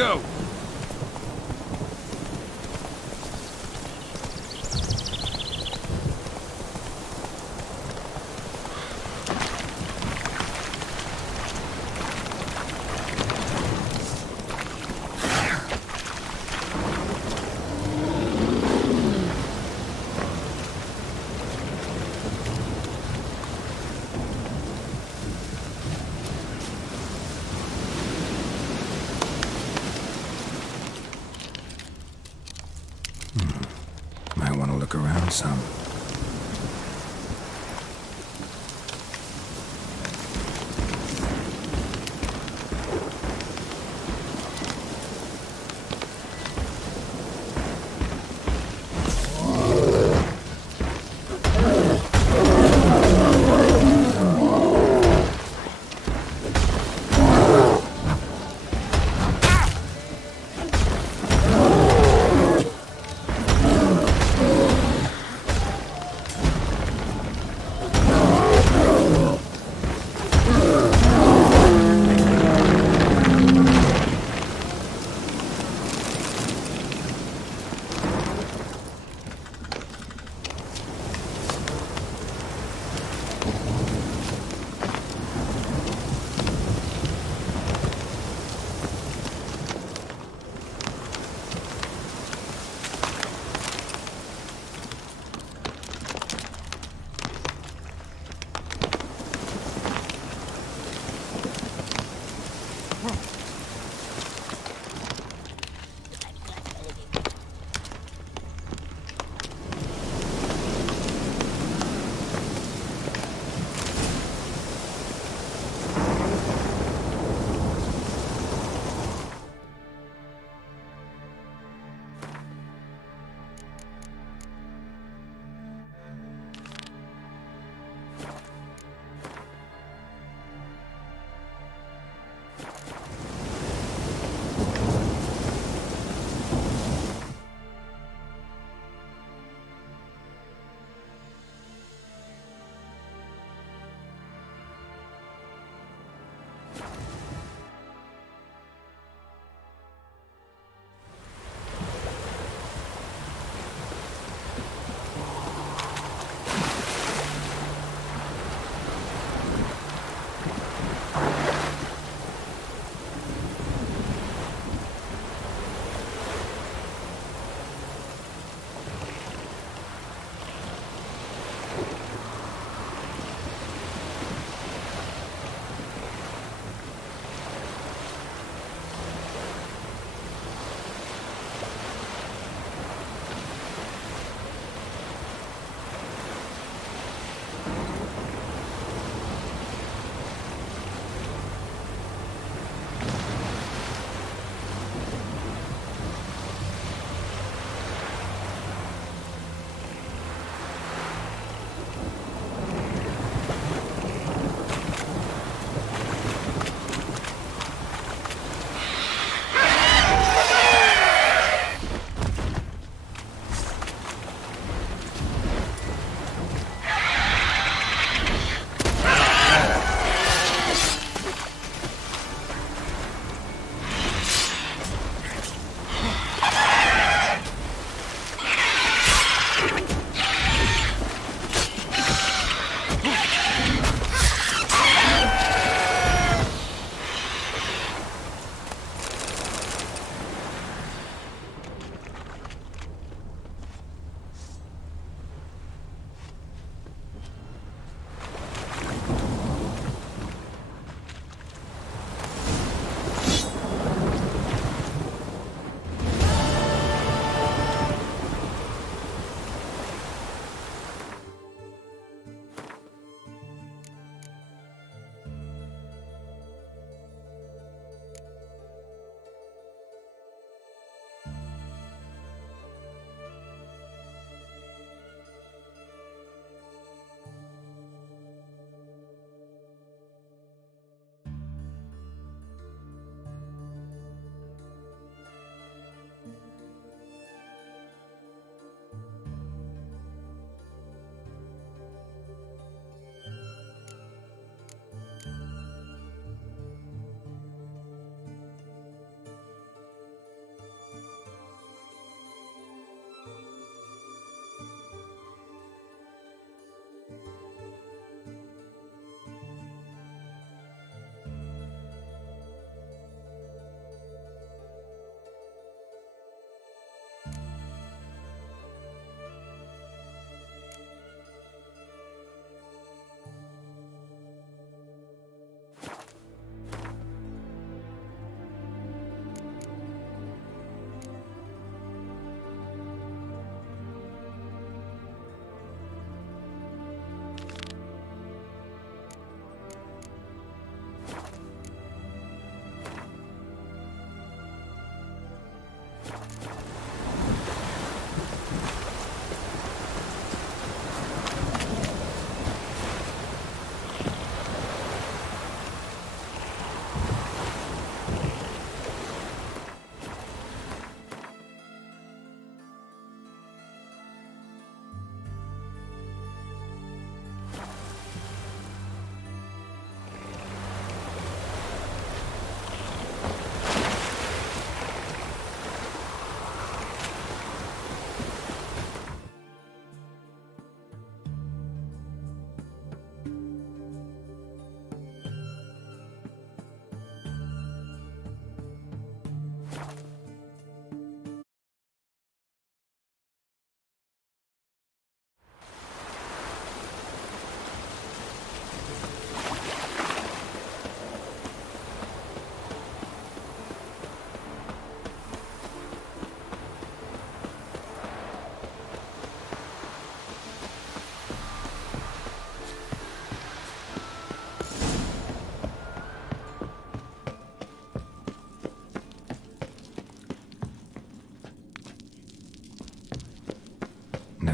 go. Might want to look around some.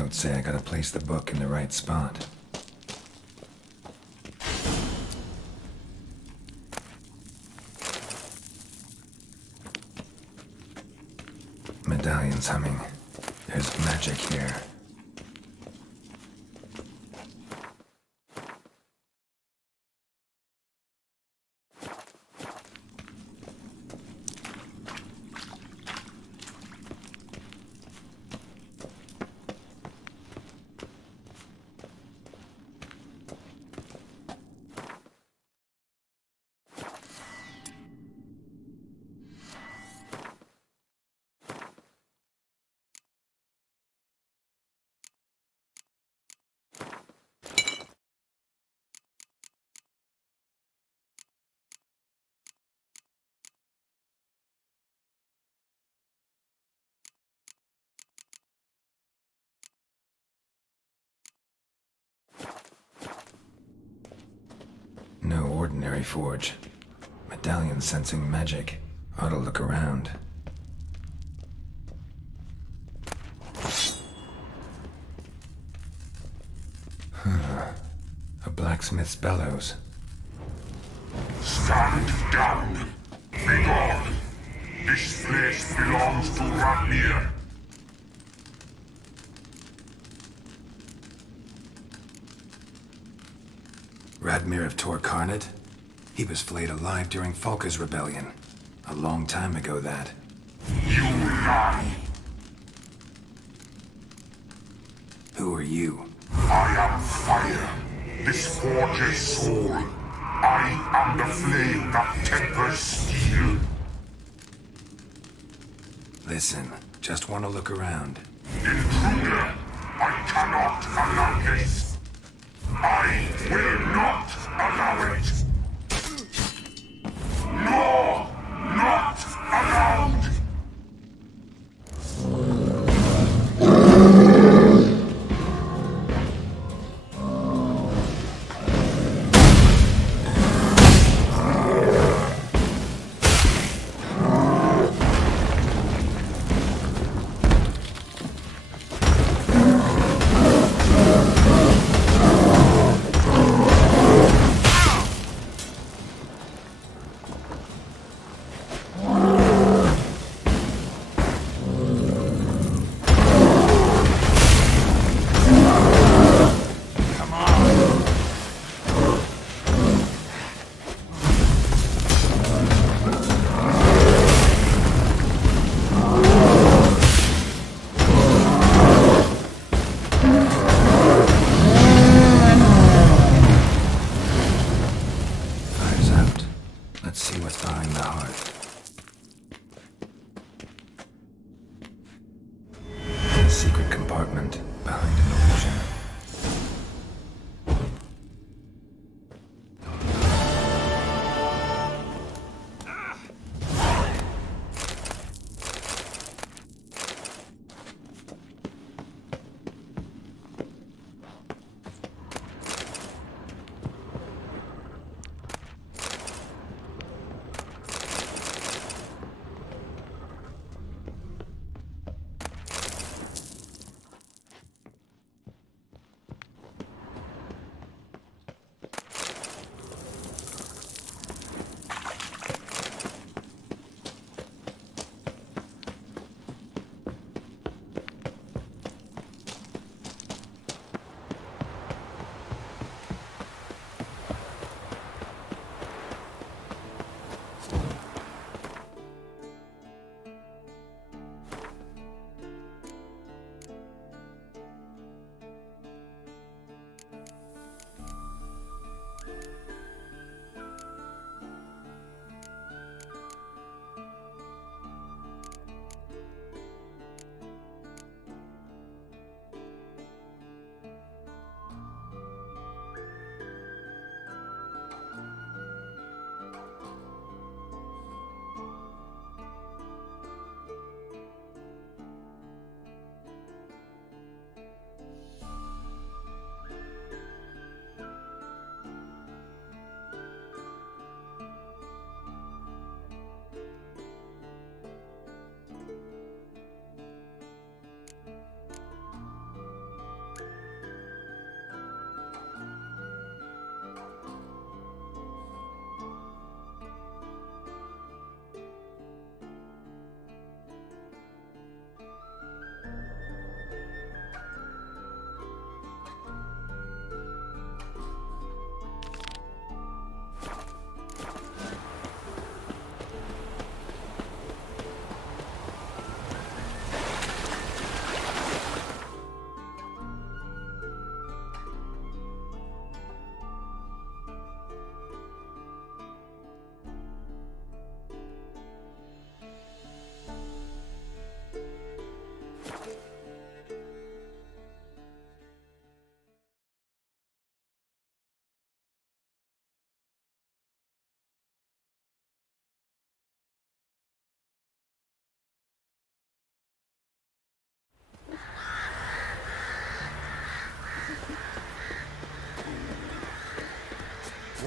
notes say I gotta place the book in the right spot. Medallion's humming. There's magic here. No ordinary forge. Medallion sensing magic. Ought to look around. A blacksmith's bellows. Stand down! Begone! This place belongs to Radmir. Radmir of Tor Karnat? He was flayed alive during Falka's rebellion. A long time ago, that. You lie! Who are you? I am fire, this forge's soul. I am the flame that tempers steel. Listen, just want to look around. Intruder, I cannot allow this. I will not allow it. No, not allowed.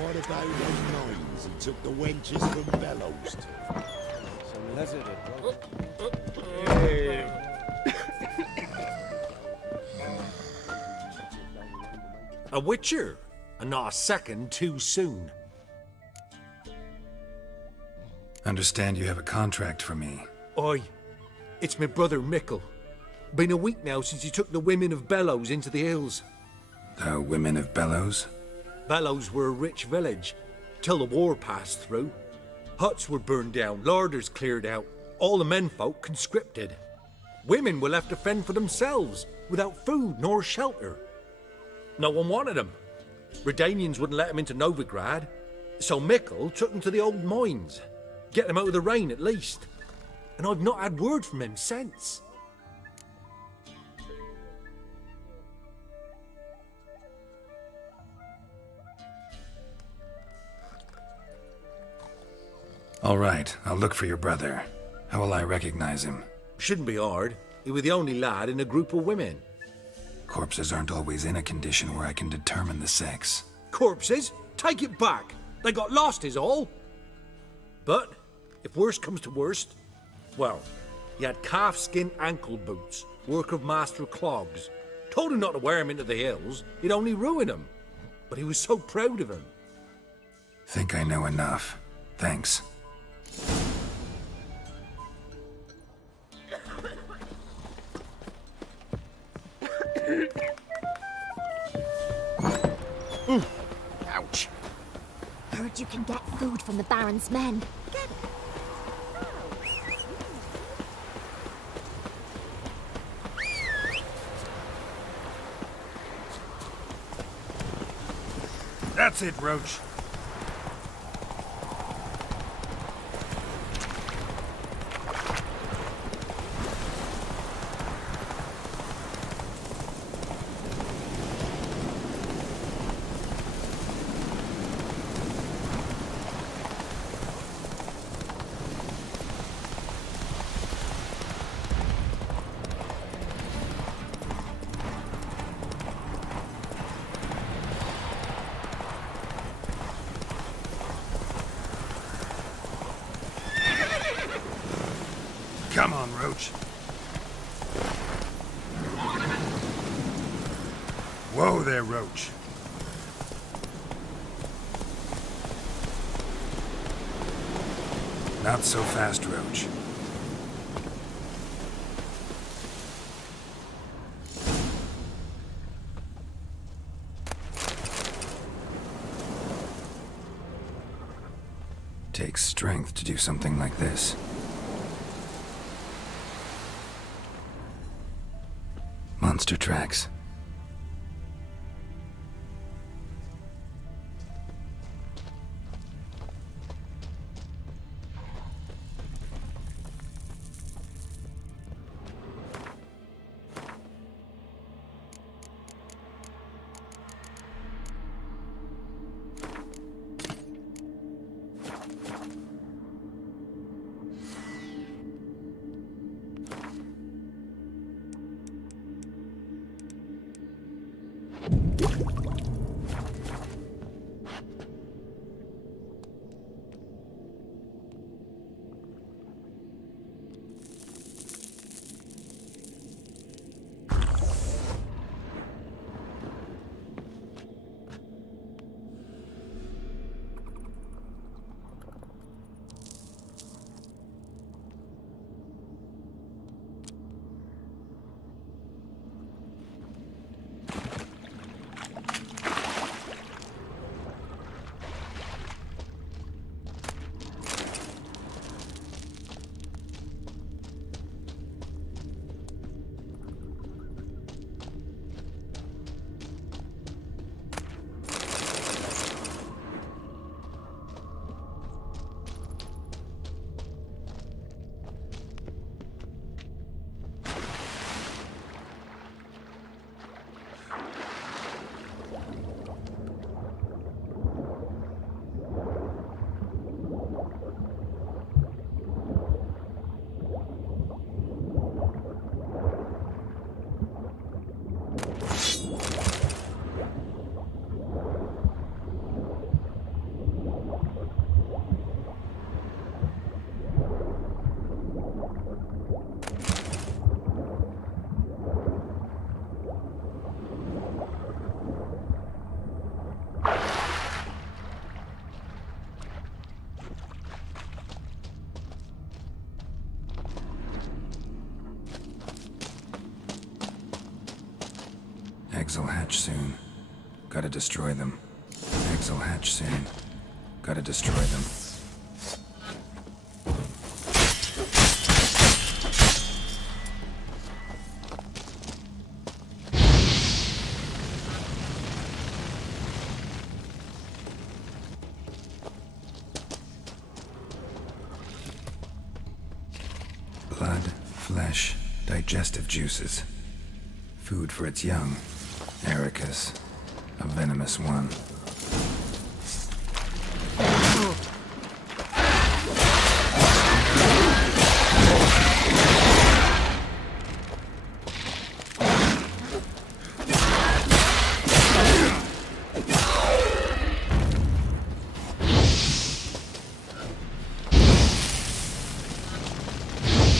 might have gave them nines and took the wenches from Bellows. A witcher, and not a second too soon. Understand you have a contract for me. Oi, it's my brother Mickle. Been a week now since he took the women of Bellows into the hills. The women of Bellows? Bellows were a rich village, till the war passed through. Huts were burned down, larders cleared out, all the menfolk conscripted. Women were left to fend for themselves, without food nor shelter. No one wanted them. Redanians wouldn't let them into Novigrad, so Mickle took them to the old mines. Get them out of the rain at least. And I've not had word from him since. All right, I'll look for your brother. How will I recognize him? Shouldn't be hard. He was the only lad in a group of women. Corpses aren't always in a condition where I can determine the sex. Corpses? Take it back. They got lost is all. But, if worst comes to worst, well, he had calfskin ankle boots, work of Master Clogs. Told him not to wear him into the hills, he'd only ruin him. But he was so proud of him. Think I know enough. Thanks. Ouch. Heard you can get food from the Baron's men. That's it, Roach. Come on, Roach. Whoa there, Roach. Not so fast, Roach. Takes strength to do something like this. Monster tracks. Eggs will hatch soon. Gotta destroy them. Eggs will hatch soon. Gotta destroy them. Blood, flesh, digestive juices. Food for its young. Ericus, a venomous one.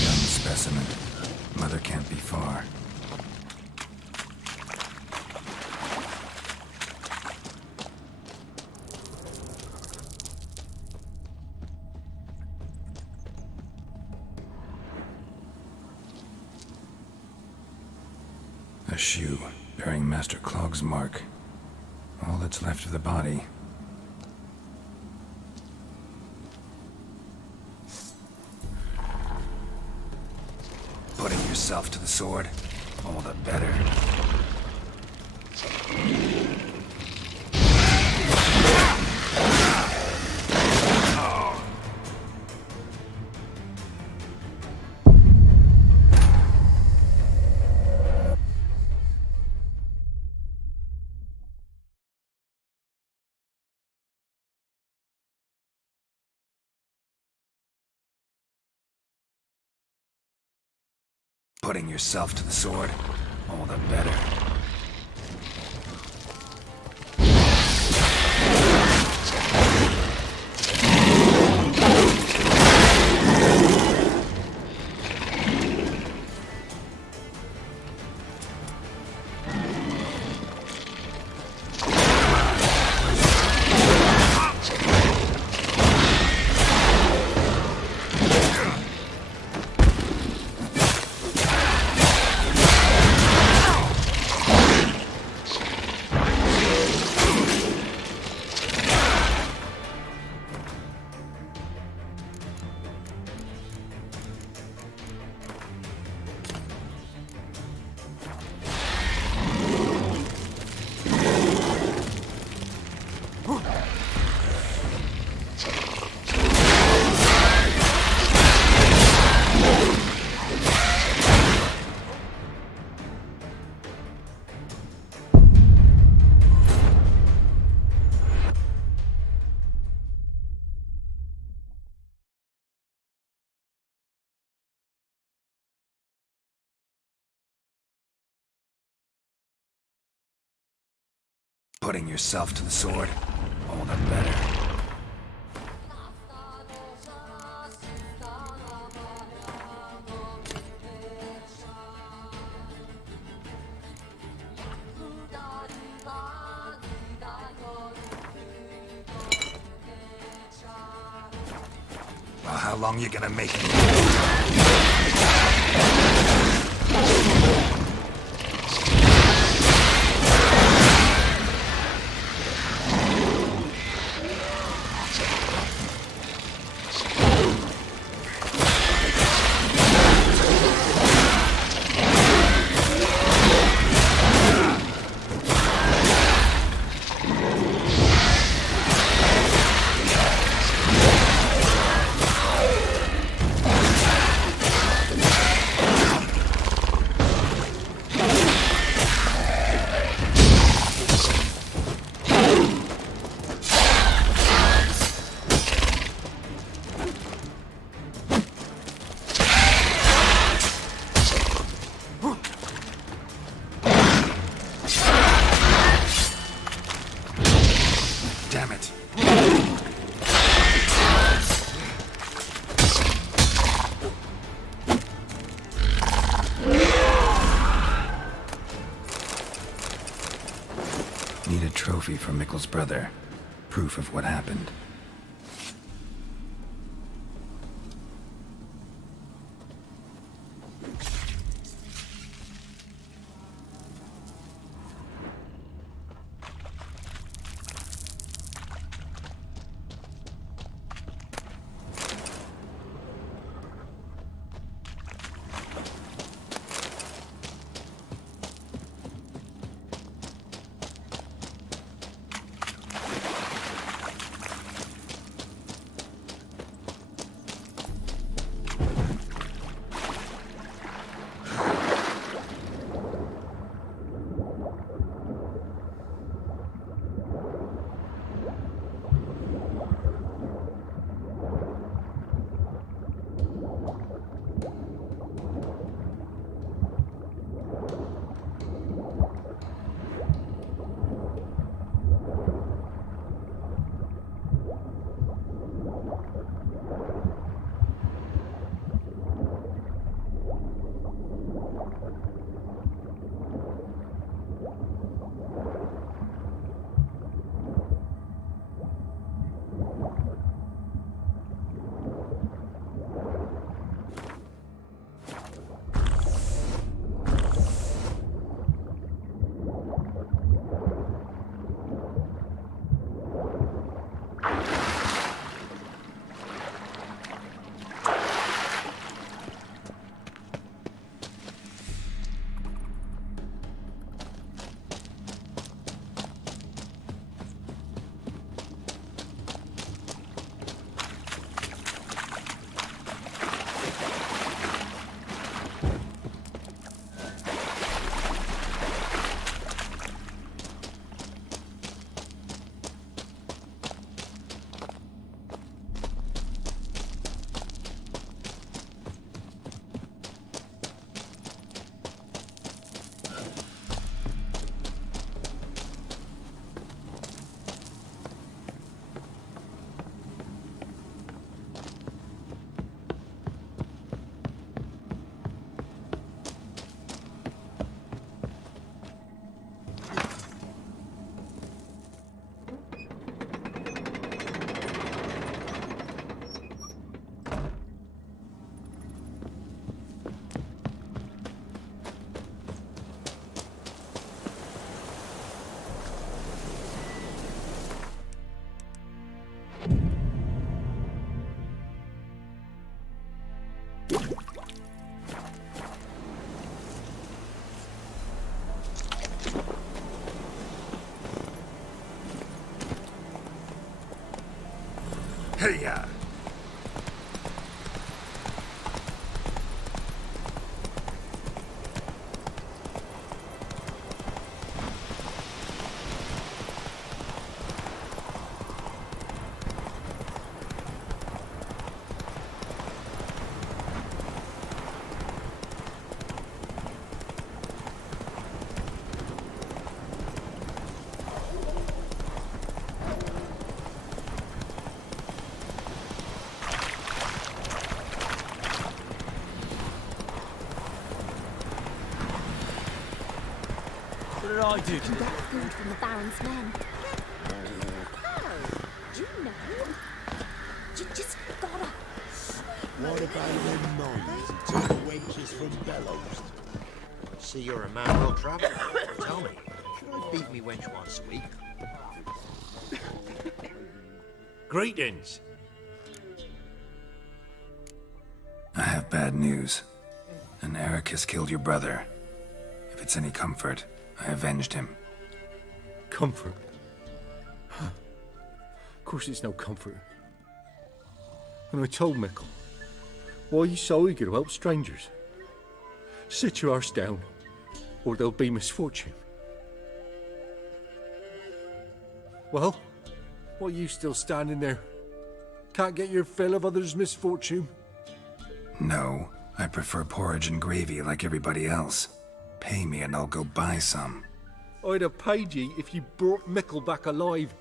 Young specimen. Mother can't be far. A shoe bearing Master Clog's mark. All that's left of the body. Putting yourself to the sword, all the better. Putting yourself to the sword, all the better. Putting yourself to the sword, all the better. Well, how long you gonna make it? Damn it. Need a trophy for Mikkel's brother. Proof of what happened. Hiya! What did I do You to can them? get food from the Baron's men. Do you know? You just gotta. What about them mines who took the wenches from Bellows? See, you're a man well travelled. Tell me, should I beat me wench once a week? Greetings. I have bad news. An Eric has killed your brother. If it's any comfort, I avenged him. Comfort. Of course it's no comfort. And I told Mickle, why you so eager to help strangers? Sit your arse down, or there'll be misfortune. Well, why are you still standing there? Can't get your fill of others' misfortune? No, I prefer porridge and gravy like everybody else. Pay me and I'll go buy some. I'd have paid ye if you brought Mickle back alive.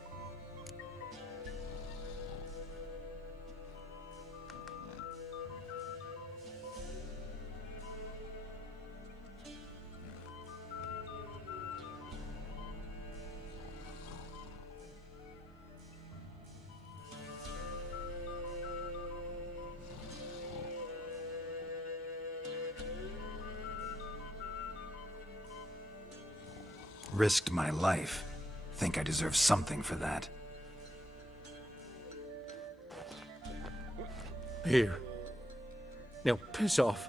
Risked my life. Think I deserve something for that. Here. Now piss off.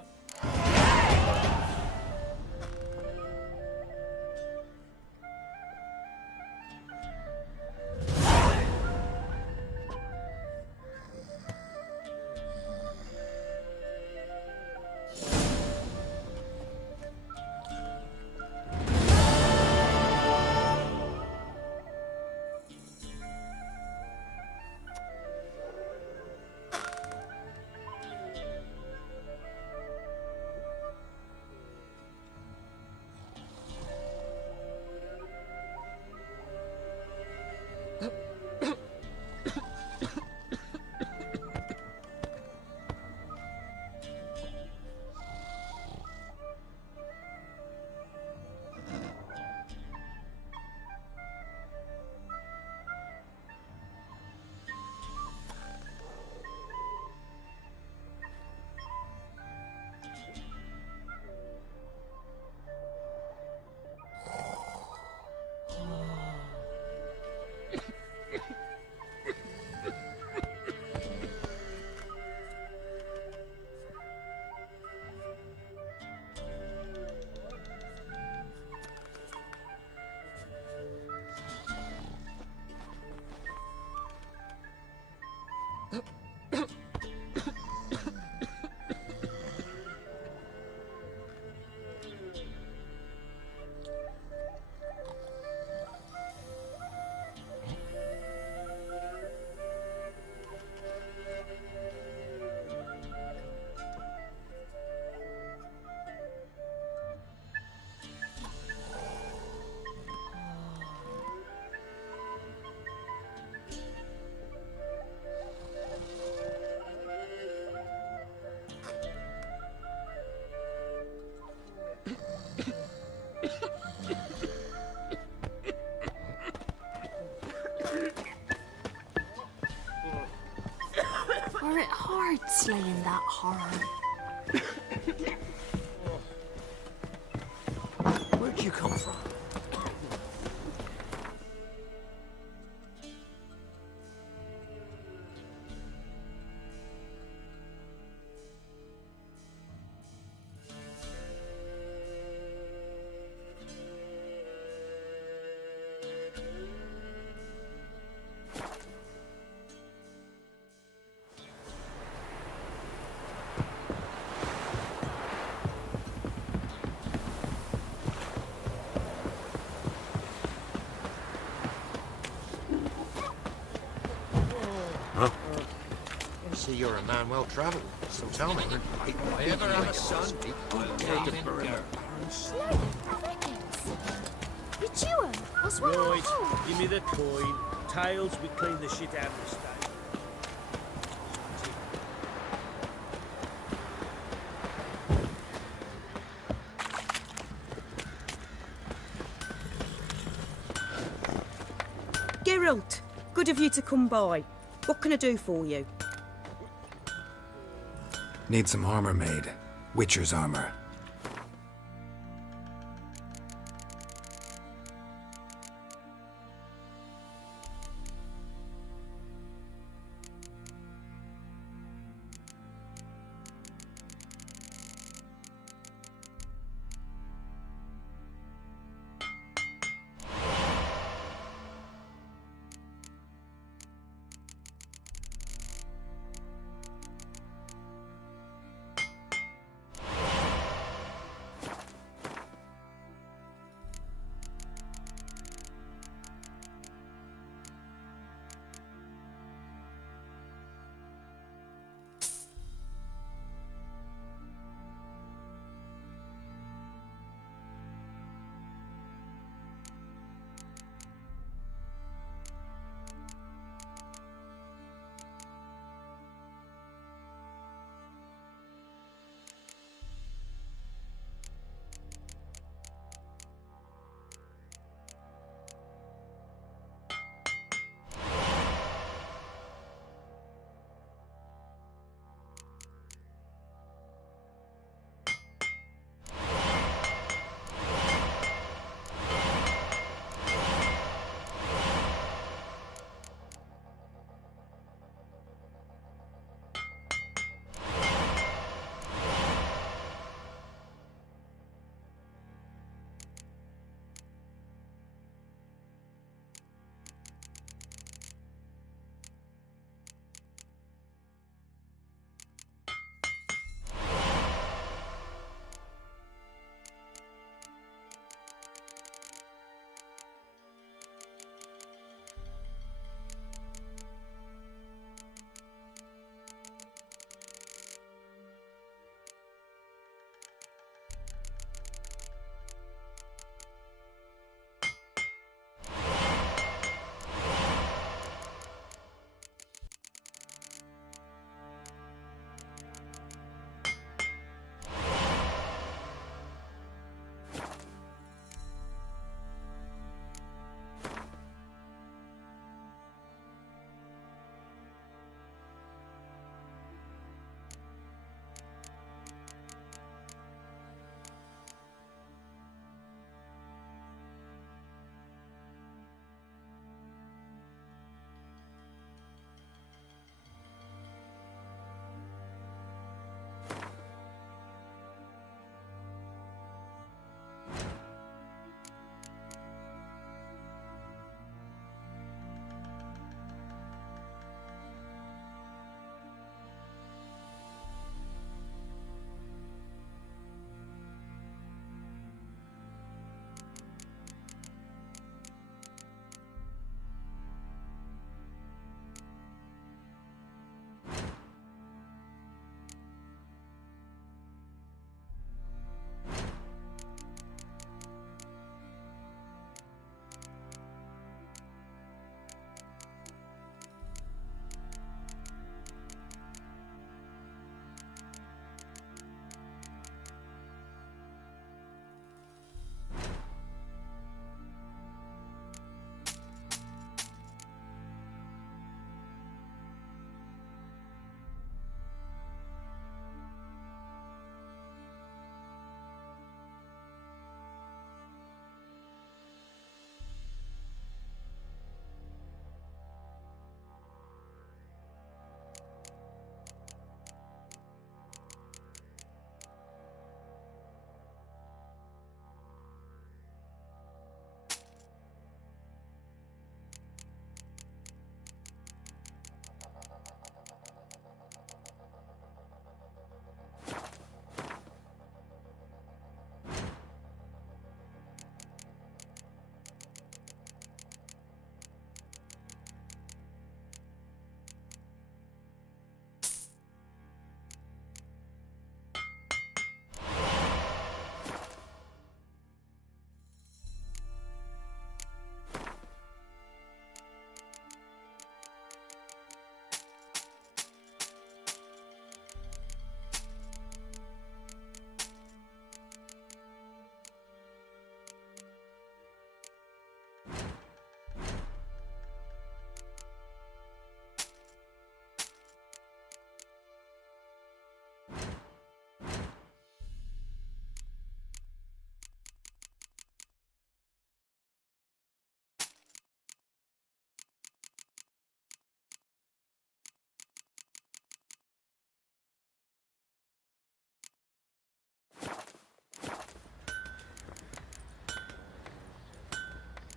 Were it hard slaying that horror? Where'd you come from? see you're a man well travelled. So tell me, if I ever have a son, I'll take him in her. Slowly, crickets. You chew 'em. I'll swallow Right, a whole. give me the coin. Tails, we clean the shit out of the stable. Geralt, good of you to come by. What can I do for you? Need some armor made. Witcher's armor.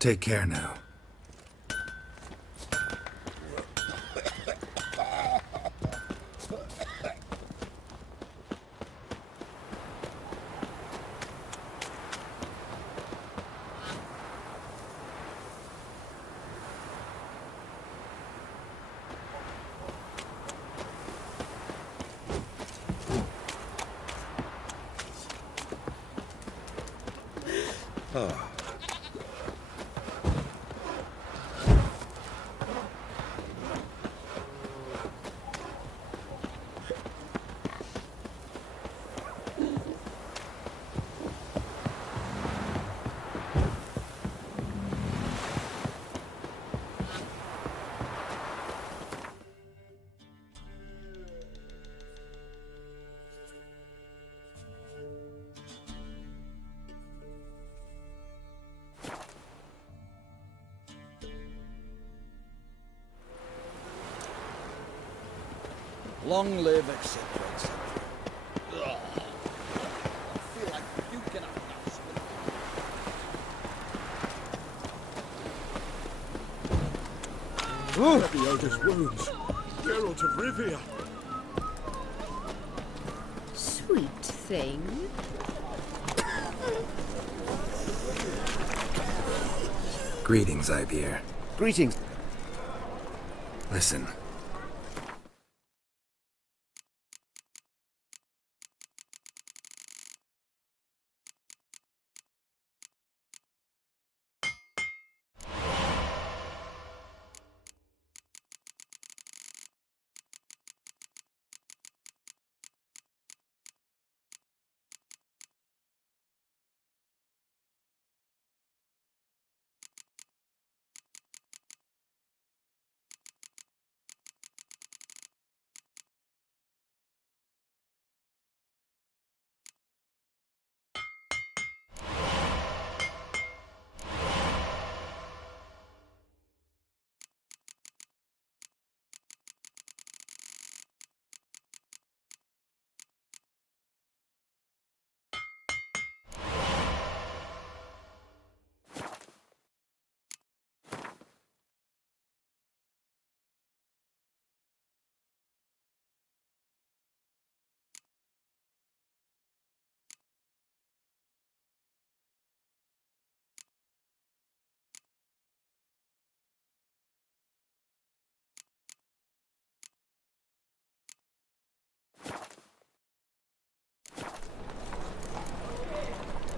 Take care now. Long live, etc., etc. Ugh. I feel like puking up now. The Otis wounds. Geralt of Rivia. Sweet thing. Greetings, Ivyr. Greetings. Listen.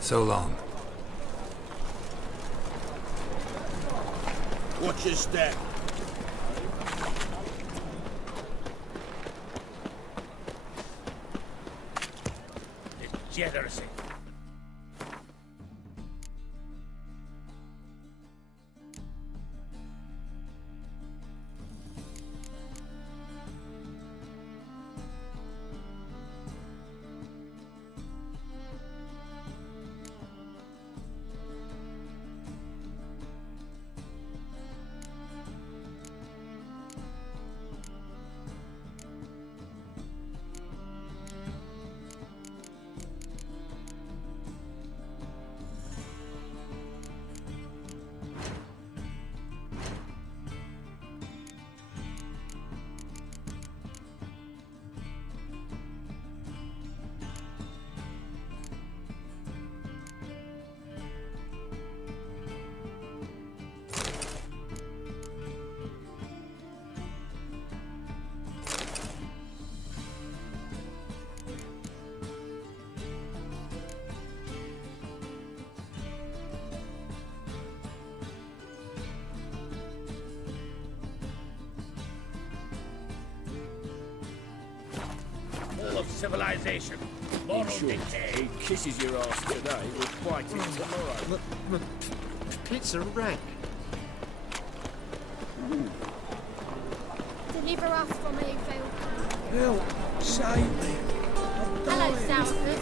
So long. Watch your step. Degeneracy. Of civilization, moral decay. He kisses your ass today, we'll fight him tomorrow. It's a wreck. Deliver us from evil. Help, save me. Hello, Sounders.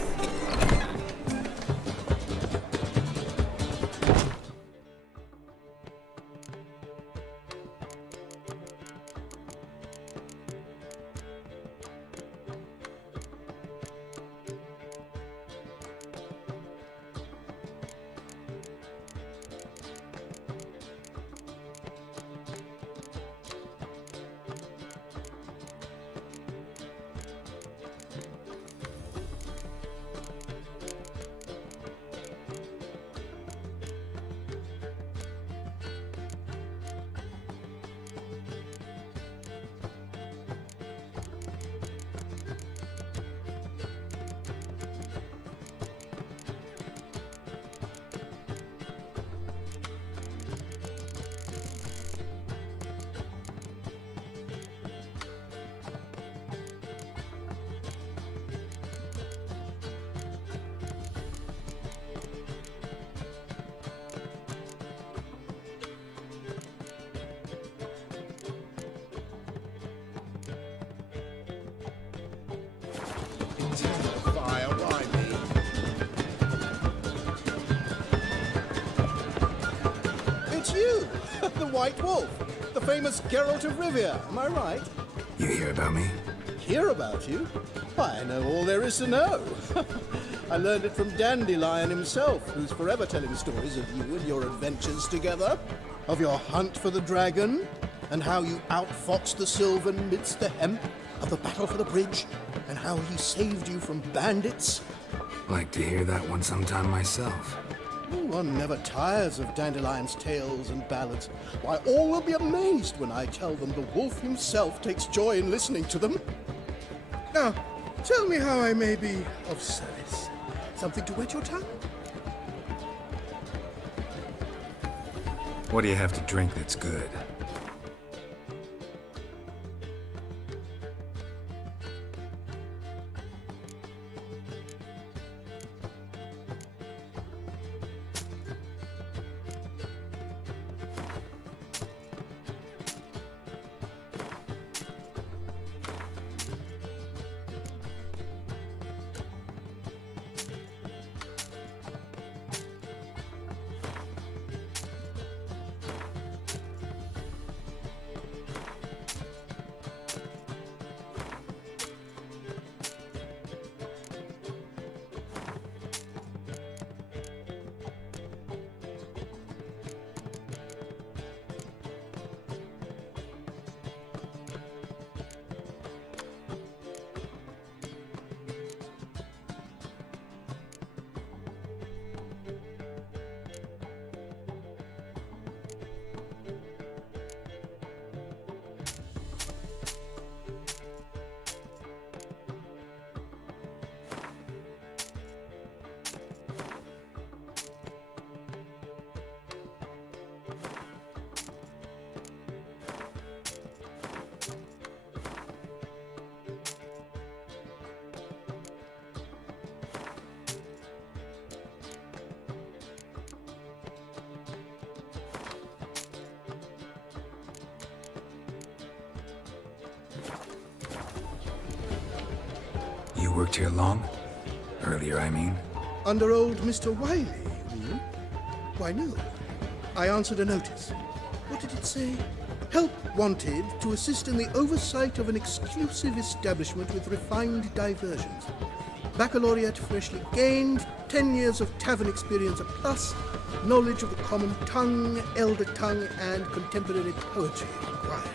White Wolf, the famous Geralt of Rivia. Am I right? You hear about me? Hear about you? Why, I know all there is to know. I learned it from Dandelion himself, who's forever telling stories of you and your adventures together, of your hunt for the dragon, and how you outfoxed the Sylvan midst the hemp, of the battle for the bridge, and how he saved you from bandits. Like to hear that one sometime myself. One never tires of Dandelion's tales and ballads. Why, all will be amazed when I tell them the wolf himself takes joy in listening to them. Now, tell me how I may be of service. Something to wet your tongue? What do you have to drink that's good? You worked here long? Earlier, I mean. Under old Mr. Wiley, hmm? Why, no. I answered a notice. What did it say? Help wanted to assist in the oversight of an exclusive establishment with refined diversions. Baccalaureate freshly gained, 10 years of tavern experience a plus, knowledge of the common tongue, elder tongue, and contemporary poetry required.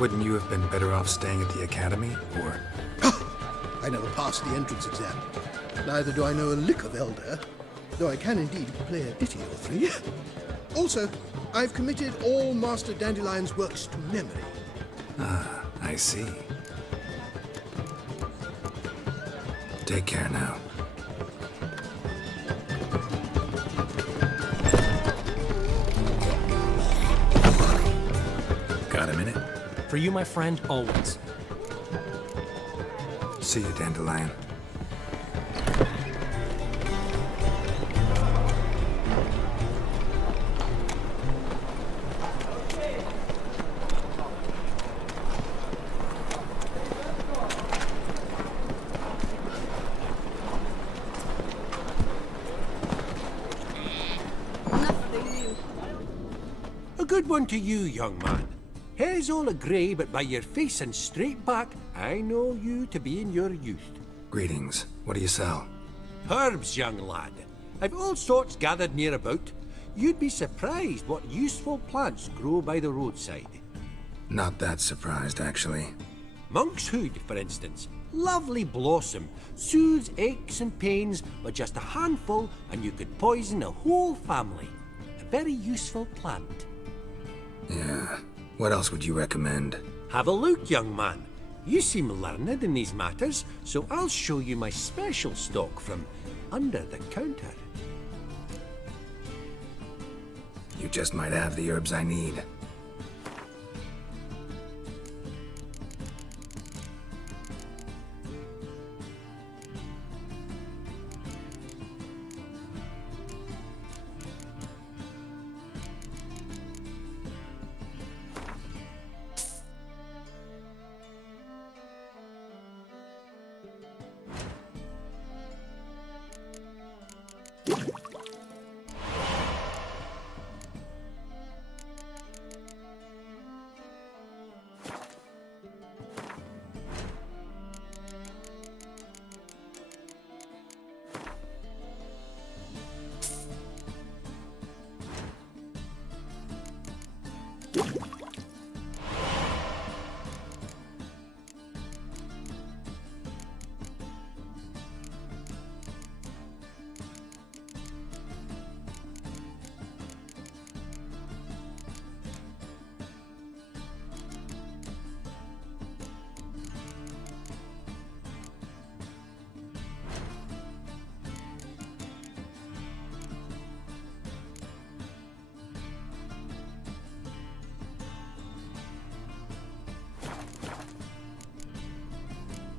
Wouldn't you have been better off staying at the academy, or... I never passed the entrance exam. Neither do I know a lick of Elder, though I can indeed play a ditty or three. Also, I've committed all Master Dandelion's works to memory. Ah, I see. Take care now. Got a minute? For you, my friend, always. See you, Dandelion. A good one to you, young man. Hair's all a grey, but by your face and straight back, I know you to be in your youth. Greetings. What do you sell? Herbs, young lad. I've all sorts gathered near about. You'd be surprised what useful plants grow by the roadside. Not that surprised, actually. Monk's hood, for instance. Lovely blossom. Soothes aches and pains with just a handful, and you could poison a whole family. A very useful plant. Yeah. What else would you recommend? Have a look, young man. You seem learned in these matters, so I'll show you my special stock from under the counter. You just might have the herbs I need.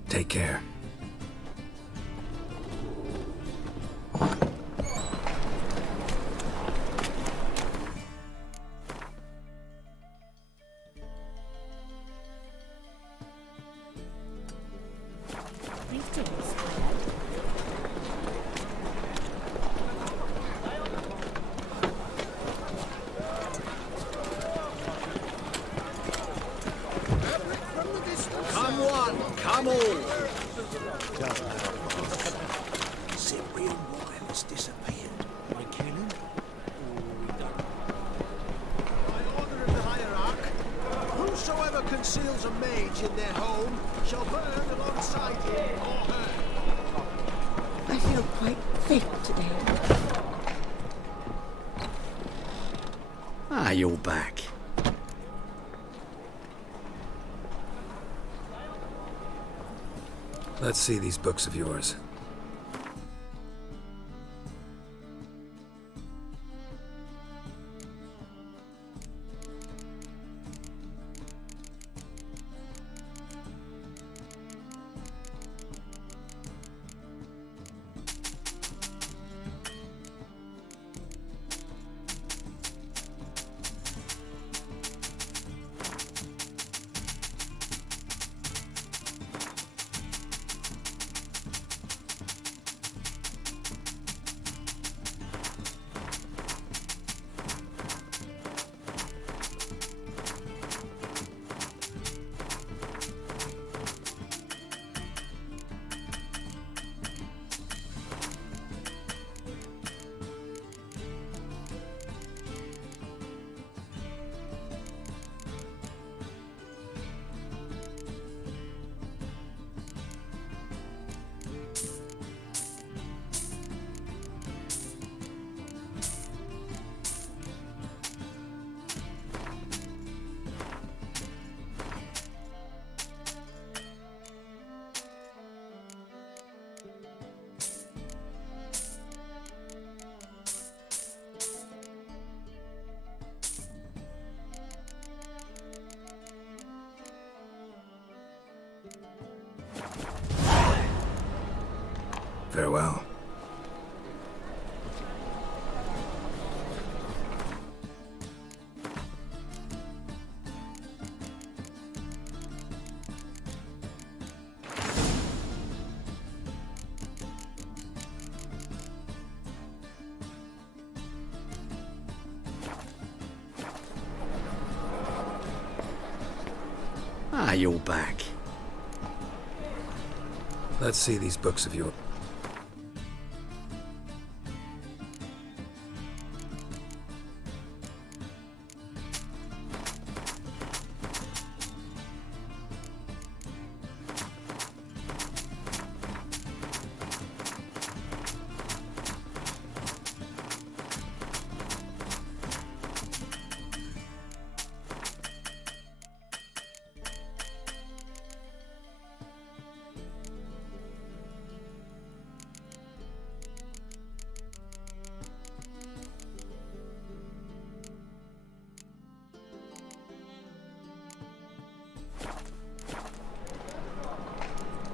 Take care. Greetings. Come one, come all. Cyprian Wile has disappeared. By killing? By order of the hierarch, whosoever conceals a mage in their home shall burn alongside him or her. I feel quite fit today. Ah, you're back. Let's see these books of yours. Farewell. Ah, you're back. Let's see these books of yours.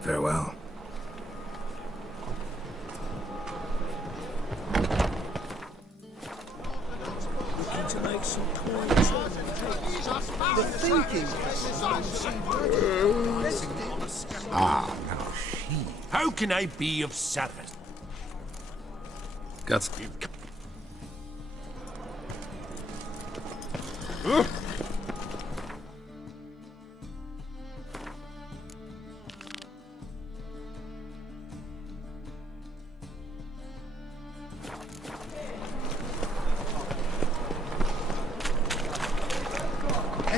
Farewell. Looking to make some coins. The thinking. Ah, now she. How can I be of service? Got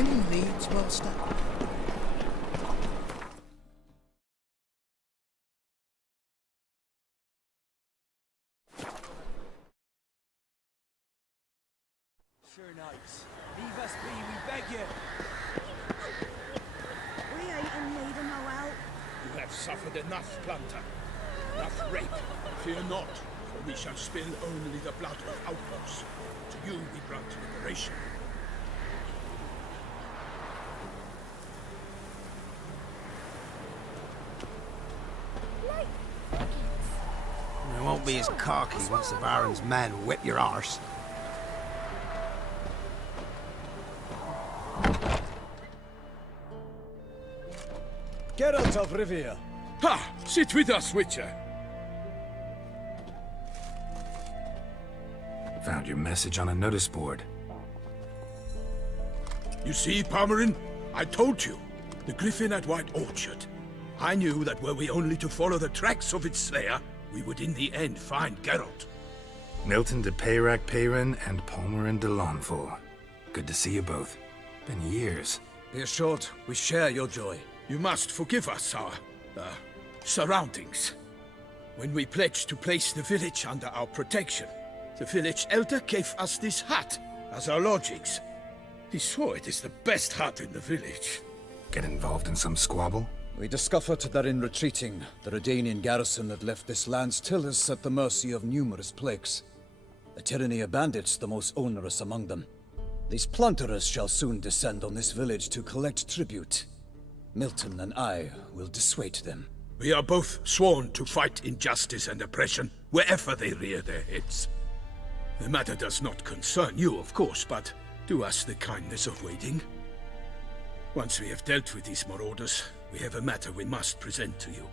Any needs, Master? Sure knights, leave us be, we beg you. We ain't in need of no help. You have suffered enough, Plunter. Enough rape. Fear not, for we shall spill only the blood of outlaws. To you we grant liberation. You won't be as cocky once the Baron's men whip your arse. Geralt of Rivia. Ha! Sit with us, Witcher. Found your message on a notice board. You see, Palmerin? I told you. The Griffin at White Orchard. I knew that were we only to follow the tracks of its slayer, we would in the end find Geralt. Milton de Peyrac Peyrin and Palmerin de Lawnful. Good to see you both. Been years. Be assured, we share your joy. You must forgive us our, surroundings. When we pledged to place the village under our protection, the village elder gave us this hut as our lodgings. He swore it is the best hut in the village. Get involved in some squabble? We discovered that in retreating, the Redanian garrison that left this land still is at the mercy of numerous plagues. The tyranny of bandits the most onerous among them. These plunderers shall soon descend on this village to collect tribute. Milton and I will dissuade them. We are both sworn to fight injustice and oppression wherever they rear their heads. The matter does not concern you, of course, but do us the kindness of waiting. Once we have dealt with these marauders, we have a matter we must present to you.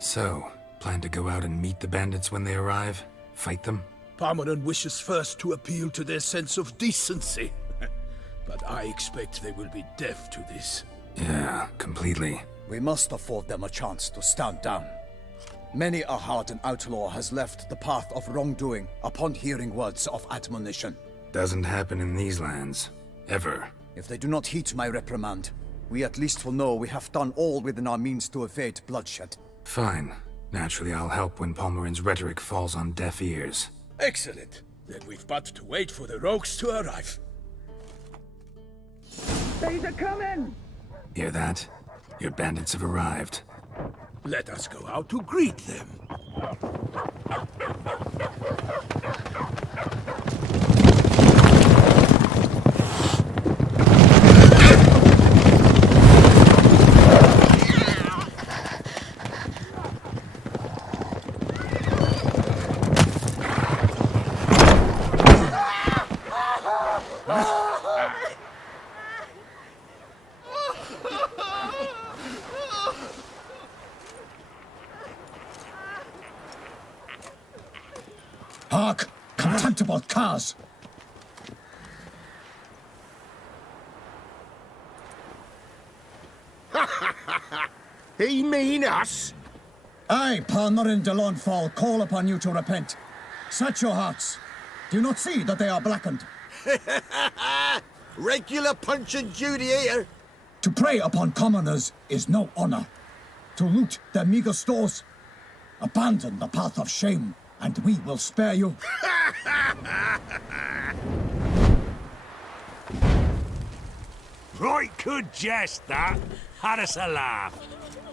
So, plan to go out and meet the bandits when they arrive? Fight them? Palmerin wishes first to appeal to their sense of decency. But I expect they will be deaf to this. Yeah, completely. We must afford them a chance to stand down. Many a hardened outlaw has left the path of wrongdoing upon hearing words of admonition. Doesn't happen in these lands. Ever. If they do not heed my reprimand, we at least will know we have done all within our means to evade bloodshed. Fine. Naturally, I'll help when Palmerin's rhetoric falls on deaf ears. Excellent. Then we've but to wait for the rogues to arrive. They's a coming! Hear that? Your bandits have arrived. Let us go out to greet them. Hark! Contemptible curs! He mean us? I, Palmerin de Lawnfall, call upon you to repent. Set your hearts. Do you not see that they are blackened? Regular Punch and Judy here. To prey upon commoners is no honor. To loot their meager stores, abandon the path of shame, and we will spare you. Right good jest, that. Had us a laugh.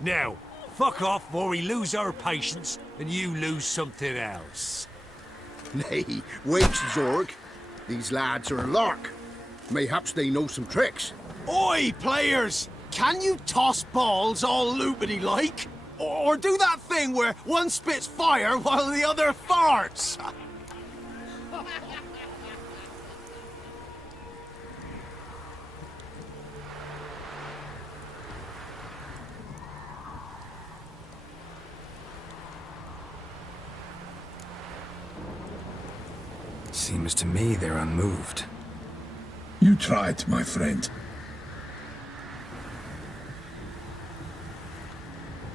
Now, fuck off before we lose our patience and you lose something else. Nay, wait, Zorg. These lads are a lark. Mayhaps they know some tricks. Oi, players! Can you toss balls all loopity like? Or do that thing where one spits fire while the other farts? Seems to me they're unmoved. You tried, my friend.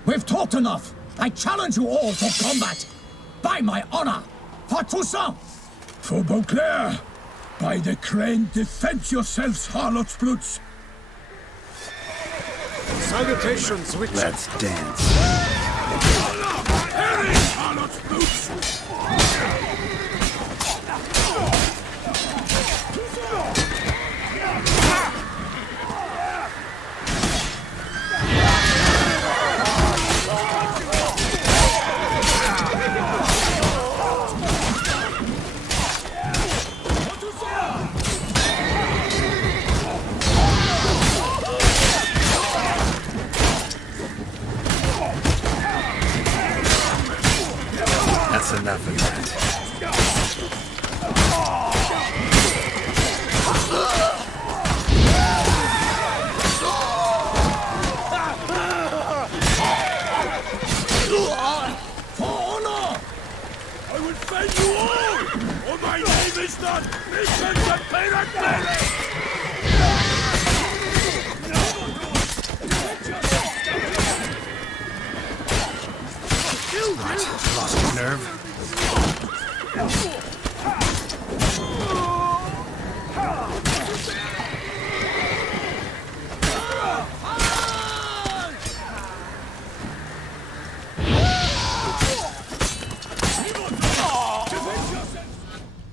We've talked enough! I challenge you all to combat! By my honor! For Toussaint! For Beauclair! By the crane, defend yourselves, harlots bloods! Salutations, Witcher! Let's dance. Harry, harlots bloods! That's enough of that. For honor! I will fend you all! Or my name is not Vincent the Pirate Lost your nerve?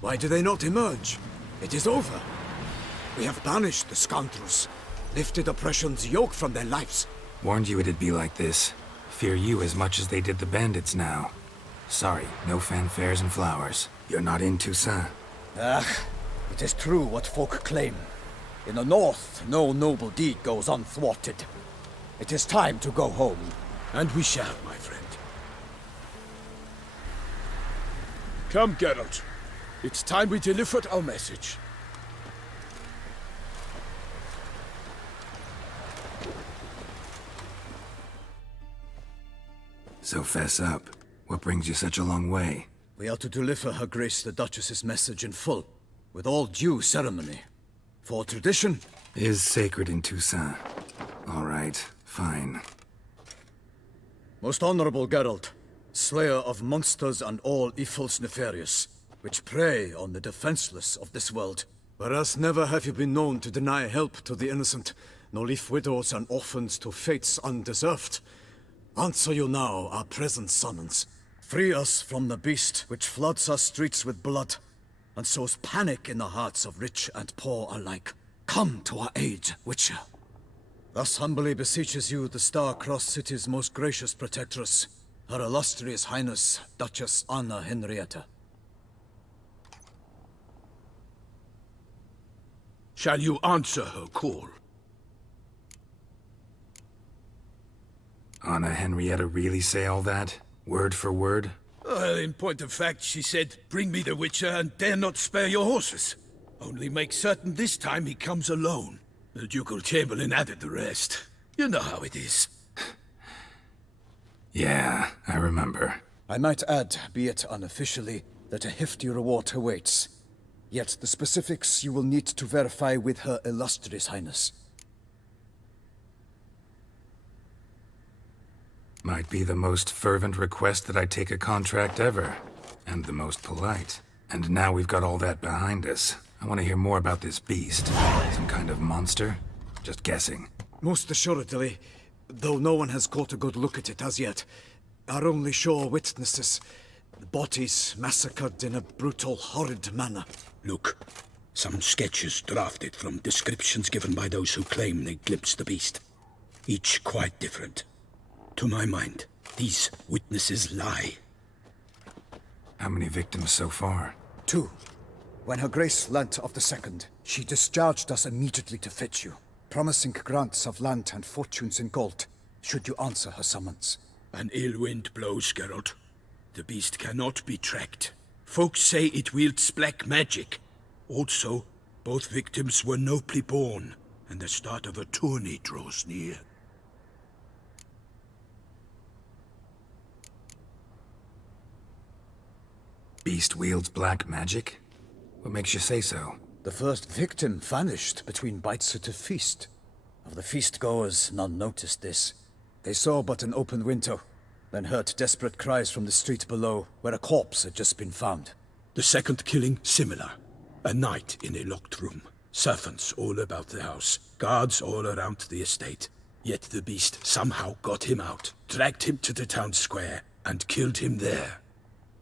Why do they not emerge? It is over. We have banished the scoundrels, lifted oppression's yoke from their lives. Warned you it'd be like this. Fear you as much as they did the bandits now. Sorry, no fanfares and flowers. You're not in Toussaint. It is true what folk claim. In the north, no noble deed goes unthwarted. It is time to go home. And we shall, my friend. Come, Geralt. It's time we delivered our message. So fess up. What brings you such a long way? We are to deliver Her Grace the Duchess's message in full, with all due ceremony. For tradition Is sacred in Toussaint. All right, fine. Most honorable Geralt, slayer of monsters and all evils nefarious, which prey on the defenseless of this world. Whereas never have you been known to deny help to the innocent, nor leave widows and orphans to fates undeserved. Answer you now our present summons. Free us from the beast which floods our streets with blood, and sows panic in the hearts of rich and poor alike. Come to our aid, Witcher. Thus humbly beseeches you the Star-Crossed City's most gracious protectress, Her Illustrious Highness, Duchess Anna Henrietta. Shall you answer her call? Anna Henrietta really say all that? Word for word? Well, in point of fact, she said, bring me the Witcher and dare not spare your horses. Only make certain this time he comes alone. The Ducal Chamberlain added the rest. You know how it is. Yeah, I remember. I might add, be it unofficially, that a hefty reward awaits. Yet the specifics you will need to verify with Her Illustrious Highness. Might be the most fervent request that I take a contract ever. And the most polite. And now we've got all that behind us. I want to hear more about this beast. Some kind of monster? Just guessing. Most assuredly, though no one has caught a good look at it as yet. Our only sure witnesses. Bodies massacred in a brutal, horrid manner. Look, some sketches drafted from descriptions given by those who claim they glimpsed the beast. Each quite different. To my mind, these witnesses lie. How many victims so far? 2. When Her Grace learnt of the second, she discharged us immediately to fetch you, promising grants of land and fortunes in gold, should you answer her summons. An ill wind blows, Geralt. The beast cannot be tracked. Folks say it wields black magic. Also, both victims were nobly born, and the start of a tourney draws near. Beast wields black magic? What makes you say so? The first victim vanished between bites at a feast. Of the feast-goers, none noticed this. They saw but an open window, then heard desperate cries from the street below, where a corpse had just been found. The second killing, similar. A night in a locked room. Servants all about the house. Guards all around the estate. Yet the beast somehow got him out, dragged him to the town square, and killed him there.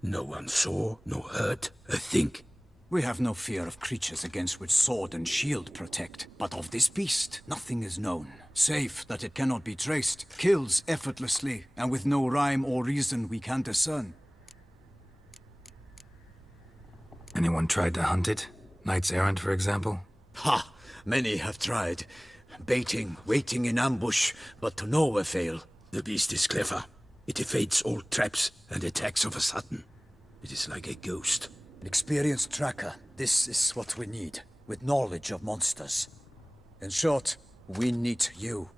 No one saw, nor heard a thing. We have no fear of creatures against which sword and shield protect. But of this beast, nothing is known. Save that it cannot be traced, kills effortlessly, and with no rhyme or reason we can discern. Anyone tried to hunt it? Knights errant, for example? Ha! Many have tried. Baiting, waiting in ambush, but to no avail. The beast is clever. It evades all traps and attacks of a sudden. It is like a ghost. An experienced tracker. This is what we need, with knowledge of monsters. In short, we need you.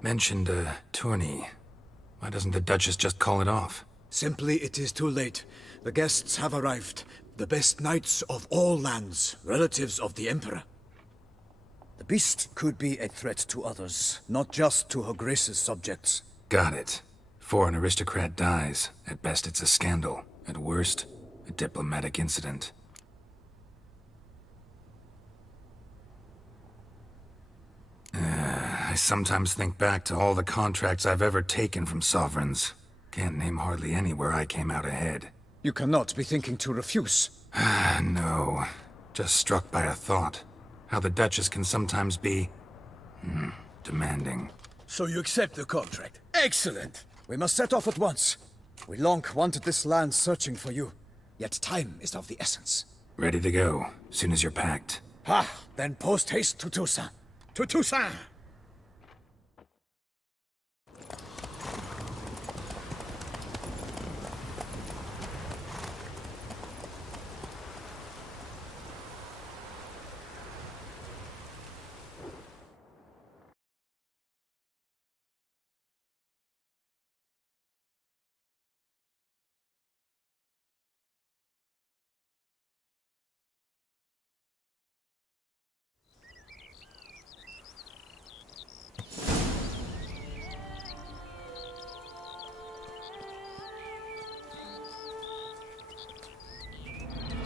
Mentioned a tourney. Why doesn't the Duchess just call it off? Simply, it is too late. The guests have arrived. The best knights of all lands, relatives of the Emperor. The beast could be a threat to others, not just to Her Grace's subjects. Got it. Before an aristocrat dies, at best it's a scandal. At worst, a diplomatic incident. I sometimes think back to all the contracts I've ever taken from sovereigns. Can't name hardly any where I came out ahead. You cannot be thinking to refuse. No. Just struck by a thought. How the Duchess can sometimes be... demanding. So you accept the contract. Excellent! We must set off at once. We long wanted this land searching for you. Yet time is of the essence. Ready to go, soon as you're packed. Then post-haste to Toussaint. To Toussaint!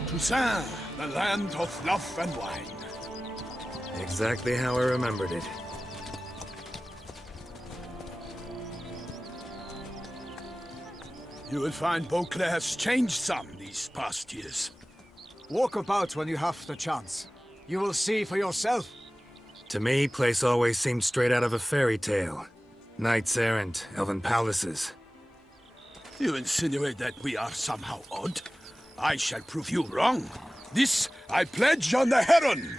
Toussaint, the land of love and wine. Exactly how I remembered it. You will find Beauclair's changed some these past years. Walk about when you have the chance. You will see for yourself. To me, place always seemed straight out of a fairy tale. Knights errant, elven palaces. You insinuate that we are somehow odd? I shall prove you wrong. This I pledge on the Heron!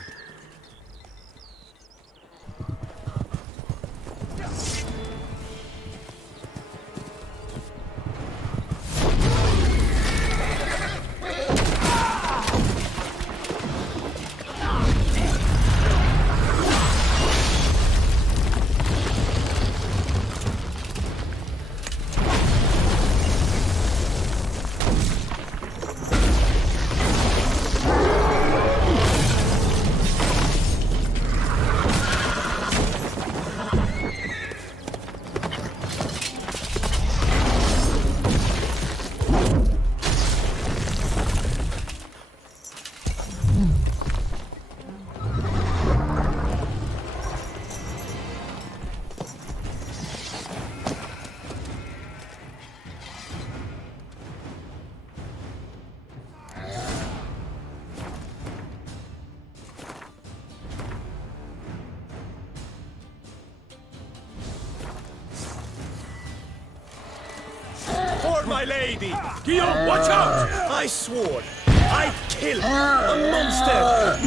For my lady! Guillaume, watch out! I swore I'd kill a monster!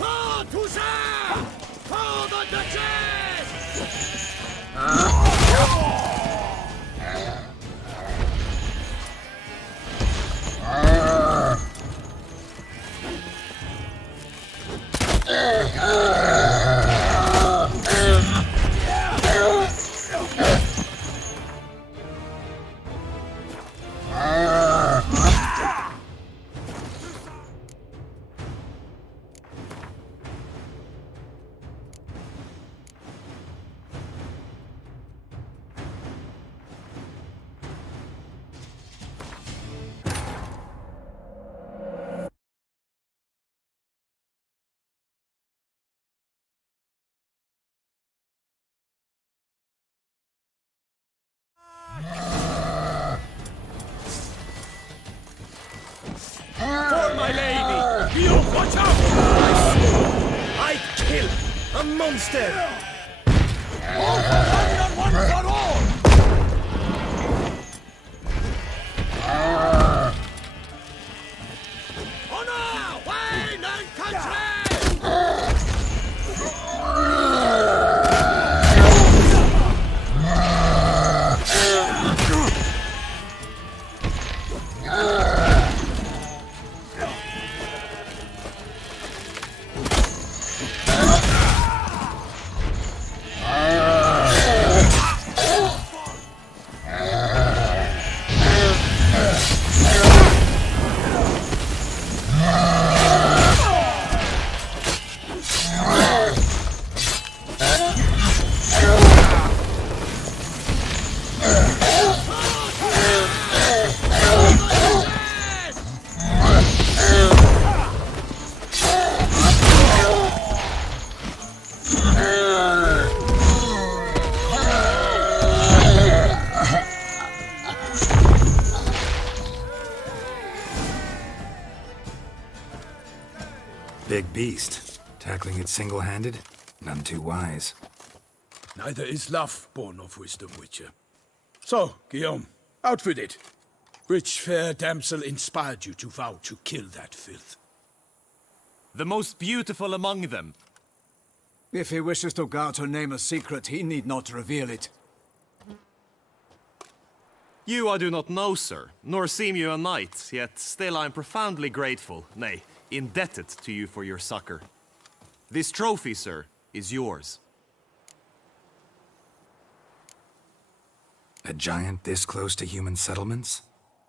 Ah, Toussaint! For the Duchess! Watch out! I swore I'd kill a monster! All for one and one for all! Honor! Wine and country! Big beast. Tackling it single-handed? None too wise. Neither is love born of wisdom, Witcher. So, Guillaume, out with it. Which fair damsel inspired you to vow to kill that filth? The most beautiful among them. If he wishes to guard her name a secret, he need not reveal it. You I do not know, sir, nor seem you a knight, yet still I am profoundly grateful, nay, indebted to you for your succor. This trophy, sir, is yours. A giant this close to human settlements?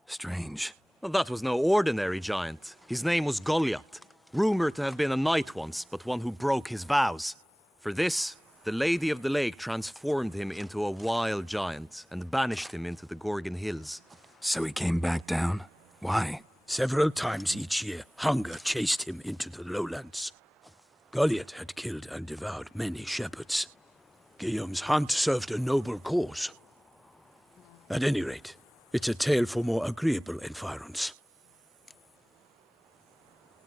Strange. Well, that was no ordinary giant. His name was Goliath, rumored to have been a knight once, but one who broke his vows. For this, the Lady of the Lake transformed him into a wild giant and banished him into the Gorgon Hills. So he came back down? Why? Several times each year, hunger chased him into the lowlands. Goliath had killed and devoured many shepherds. Guillaume's hunt served a noble cause. At any rate, it's a tale for more agreeable environs.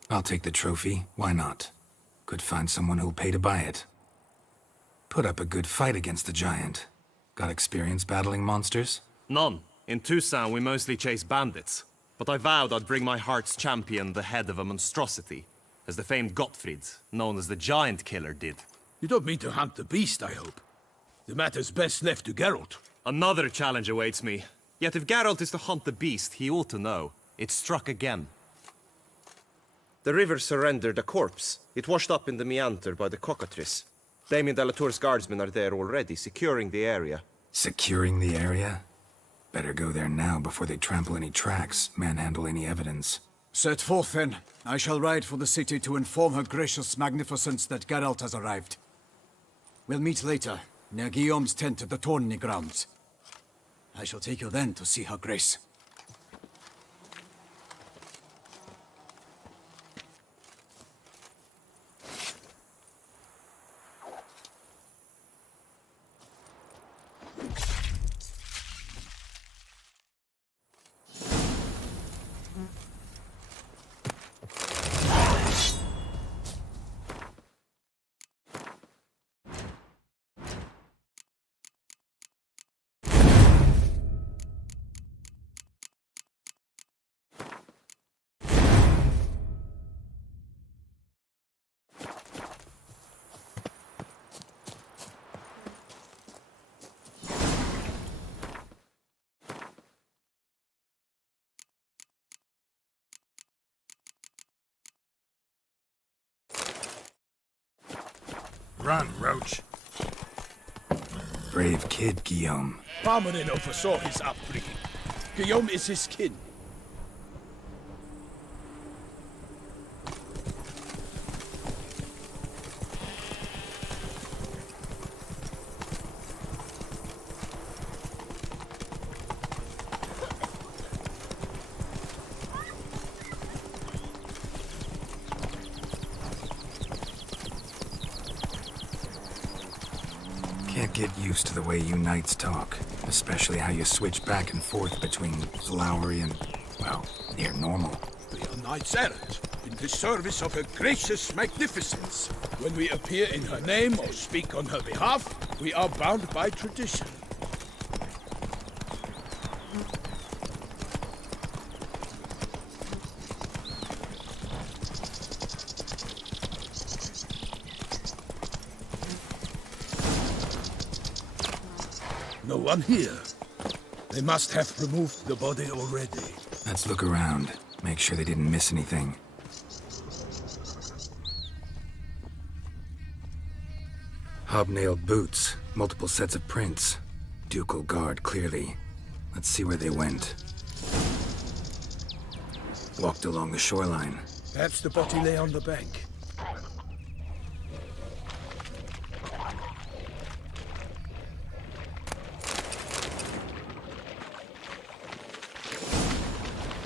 I'll take the trophy. Why not? Could find someone who'll pay to buy it. Put up a good fight against the giant. Got experience battling monsters? None. In Toussaint we mostly chase bandits. But I vowed I'd bring my heart's champion the head of a monstrosity, as the famed Gottfried, known as the Giant Killer, did. You don't mean to hunt the beast, I hope. The matter's best left to Geralt. Another challenge awaits me. Yet if Geralt is to hunt the beast, he ought to know. It struck again. The river surrendered a corpse. It washed up in the meander by the cockatrice. Damien Delatour's guardsmen are there already, securing the area. Securing the area? Better go there now before they trample any tracks, manhandle any evidence. Set forth, then. I shall ride for the city to inform her gracious magnificence that Geralt has arrived. We'll meet later, near Guillaume's tent at the Tourney grounds. I shall take you then to see her grace. Run, Roach. Brave kid, Guillaume. Parmanin oversaw his upbringing. Guillaume is his kin. Can't get used to the way you knights talk, especially how you switch back and forth between flowery and, well, near normal. We are knights errant, in the service of her gracious magnificence. When we appear in her name or speak on her behalf, we are bound by tradition. No one here. They must have removed the body already. Let's look around. Make sure they didn't miss anything. Hobnailed boots. Multiple sets of prints. Ducal guard, clearly. Let's see where they went. Walked along the shoreline. Perhaps the body lay on the bank.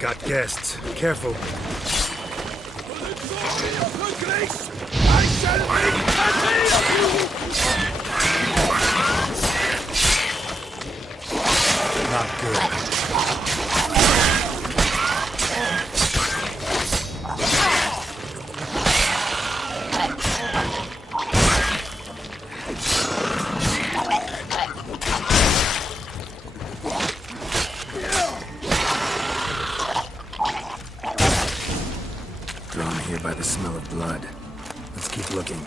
Got guests. Careful. I shall make a of you! Not good. Drawn here by the smell of blood. Let's keep looking.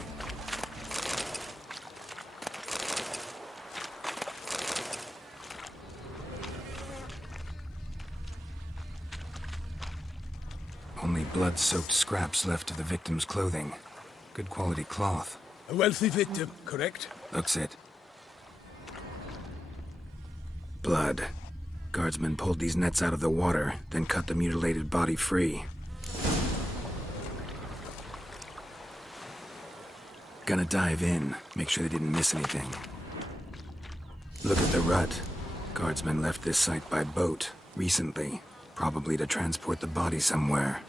Only blood-soaked scraps left of the victim's clothing. Good quality cloth. A wealthy victim, correct? Looks it. Blood. Guardsmen pulled these nets out of the water, then cut the mutilated body free. Gonna dive in, make sure they didn't miss anything. Look at the rut. Guardsmen left this site by boat, recently. Probably to transport the body somewhere.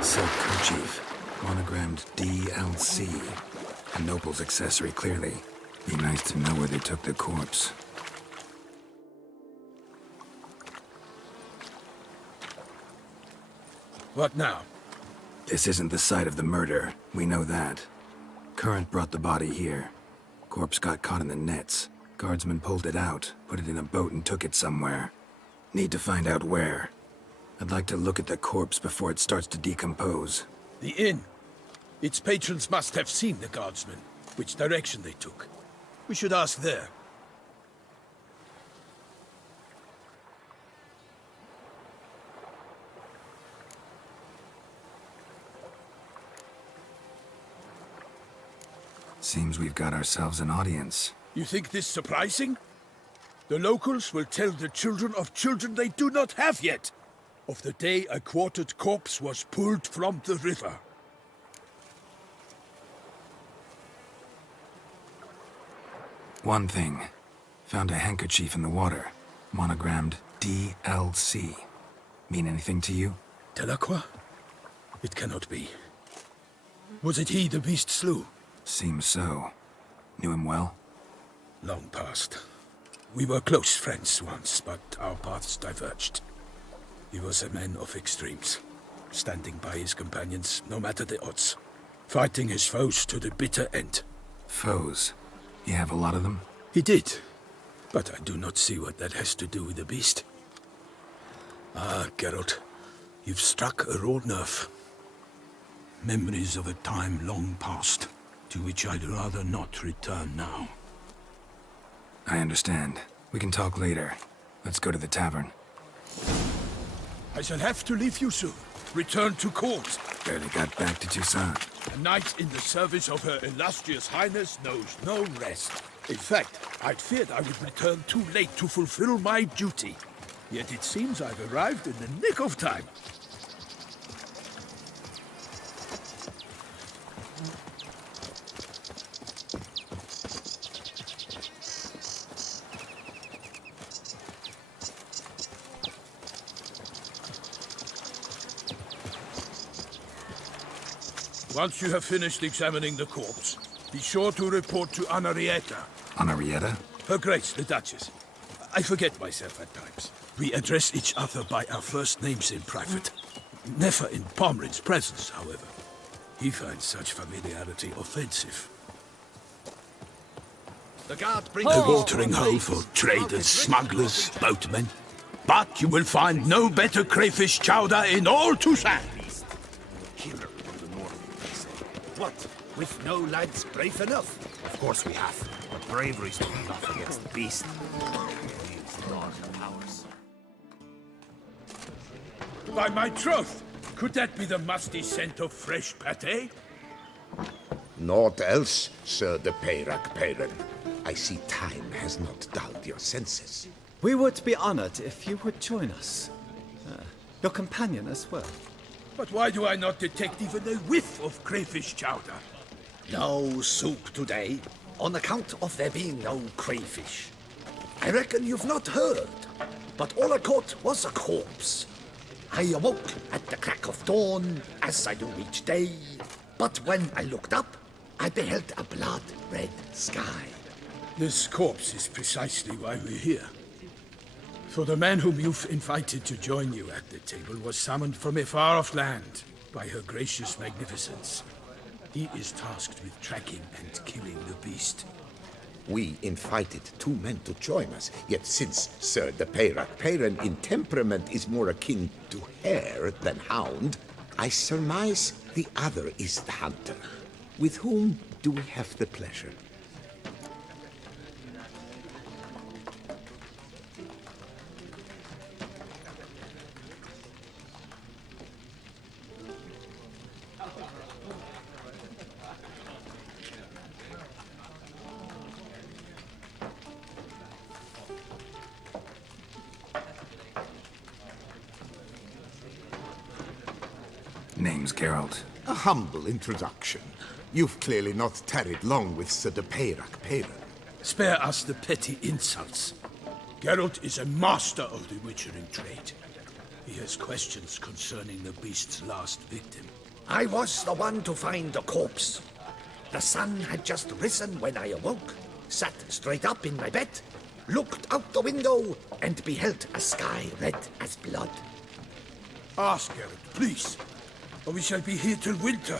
Silk kerchief, monogrammed DLC. A noble's accessory, clearly. Be nice to know where they took the corpse. What now? This isn't the site of the murder. We know that. Current brought the body here. Corpse got caught in the nets. Guardsmen pulled it out, put it in a boat and took it somewhere. Need to find out where. I'd like to look at the corpse before it starts to decompose. The inn. Its patrons must have seen the guardsmen, which direction they took. We should ask there. Seems we've got ourselves an audience. You think this surprising? The locals will tell the children of children they do not have yet, of the day a quartered corpse was pulled from the river. One thing. Found a handkerchief in the water. Monogrammed DLC. Mean anything to you? Delacroix? It cannot be. Was it he the beast slew? Seems so. Knew him well? Long past. We were close friends once, but our paths diverged. He was a man of extremes, standing by his companions no matter the odds, fighting his foes to the bitter end. Foes? You have a lot of them? He did, but I do not see what that has to do with the beast. Ah, Geralt, you've struck a raw nerve. Memories of a time long past, to which I'd rather not return now. I understand. We can talk later. Let's go to the tavern. I shall have to leave you soon. Return to court. Barely got back to Toussaint. A knight in the service of Her Illustrious Highness knows no rest. In fact, I'd feared I would return too late to fulfill my duty. Yet it seems I've arrived in the nick of time. Once you have finished examining the corpse, be sure to report to Anarietta. Anarietta? Her Grace, the Duchess. I forget myself at times. We address each other by our first names in private. Never in Pomrin's presence, however. He finds such familiarity offensive. A watering hole for traders, smugglers, boatmen. But you will find no better crayfish chowder in all Toussaint. What? With no lads brave enough? Of course we have. But bravery's not enough against the beast. These large powers. By my troth, could that be the musty scent of fresh pate? Naught else, Sir de Peyrac Peyran. I see time has not dulled your senses. We would be honored if you would join us. Your companion as well. But why do I not detect even a whiff of crayfish chowder? No soup today, on account of there being no crayfish. I reckon you've not heard, but all I caught was a corpse. I awoke at the crack of dawn, as I do each day, but when I looked up, I beheld a blood-red sky. This corpse is precisely why we're here. For the man whom you've invited to join you at the table was summoned from a far-off land by her gracious magnificence. He is tasked with tracking and killing the beast. We invited 2 men to join us, yet since Sir de Peyrac Peyran in temperament is more akin to hare than hound, I surmise the other is the hunter. With whom do we have the pleasure? Name's Geralt. A humble introduction. You've clearly not tarried long with Sir de Peyrac Peyran. Spare us the petty insults. Geralt is a master of the witchering trade. He has questions concerning the beast's last victim. I was the one to find the corpse. The sun had just risen when I awoke, sat straight up in my bed, looked out the window, and beheld a sky red as blood. Ask Geralt, please, or we shall be here till winter.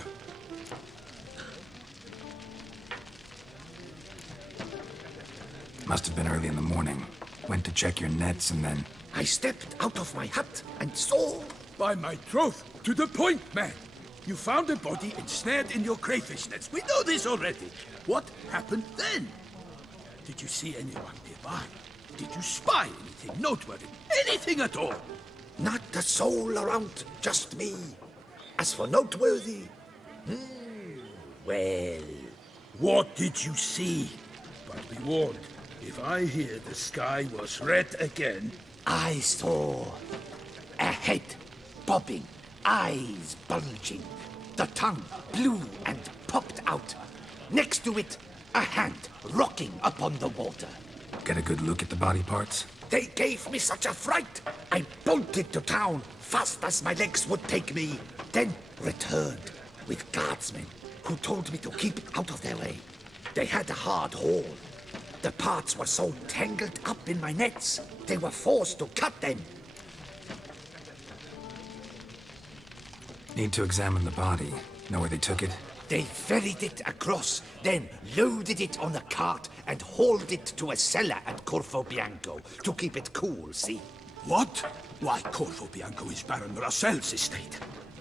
Must have been early in the morning. Went to check your nets and then... I stepped out of my hut and saw... By my troth, to the point, man. You found a body ensnared in your crayfish nets. We know this already. What happened then? Did you see anyone nearby? Did you spy anything noteworthy? Anything at all? Not a soul around, just me. As for noteworthy... well... What did you see? But be warned, if I hear the sky was red again... I saw a head bobbing, eyes bulging, the tongue blue and popped out. Next to it, a hand rocking upon the water. Get a good look at the body parts? They gave me such a fright. I bolted to town fast as my legs would take me, then returned with guardsmen who told me to keep out of their way. They had a hard haul. The parts were so tangled up in my nets, they were forced to cut them. Need to examine the body. Know where they took it? They ferried it across, then loaded it on a cart and hauled it to a cellar at Corvo Bianco to keep it cool, see? What? Why, Corvo Bianco is Baron Rossel's estate.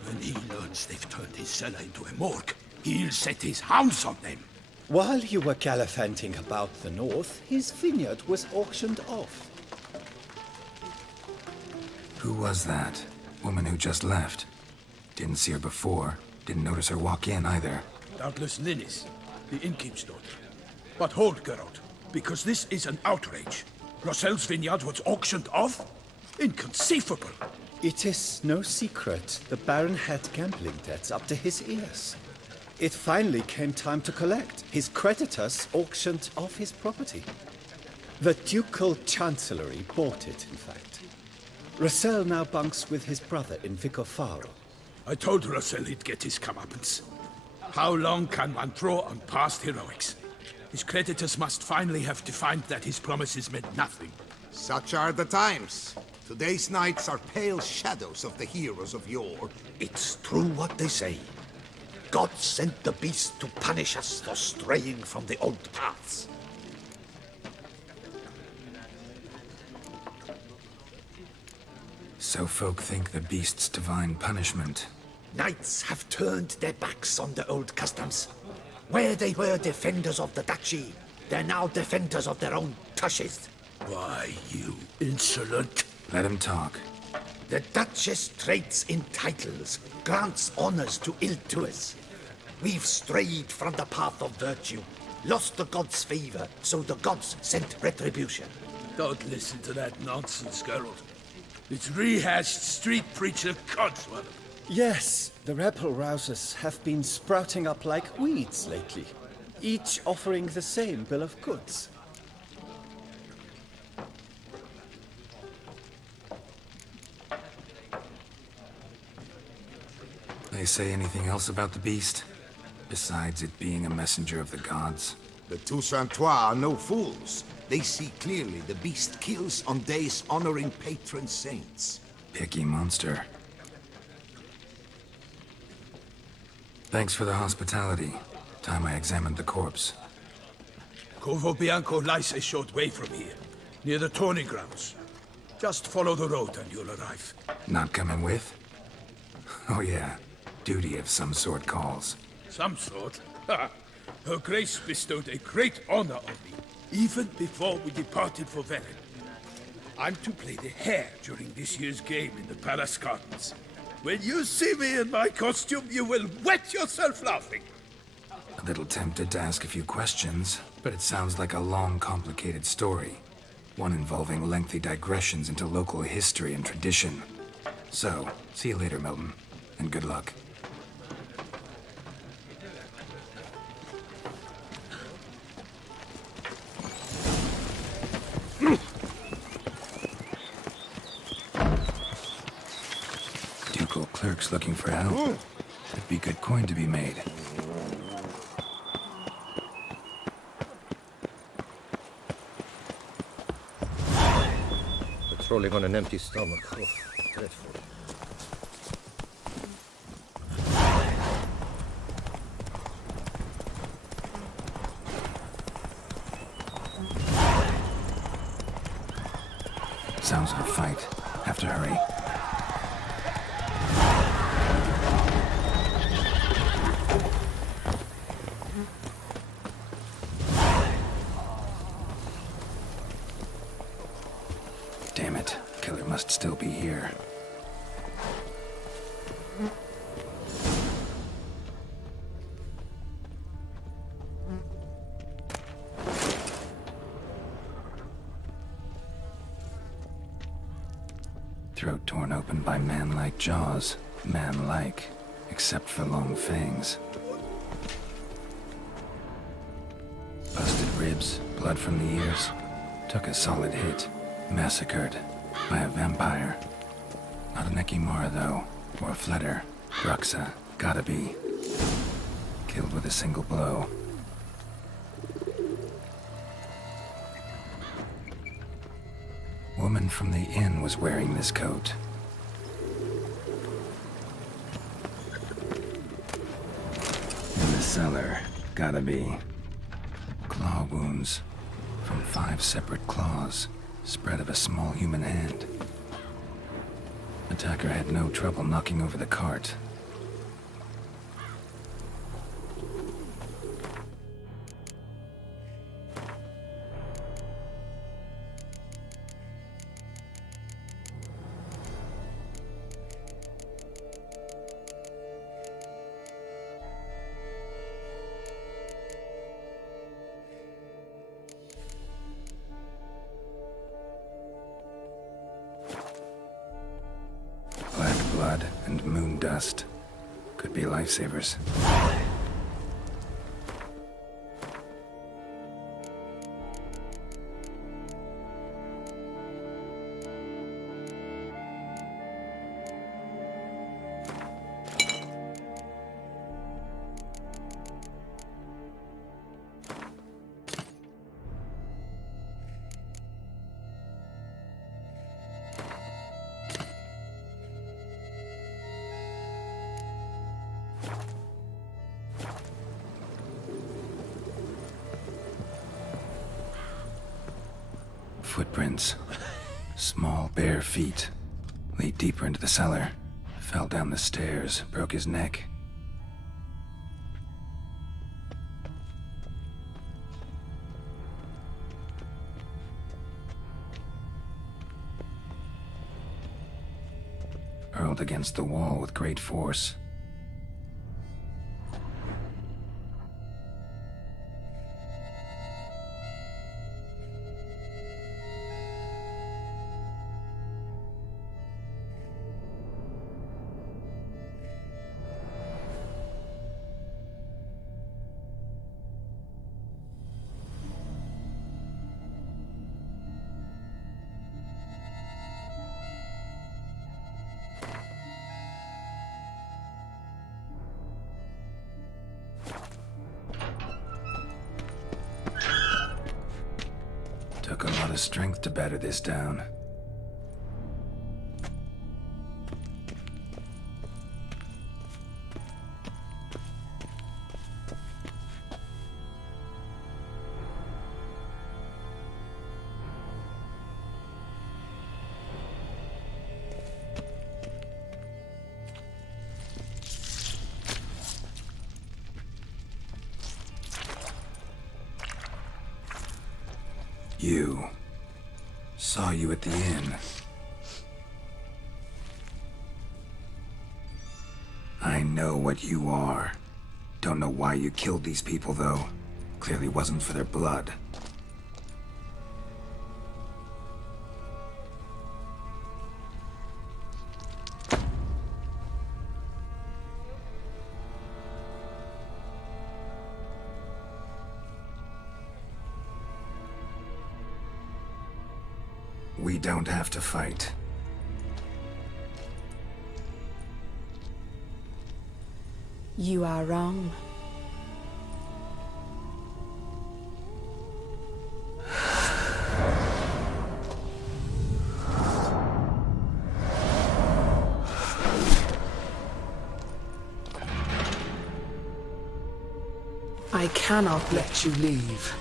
When he learns they've turned his cellar into a morgue, he'll set his hounds on them. While you were gallivanting about the north, his vineyard was auctioned off. Who was that? Woman who just left. Didn't see her before. Didn't notice her walk in either. Doubtless Linnis, the innkeep's daughter. But hold, Geralt, because this is an outrage. Rossel's vineyard was auctioned off? Inconceivable! It is no secret the Baron had gambling debts up to his ears. It finally came time to collect. His creditors auctioned off his property. The Ducal Chancellery bought it, in fact. Rossel now bunks with his brother in Vicofaro. I told Rossel he'd get his comeuppance. How long can one throw on past heroics? His creditors must finally have defined that his promises meant nothing. Such are the times. Today's knights are pale shadows of the heroes of yore. It's true what they say. God sent the beast to punish us for straying from the old paths. So folk think the beast's divine punishment. Knights have turned their backs on the old customs. Where they were defenders of the duchy, they're now defenders of their own tushes. Why, you insolent... Let him talk. The Duchess trades in titles, grants honors to ill-doers. We've strayed from the path of virtue, lost the gods' favor, so the gods sent retribution. Don't listen to that nonsense, Geralt. It's rehashed street preacher codswallop. Yes, the rebel rousers have been sprouting up like weeds lately, each offering the same bill of goods. They say anything else about the beast? Besides it being a messenger of the gods? The Toussaintois are no fools. They see clearly the beast kills on days honoring patron saints. Picky monster. Thanks for the hospitality. Time I examined the corpse. Corvo Bianco lies a short way from here, near the tourney grounds. Just follow the road and you'll arrive. Not coming with? Oh yeah, duty of some sort calls. Some sort? Ha! Her Grace bestowed a great honor on me, even before we departed for Velen. I'm to play the hare during this year's game in the palace gardens. When you see me in my costume, you will wet yourself laughing. A little tempted to ask a few questions, but it sounds like a long, complicated story. One involving lengthy digressions into local history and tradition. So, see you later, Milton, and good luck. Ducal clerks looking for help. Could be good coin to be made. Patrolling on an empty stomach. Oh, dreadful. Sounds of a fight. Have to hurry. Damn it. Killer must still be here. Throat torn open by man-like jaws. Man-like, except for long fangs. Busted ribs, blood from the ears. Took a solid hit. Massacred by a vampire. Not an Ekimara, though, or a Fletter. Bruxa, gotta be. Killed with a single blow. Woman from the inn was wearing this coat. In the cellar, gotta be. Claw wounds from 5 separate claws, spread of a small human hand. Attacker had no trouble knocking over the cart. Black blood and moon dust. Could be lifesavers. footprints. Small, bare feet. Lead deeper into the cellar. Fell down the stairs, broke his neck. Hurled against the wall with great force. Took a lot of strength to batter this down. You. Saw you at the inn. I know what you are. Don't know why you killed these people, though. Clearly wasn't for their blood. We don't have to fight. You are wrong. I cannot let you leave.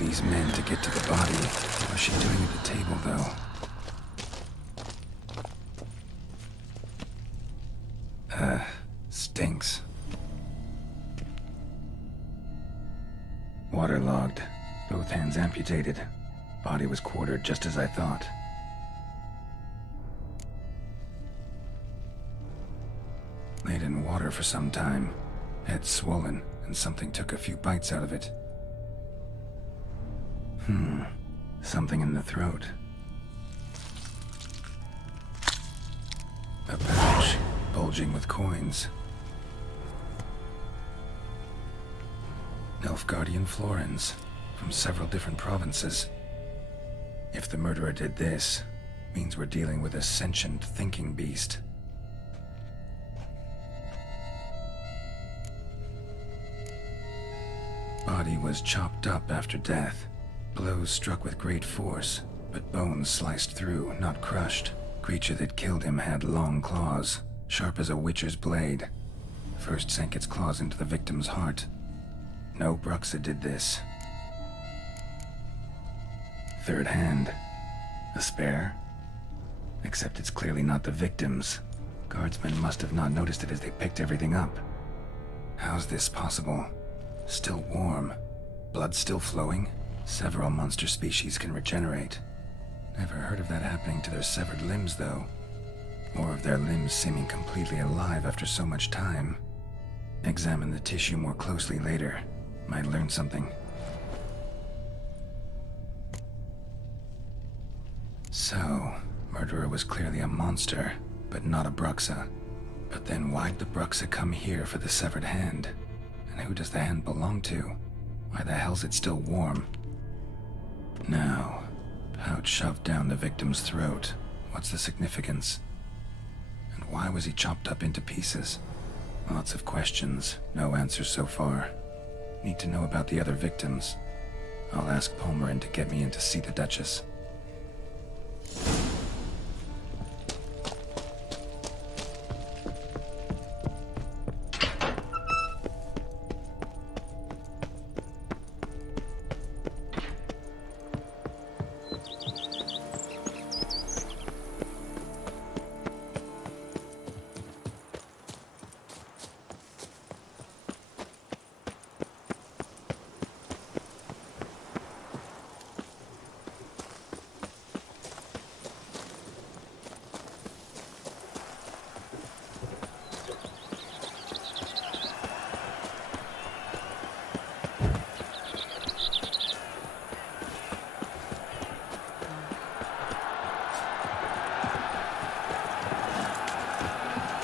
These men to get to the body. What's she doing at the table, though? Stinks. Waterlogged. Both hands amputated. Body was quartered just as I thought. Laid in water for some time. Head swollen, and something took a few bites out of it. Something in the throat. A pouch, bulging with coins. Nilfgaardian florins, from several different provinces. If the murderer did this, Means we're dealing with a sentient thinking beast. Body was chopped up after death. Blows struck with great force, but bones sliced through, not crushed. Creature that killed him had long claws, sharp as a witcher's blade. First sank its claws into the victim's heart. No Bruxa did this. Third hand. A spare? Except it's clearly not the victim's. Guardsmen must have not noticed it as they picked everything up. How's this possible? Still warm. Blood still flowing? Several monster species can regenerate. Never heard of that happening to their severed limbs, though. Or of their limbs seeming completely alive after so much time. Examine the tissue more closely later. Might learn something. So, murderer was clearly a monster, but not a Bruxa. But then why'd the Bruxa come here for the severed hand? And who does the hand belong to? Why the hell's it still warm? Now, pouch shoved down the victim's throat. What's the significance? And why was he chopped up into pieces? Lots of questions, no answers so far. Need to know about the other victims. I'll ask Palmerin to get me in to see the Duchess.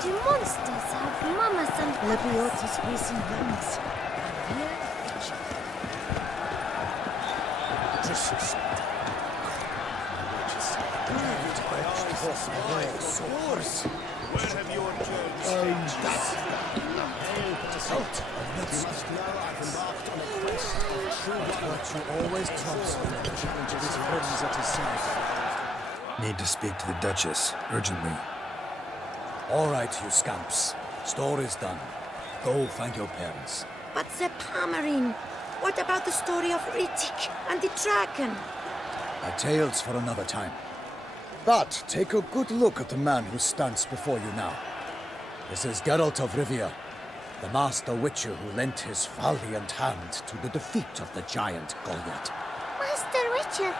Do monsters have mamas and Lebiotis recent rings. Need to speak to the Duchess, urgently. All right, you scamps. Story's done. Go find your parents. But the Palmerin, what about the story of Rittik and the dragon? A tale's for another time. But take a good look at the man who stands before you now. This is Geralt of Rivia, the master witcher who lent his valiant hand to the defeat of the giant Goliath. Master Witcher,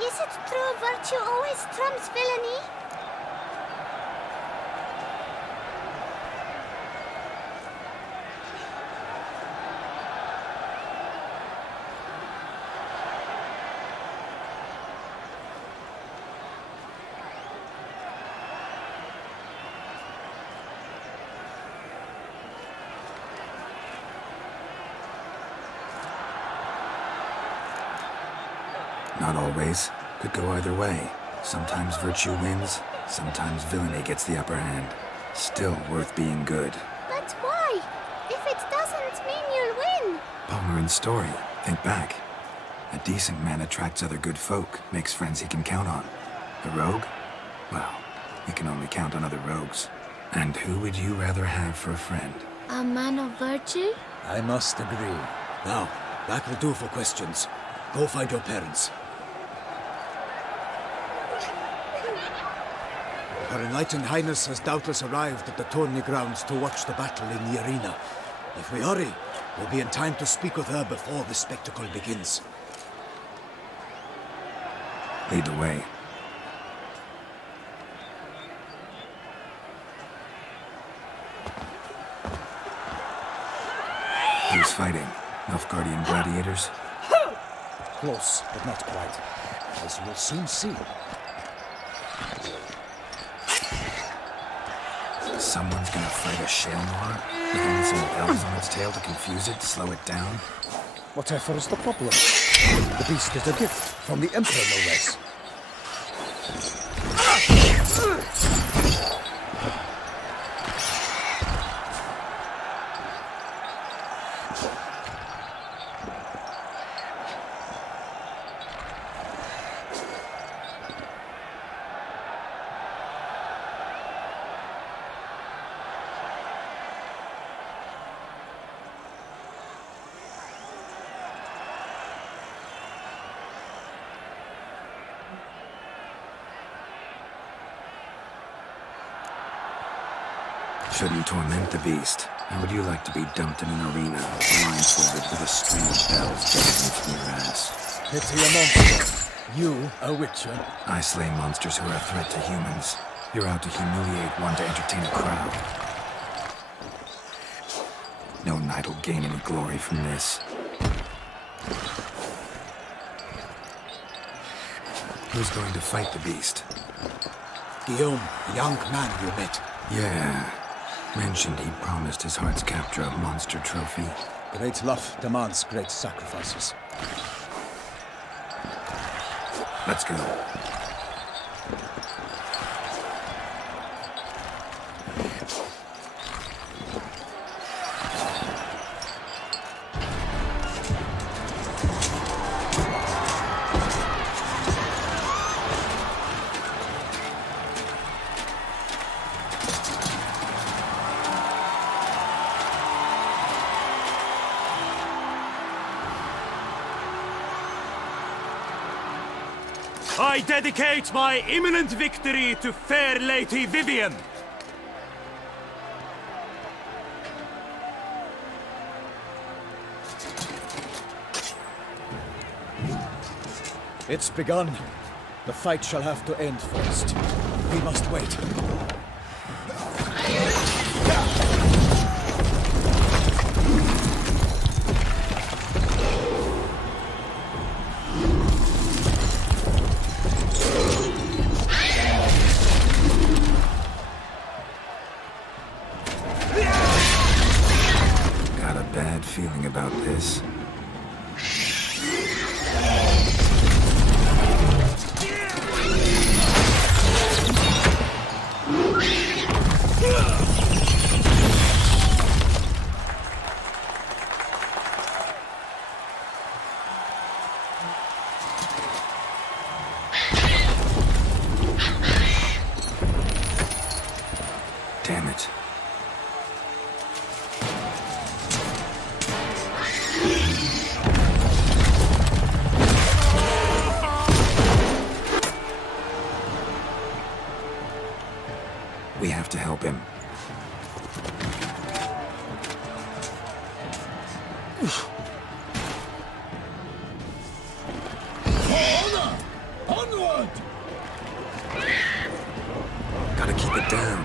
is it true virtue always trumps villainy? Not always. Could go either way. Sometimes virtue wins, sometimes villainy gets the upper hand. Still worth being good. But why? If it doesn't mean you'll win. Palmerin's story. Think back. A decent man attracts other good folk, makes friends he can count on. A rogue? Well, he can only count on other rogues. And who would you rather have for a friend? A man of virtue? I must agree. Now, that will do for questions. Go find your parents. Her Enlightened Highness has doubtless arrived at the tourney grounds to watch the battle in the arena. If we hurry, we'll be in time to speak with her before the spectacle begins. Lead the way. Who's fighting? Nilfgaardian gladiators? Close, but not quite. As you will soon see. Someone's gonna fight a Shaelmaar? With only some elves on its tail to confuse it, slow it down? Whatever is the problem? The beast is a gift from the Emperor, no less. Shouldn't torment the beast. How would you like to be dumped in an arena, blindfolded with a string of bells dangling from your ass? Pity a monster. You, a witcher. I slay monsters who are a threat to humans. You're out to humiliate one to entertain a crowd. No knight will gain any glory from this. Who's going to fight the beast? Guillaume, the young man you met. Yeah. Mentioned he'd promised his heart's capture a monster trophy. Great love demands great sacrifices. Let's go. I dedicate my imminent victory to fair Lady Vivian. It's begun. The fight shall have to end first. We must wait. Got a bad feeling about this. Damn it. We have to help him. Onward! Gotta keep it down.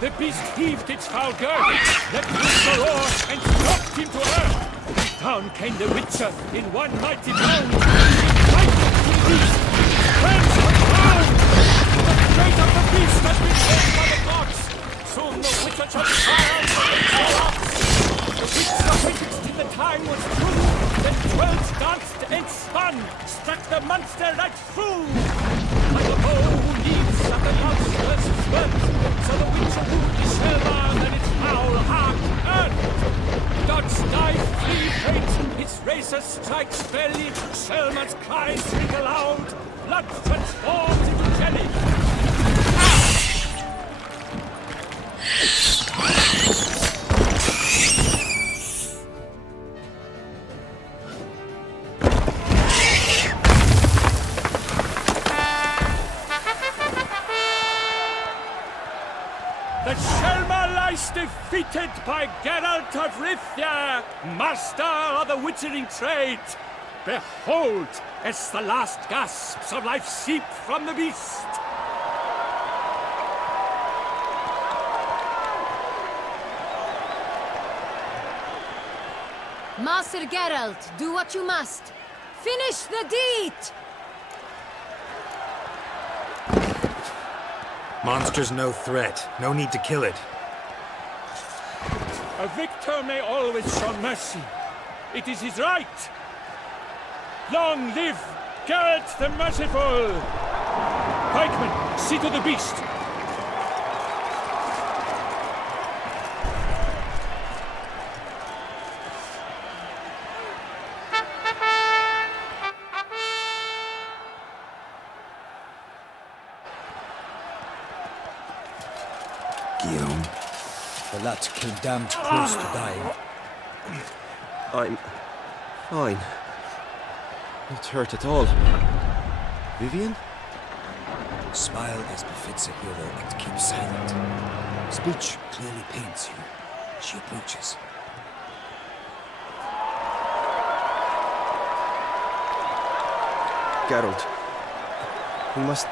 The beast heaved its foul girth, let loose the roar, and dropped him to earth. Down came the Witcher in one mighty bound. Fight to the beast! Friends are bound! The fate of the beast has been saved by the gods. Soon the Witcher shall triumph and the Witcher waited till the time was true. Then 12 danced and spun, struck the monster right through. Like a bow leaves at the monster's sweat, so the Witcher wound is silver than its foul heart earth. Dodge, dive, flee, faint, its razor strikes belly, Selma's cries ring aloud, blood transforms into jelly. The Selma lies defeated by Geralt of Rivia, master of the witchering trade. Behold, as the last gasps of life seep from the beast. Master Geralt, do what you must. Finish the deed! Monster's no threat. No need to kill it. A victor may always show mercy. It is his right. Long live Geralt the Merciful! Pikemen, see to the beast! Guillaume? The lad came damned close to dying. I'm fine. Not hurt at all. Vivian? Smile as befits a hero and keep silent. Speech clearly pains you. She approaches. Geralt. We must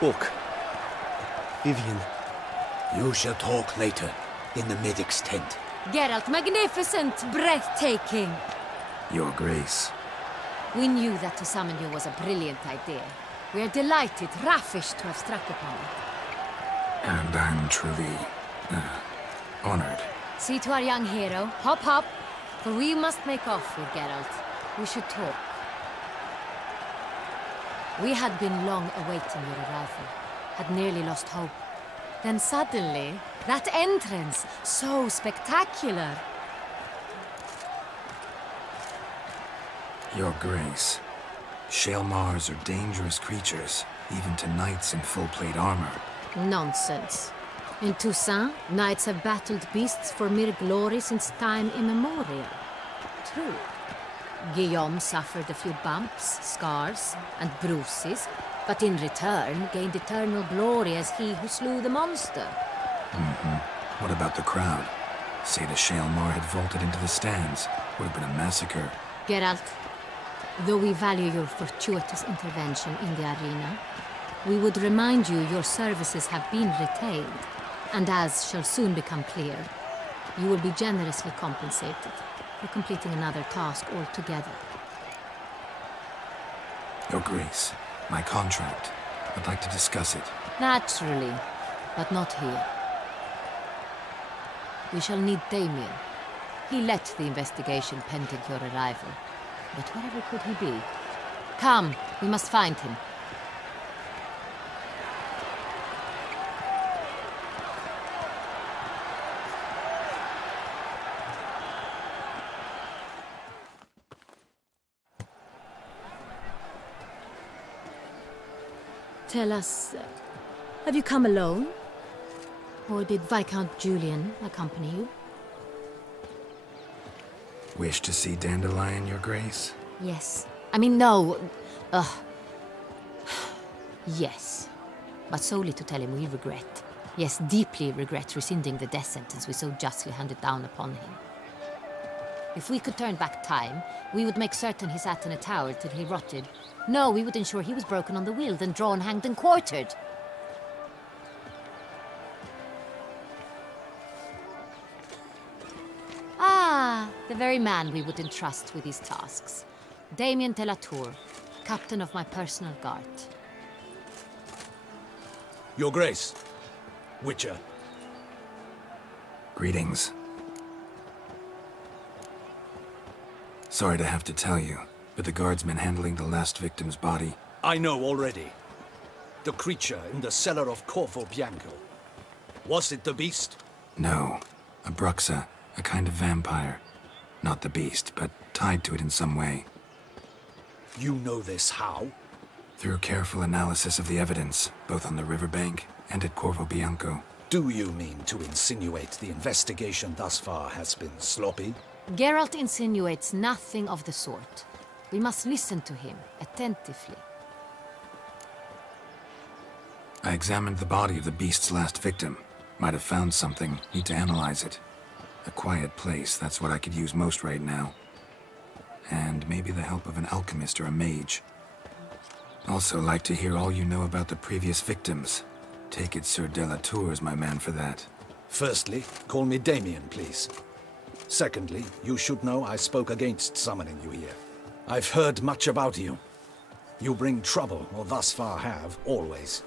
talk. Vivian. You shall talk later, in the medic's tent. Geralt, magnificent, breathtaking. Your Grace. We knew that to summon you was a brilliant idea. We are delighted, ravished to have struck upon it. And I'm truly honored. See to our young hero. Hop, hop. For we must make off with Geralt. We should talk. We had been long awaiting your arrival. Had nearly lost hope. Then suddenly, that entrance, so spectacular. Your Grace. Shaelmars are dangerous creatures, even to knights in full plate armor. Nonsense. In Toussaint, knights have battled beasts for mere glory since time immemorial. True. Guillaume suffered a few bumps, scars, and bruises, but in return gained eternal glory as he who slew the monster. What about the crowd? Say the Shaelmar had vaulted into the stands. Would have been a massacre. Geralt, though we value your fortuitous intervention in the arena, we would remind you your services have been retained, and as shall soon become clear, you will be generously compensated for completing another task altogether. Your Grace, my contract. I'd like to discuss it. Naturally, but not here. We shall need Damien. He led the investigation pending your arrival. But wherever could he be? Come, we must find him. Tell us, have you come alone? Or did Viscount Julian accompany you? Wish to see Dandelion, Your Grace? Yes. I mean, no. Yes. But solely to tell him we regret. Yes, deeply regret rescinding the death sentence we so justly handed down upon him. If we could turn back time, we would make certain he sat in a tower till he rotted. No, we would ensure he was broken on the wheel, then drawn, hanged, and quartered. Ah, the very man we would entrust with these tasks. Damien de la Tour, captain of my personal guard. Your Grace. Witcher. Greetings. Sorry to have to tell you, but the guardsman handling the last victim's body... I know already. The creature in the cellar of Corvo Bianco. Was it the beast? No. A Bruxa, a kind of vampire. Not the beast, but tied to it in some way. You know this how? Through careful analysis of the evidence, both on the riverbank and at Corvo Bianco. Do you mean to insinuate the investigation thus far has been sloppy? Geralt insinuates nothing of the sort. We must listen to him attentively. I examined the body of the beast's last victim. Might have found something. Need to analyze it. A quiet place, that's what I could use most right now. And maybe the help of an alchemist or a mage. Also like to hear all you know about the previous victims. Take it Sir de la Tour is my man for that. Firstly, call me Damien, please. Secondly, you should know I spoke against summoning you here. I've heard much about you. You bring trouble, or thus far have, always.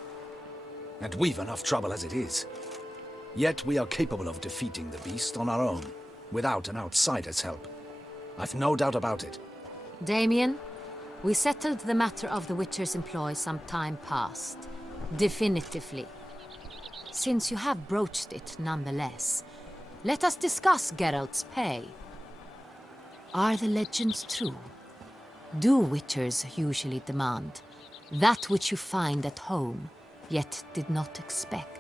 And we've enough trouble as it is. Yet we are capable of defeating the beast on our own, without an outsider's help. I've no doubt about it. Damien, We settled the matter of the Witcher's employ some time past. Definitively. Since you have broached it nonetheless, let us discuss Geralt's pay. Are the legends true? Do Witchers usually demand that which you find at home, yet did not expect?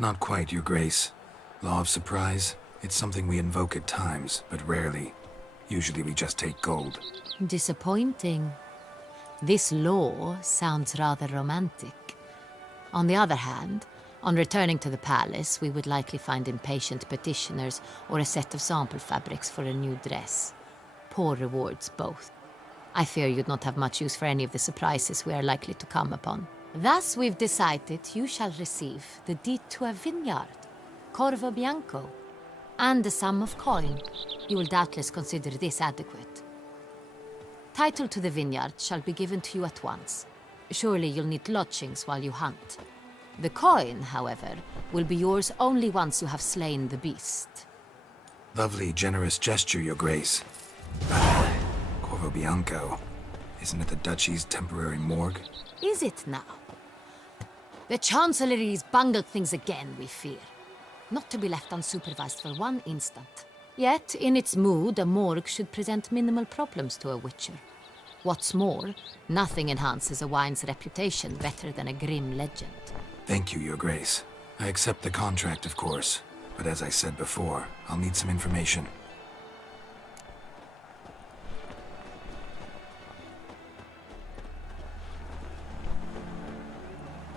Not quite, Your Grace. Law of surprise, it's something we invoke at times, but rarely. Usually we just take gold. Disappointing. This law sounds rather romantic. On the other hand, on returning to the palace, we would likely find impatient petitioners or a set of sample fabrics for a new dress. Poor rewards, both. I fear you'd not have much use for any of the surprises we are likely to come upon. Thus, we've decided you shall receive the deed to a vineyard, Corvo Bianco, and a sum of coin. You will doubtless consider this adequate. Title to the vineyard shall be given to you at once. Surely you'll need lodgings while you hunt. The coin, however, will be yours only once you have slain the beast. Lovely, generous gesture, Your Grace. Corvo Bianco. Isn't it the Duchy's temporary morgue? Is it now? The Chancellery's bungled things again, we fear. Not to be left unsupervised for one instant. Yet, in its mood, a morgue should present minimal problems to a Witcher. What's more, nothing enhances a wine's reputation better than a grim legend. Thank you, Your Grace. I accept the contract, of course. But as I said before, I'll need some information.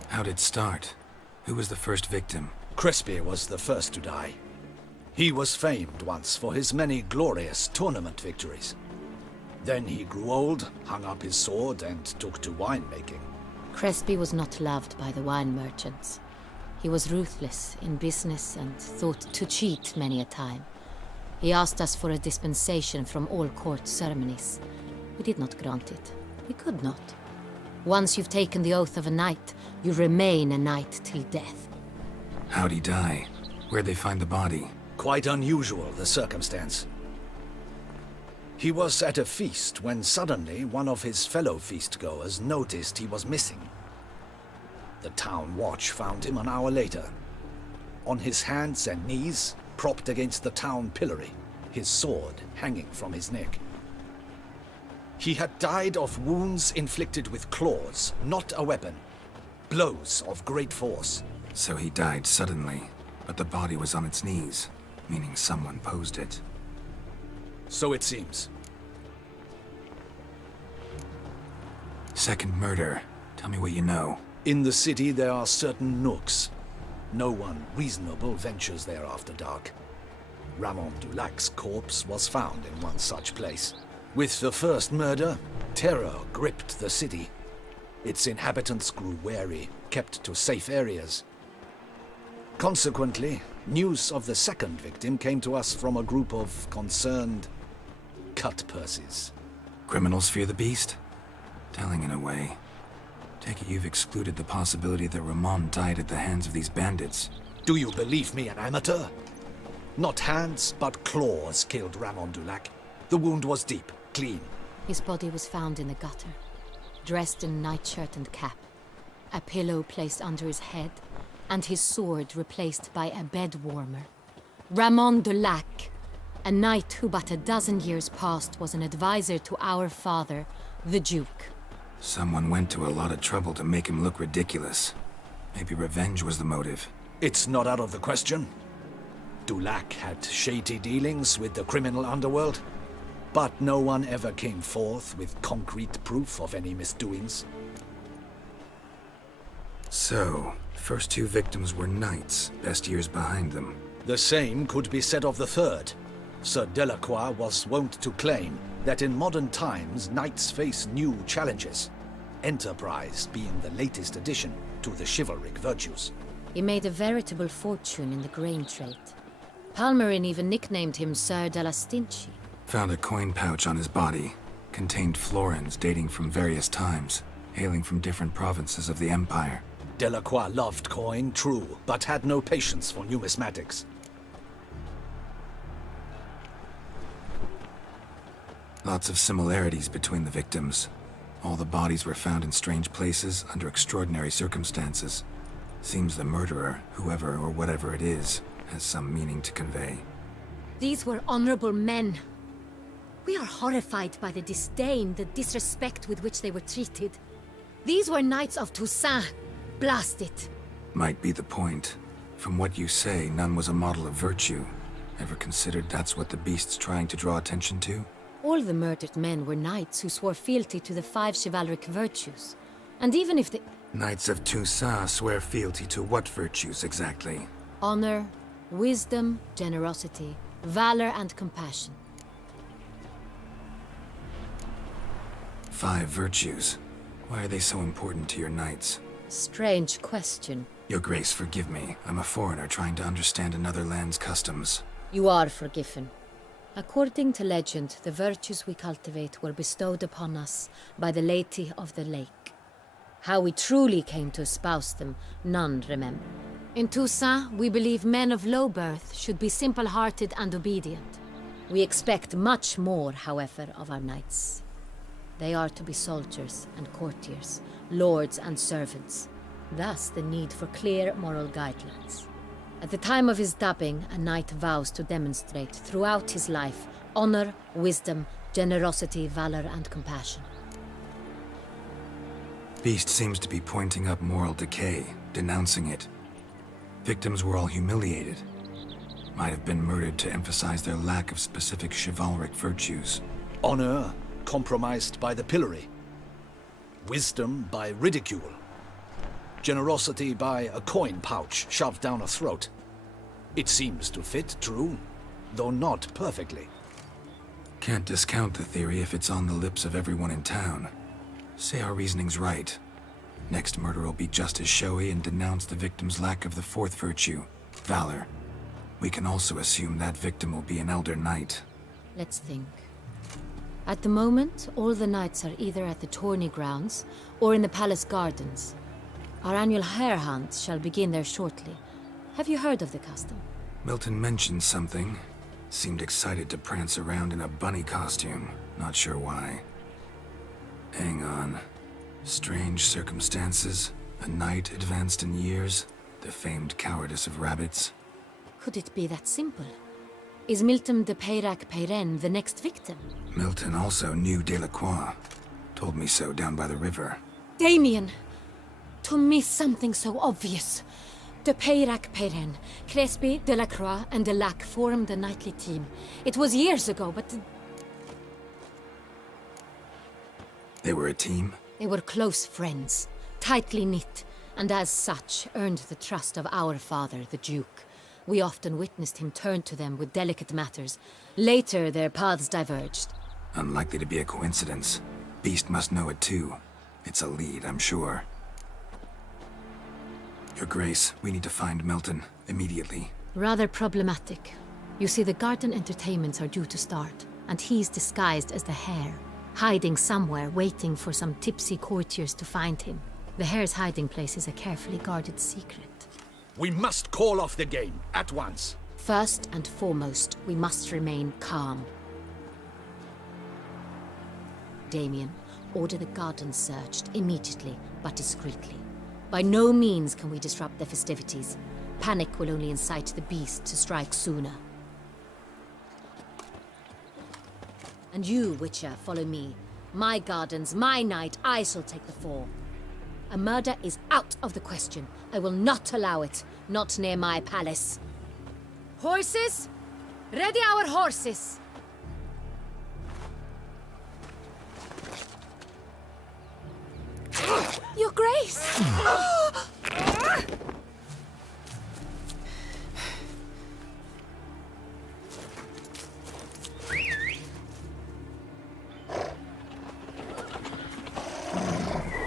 How'd it start? Who was the first victim? Crespi was the first to die. He was famed once for his many glorious tournament victories. Then he grew old, hung up his sword, and took to winemaking. Crespi was not loved by the wine merchants. He was ruthless in business and thought to cheat many a time. He asked us for a dispensation from all court ceremonies. We did not grant it. We could not. Once you've taken the oath of a knight, you remain a knight till death. How'd he die? Where'd they find the body? Quite unusual, the circumstance. He was at a feast when suddenly one of his fellow feastgoers noticed he was missing. The town watch found him an hour later. On his hands and knees, propped against the town pillory, his sword hanging from his neck. He had died of wounds inflicted with claws, not a weapon. Blows of great force. So he died suddenly, but the body was on its knees, meaning someone posed it. So it seems. Second murder. Tell me what you know. In the city there are certain nooks. No one reasonable ventures there after dark. Ramon Dulac's corpse was found in one such place. With the first murder, terror gripped the city. Its inhabitants grew wary, kept to safe areas. Consequently, news of the second victim came to us from a group of concerned cut-purses. Criminals fear the beast? Telling in a way. Take it you've excluded the possibility that Ramon died at the hands of these bandits. Do you believe me an amateur? Not hands, but claws killed Ramon Dulac. The wound was deep, clean. His body was found in the gutter, dressed in nightshirt and cap, a pillow placed under his head, and his sword replaced by a bed warmer. Ramon Dulac, a knight who but a dozen years past was an advisor to our father, the Duke. Someone went to a lot of trouble to make him look ridiculous. Maybe revenge was the motive. It's not out of the question. Dulac had shady dealings with the criminal underworld. But no one ever came forth with concrete proof of any misdoings. So, first two victims were knights, best years behind them. The same could be said of the third. Sir Delacroix was wont to claim that in modern times knights face new challenges, enterprise being the latest addition to the chivalric virtues. He made a veritable fortune in the grain trade. Palmerin even nicknamed him Sir de la Stinchi. Found a coin pouch on his body. Contained florins dating from various times, hailing from different provinces of the Empire. Delacroix loved coin, true, but had no patience for numismatics. Lots of similarities between the victims. All the bodies were found in strange places under extraordinary circumstances. Seems the murderer, whoever or whatever it is, has some meaning to convey. These were honorable men. We are horrified by the disdain, the disrespect with which they were treated. These were knights of Toussaint. Blast it. Might be the point. From what you say, none was a model of virtue. Ever considered that's what the beast's trying to draw attention to? All the murdered men were knights who swore fealty to the 5 chivalric virtues. And even if the... Knights of Toussaint swear fealty to what virtues exactly? Honor, wisdom, generosity, valor, and compassion. 5 virtues. Why are they so important to your knights? Strange question. Your Grace, forgive me. I'm a foreigner trying to understand another land's customs. You are forgiven. According to legend, the virtues we cultivate were bestowed upon us by the Lady of the Lake. How we truly came to espouse them, none remember. In Toussaint, we believe men of low birth should be simple-hearted and obedient. We expect much more, however, of our knights. They are to be soldiers and courtiers, lords and servants. Thus the need for clear moral guidelines. At the time of his dubbing, a knight vows to demonstrate throughout his life honor, wisdom, generosity, valor, and compassion. Beast seems to be pointing up moral decay, denouncing it. Victims were all humiliated. Might have been murdered to emphasize their lack of specific chivalric virtues. Honor compromised by the pillory. Wisdom by ridicule. Generosity by a coin pouch shoved down a throat. It seems to fit, true, though not perfectly. Can't discount the theory if it's on the lips of everyone in town. Say our reasoning's right. Next murder will be just as showy and denounce the victim's lack of the 4th virtue, valor. We can also assume that victim will be an elder knight. Let's think. At the moment, all the knights are either at the tourney grounds or in the palace gardens. Our annual hare hunt shall begin there shortly. Have you heard of the custom? Milton mentioned something. Seemed excited to prance around in a bunny costume. Not sure why. Hang on. Strange circumstances. A knight advanced in years. The famed cowardice of rabbits. Could it be that simple? Is Milton de Peyrac Peyren the next victim? Milton also knew Delacroix. Told me so down by the river. Damien! To miss something so obvious. De Peyrac Peyren, Crespi, Delacroix, and Delac formed a knightly team. It was years ago, but... They were a team? They were close friends, tightly knit, and as such earned the trust of our father, the Duke. We often witnessed him turn to them with delicate matters. Later, their paths diverged. Unlikely to be a coincidence. Beast must know it too. It's a lead, I'm sure. Your Grace, we need to find Milton, immediately. Rather problematic. You see, the garden entertainments are due to start, and he's disguised as the hare, hiding somewhere, waiting for some tipsy courtiers to find him. The hare's hiding place is a carefully guarded secret. We must call off the game, at once. First and foremost, we must remain calm. Damien, order the garden searched immediately, but discreetly. By no means can we disrupt the festivities. Panic will only incite the beast to strike sooner. And you, Witcher, follow me. My gardens, my night, I shall take the fall. A murder is out of the question. I will not allow it. Not near my palace. Horses? Ready our horses! Your Grace!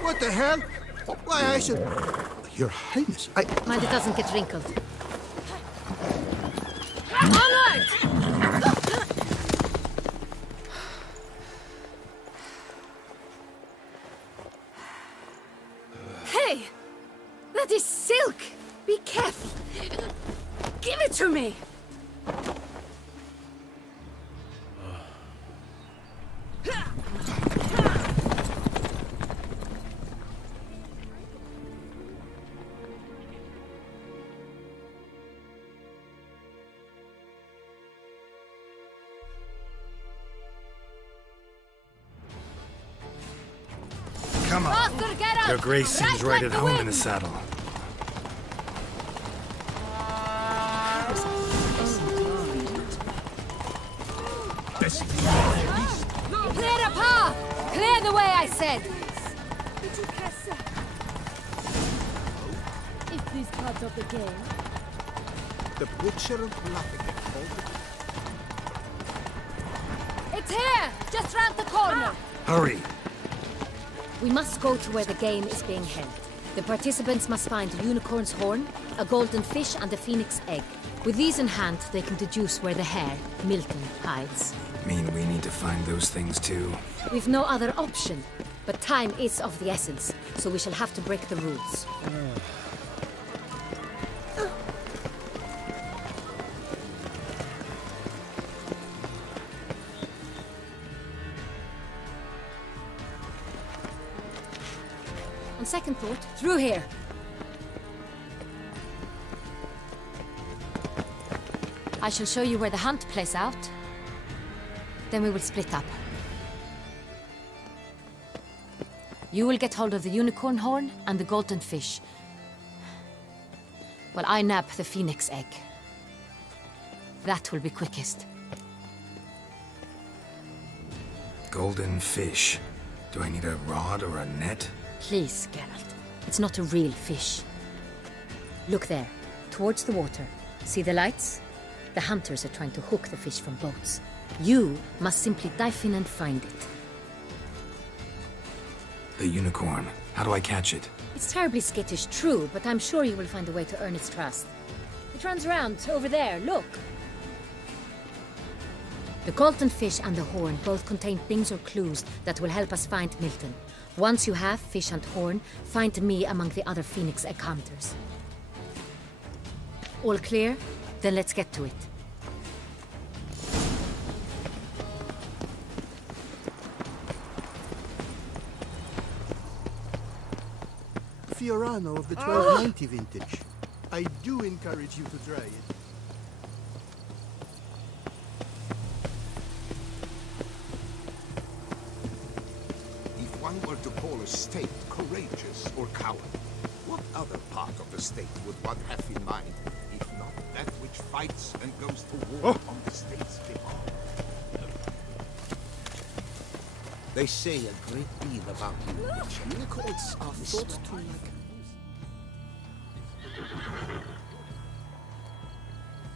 What the hell? Why, I should... Your Highness, Mind it doesn't get wrinkled. Onward! Hey! That is silk! Be careful! Give it to me! Come on. Faster, Geralt! Your Grace seems right like at the home in wind. the saddle. Clear the path! Clear the way, I said! If this part of the game. The butcher of Nottingham. It's here! Just round the corner! Hurry. We must go to where the game is being held. The participants must find a unicorn's horn, a golden fish, and a phoenix egg. With these in hand, they can deduce where the hare, Milton, hides. Mean we need to find those things too? We've no other option. But time is of the essence, so we shall have to break the rules. On second thought, through here. I shall show you where the hunt plays out. Then we will split up. You will get hold of the unicorn horn and the golden fish. While I nab the phoenix egg. That will be quickest. Golden fish. Do I need a rod or a net? Please, Geralt. It's not a real fish. Look there, towards the water. See the lights? The hunters are trying to hook the fish from boats. You must simply dive in and find it. The unicorn. How do I catch it? It's terribly skittish, true, but I'm sure you will find a way to earn its trust. It runs around, over there, look. The golden fish and the horn both contain things or clues that will help us find Milton. Once you have fish and horn, find me among the other phoenix egg hunters. All clear? Then let's get to it. Fiorano of the 1290 vintage. I do encourage you to try it. If one were to call a state courageous or coward, what other part of the state would one have in mind, if not that which fights and goes to war on the state's behalf? They say a great deal about you, which unicorns are thought to like.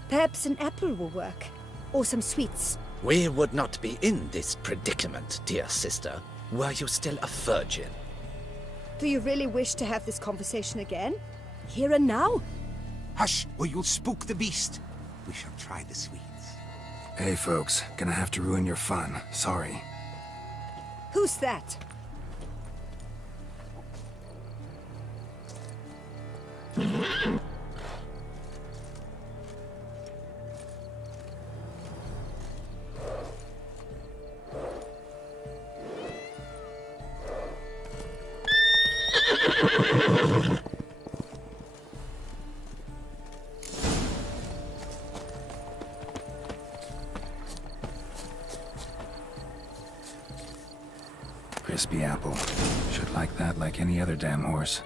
Perhaps an apple will work. Or some sweets. We would not be in this predicament, dear sister, were you still a virgin. Do you really wish to have this conversation again? Here and now? Hush, or you'll spook the beast. We shall try the sweets. Hey folks, gonna have to ruin your fun. Sorry. Who's that? Crispy apple. Should like that like any other damn horse.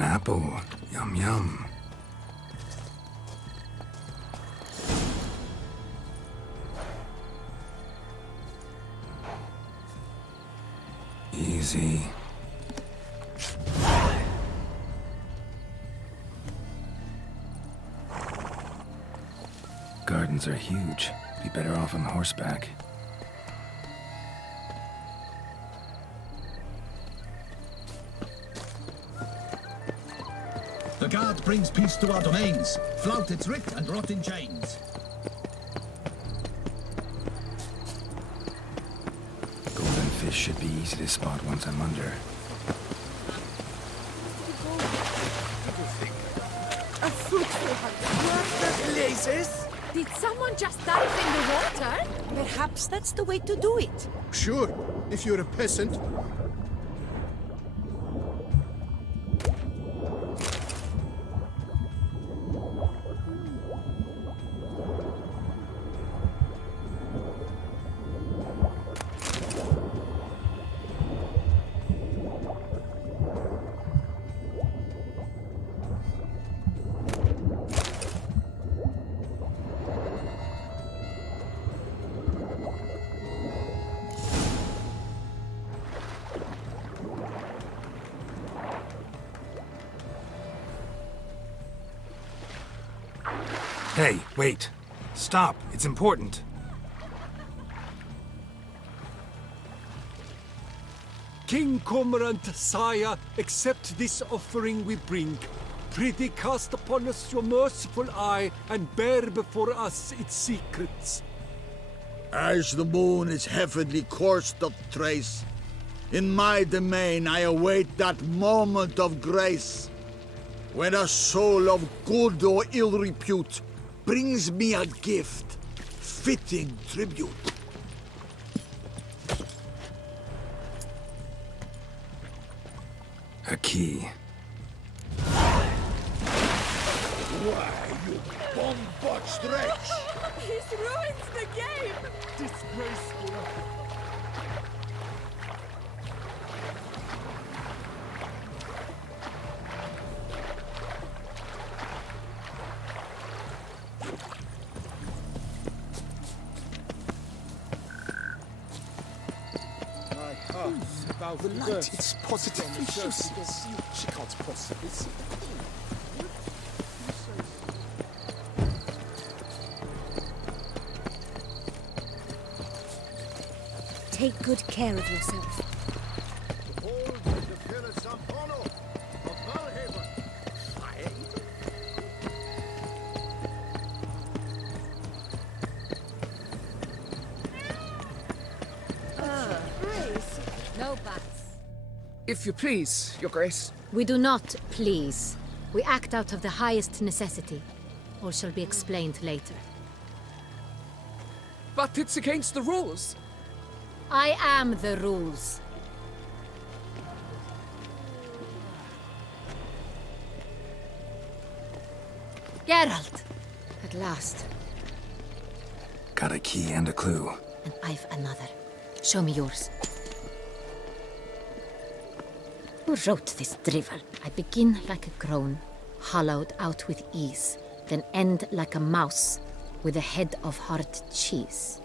An apple. Yum yum. Easy. Gardens are huge. Be better off on horseback. The guard brings peace to our domains. Flout its writ and rot in chains. Golden fish should be easy to spot once I'm under. A fruitful hunt. Places? Did someone just dive in the water? Perhaps that's the way to do it. Sure, if you're a peasant. Hey, wait. Stop. It's important. King Cormorant, sire, accept this offering we bring. Prithee cast upon us your merciful eye, and bear before us its secrets. As the moon is heavenly coursed of trace, in my domain I await that moment of grace, when a soul of good or ill repute brings me a gift, fitting tribute. A key. Why, you bomb-botched wretch! He's ruined the game! Disgraceful. The light is positively useless. She can't possibly see. Take good care of yourself. No bats. If you please, Your Grace. We do not please. We act out of the highest necessity. All shall be explained later. But it's against the rules. I am the rules. Geralt! At last. Got a key and a clue. And I've another. Show me yours. Who wrote this drivel? I begin like a groan, hollowed out with ease, then end like a mouse, with a head of hard cheese.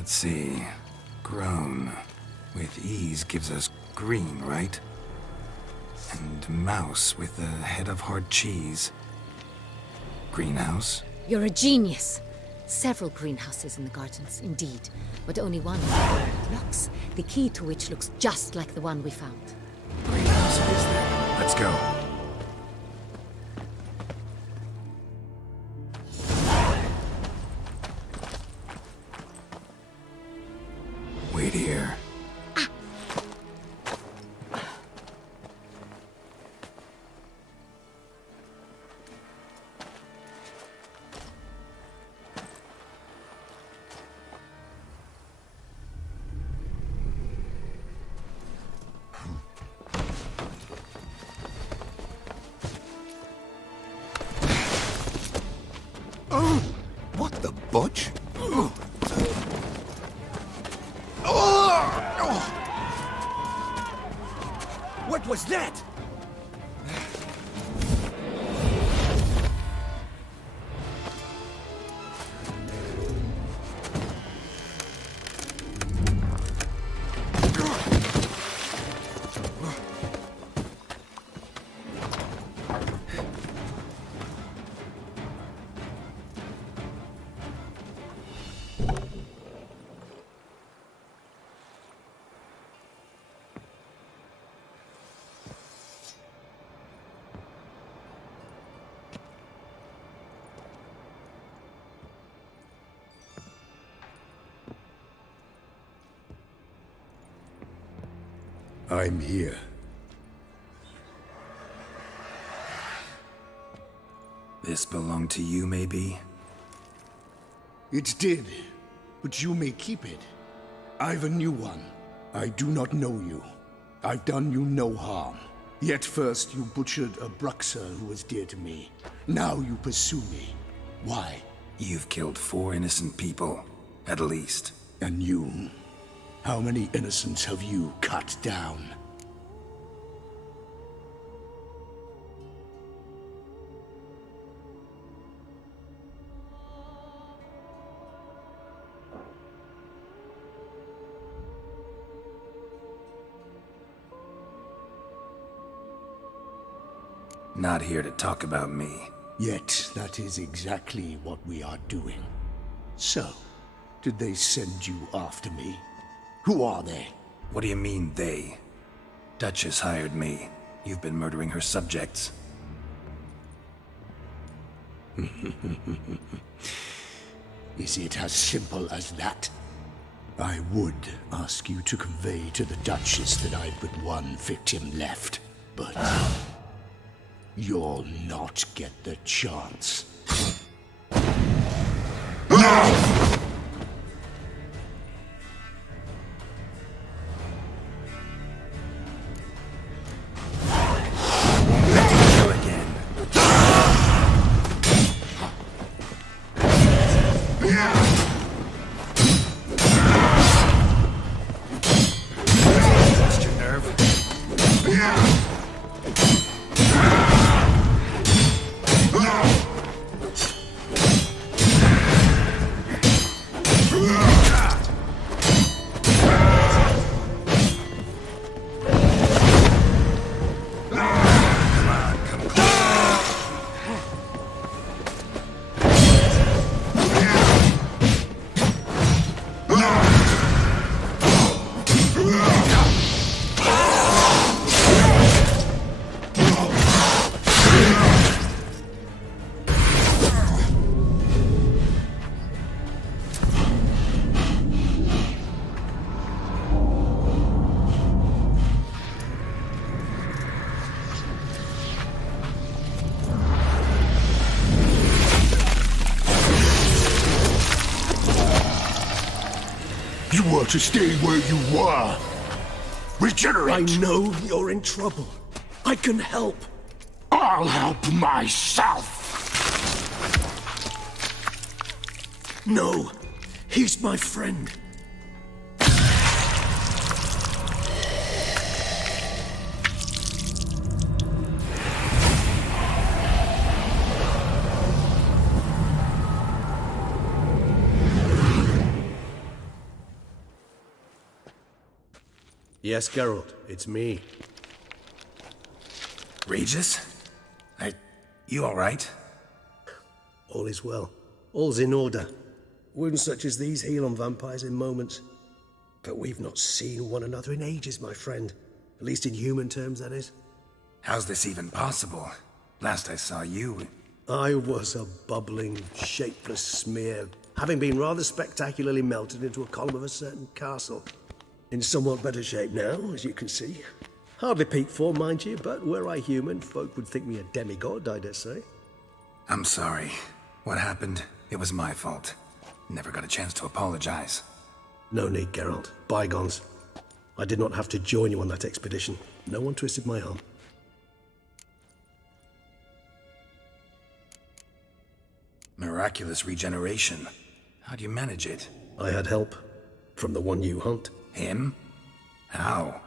Let's see. Grown. With ease gives us green, right? And mouse with the head of hard cheese. Greenhouse? You're a genius. Several greenhouses in the gardens, indeed, but only one locks, the key to which looks just like the one we found. Greenhouse it is then. Let's go. Wait here. Oh, what the butch? What was that? I'm here. This belonged to you, maybe? It did, but you may keep it. I've a new one. I do not know you. I've done you no harm. Yet first you butchered a Bruxer who was dear to me. Now you pursue me. Why? You've killed 4 innocent people, at least. And you? How many innocents have you cut down? Not here to talk about me. Yet that is exactly what we are doing. So, did they send you after me? Who are they? What do you mean, they? Duchess hired me. You've been murdering her subjects. Is it as simple as that? I would ask you to convey to the Duchess that I've but one victim left, but you'll not get the chance. You were to stay where you were. Regenerate! I know you're in trouble. I can help. I'll help myself! No, he's my friend. Yes, Geralt, it's me. Regis? You alright? All is well. All's in order. Wounds such as these heal on vampires in moments. But we've not seen one another in ages, my friend. At least in human terms, that is. How's this even possible? Last I saw you... I was a bubbling, shapeless smear, having been rather spectacularly melted into a column of a certain castle. In somewhat better shape now, as you can see. Hardly peak form, mind you, but were I human, folk would think me a demigod, I dare say. I'm sorry. What happened, it was my fault. Never got a chance to apologize. No need, Geralt. Bygones. I did not have to join you on that expedition. No one twisted my arm. Miraculous regeneration. How do you manage it? I had help. From the one you hunt. Him? How?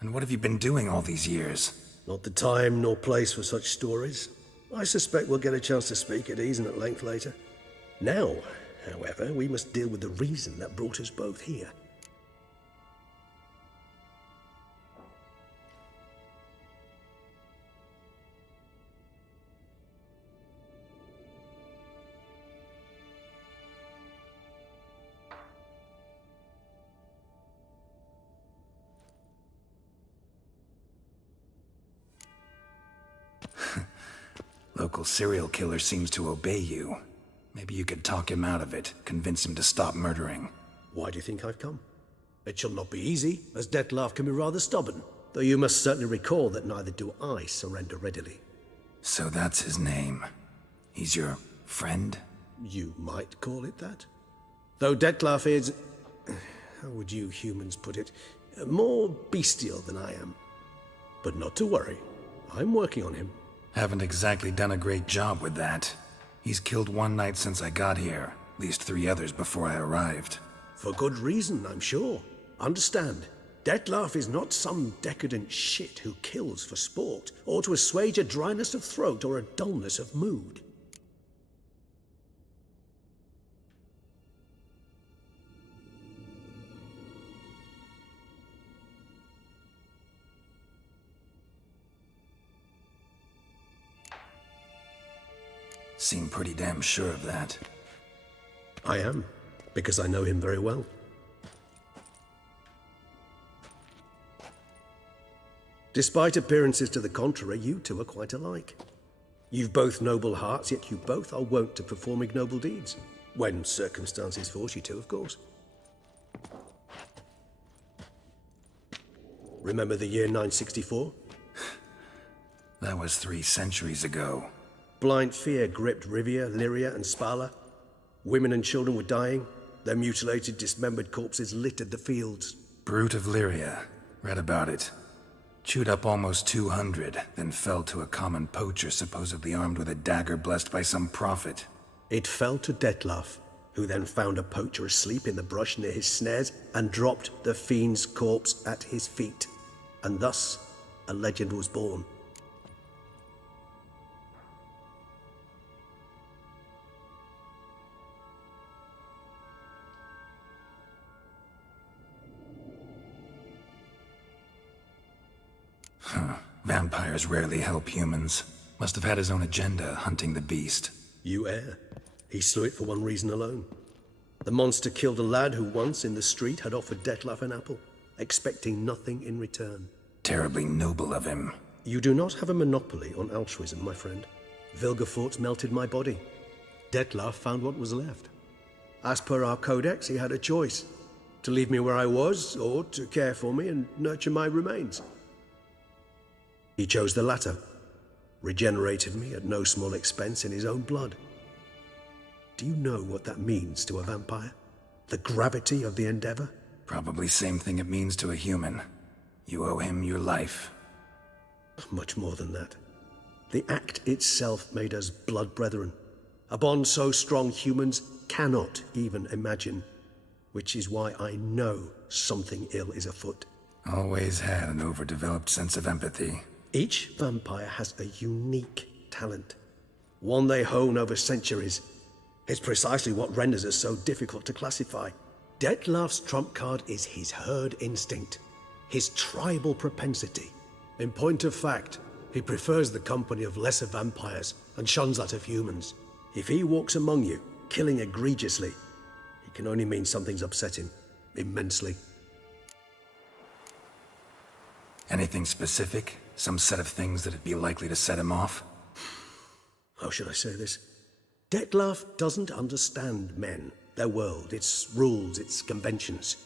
And what have you been doing all these years? Not the time nor place for such stories. I suspect we'll get a chance to speak at ease and at length later. Now, however, we must deal with the reason that brought us both here. Local serial killer seems to obey you. Maybe you could talk him out of it, convince him to stop murdering. Why do you think I've come? It shall not be easy, as Dettlaff can be rather stubborn. Though you must certainly recall that neither do I surrender readily. So that's his name. He's your friend? You might call it that. Though Dettlaff is... how would you humans put it? More bestial than I am. But not to worry. I'm working on him. Haven't exactly done a great job with that. He's killed one knight since I got here, at least 3 others before I arrived. For good reason, I'm sure. Understand, Dettlaff is not some decadent shit who kills for sport, or to assuage a dryness of throat or a dullness of mood. Seem pretty damn sure of that. I am, because I know him very well. Despite appearances to the contrary, you two are quite alike. You've both noble hearts, yet you both are wont to perform ignoble deeds. When circumstances force you to, of course. Remember the year 964? That was 3 centuries ago. Blind fear gripped Rivia, Lyria, and Spala. Women and children were dying. Their mutilated, dismembered corpses littered the fields. Brute of Lyria. Read about it. Chewed up almost 200, then fell to a common poacher supposedly armed with a dagger blessed by some prophet. It fell to Dettlaff, who then found a poacher asleep in the brush near his snares and dropped the fiend's corpse at his feet. And thus, a legend was born. Vampires rarely help humans. Must have had his own agenda, hunting the beast. You err. He slew it for one reason alone. The monster killed a lad who once, in the street, had offered Dettlaff an apple, expecting nothing in return. Terribly noble of him. You do not have a monopoly on altruism, my friend. Vilgefortz melted my body. Dettlaff found what was left. As per our codex, he had a choice. To leave me where I was, or to care for me and nurture my remains. He chose the latter, regenerated me at no small expense in his own blood. Do you know what that means to a vampire? The gravity of the endeavor? Probably same thing it means to a human. You owe him your life. Much more than that. The act itself made us blood brethren. A bond so strong humans cannot even imagine. Which is why I know something ill is afoot. Always had an overdeveloped sense of empathy. Each vampire has a unique talent, one they hone over centuries. It's precisely what renders us so difficult to classify. Dettlaff's trump card is his herd instinct. his tribal propensity. In point of fact, he prefers the company of lesser vampires and shuns that of humans. If he walks among you, killing egregiously, it can only mean something's upset him immensely. Anything specific? Some set of things that'd be likely to set him off? How should I say this? Dettlaff doesn't understand men, their world, its rules, its conventions.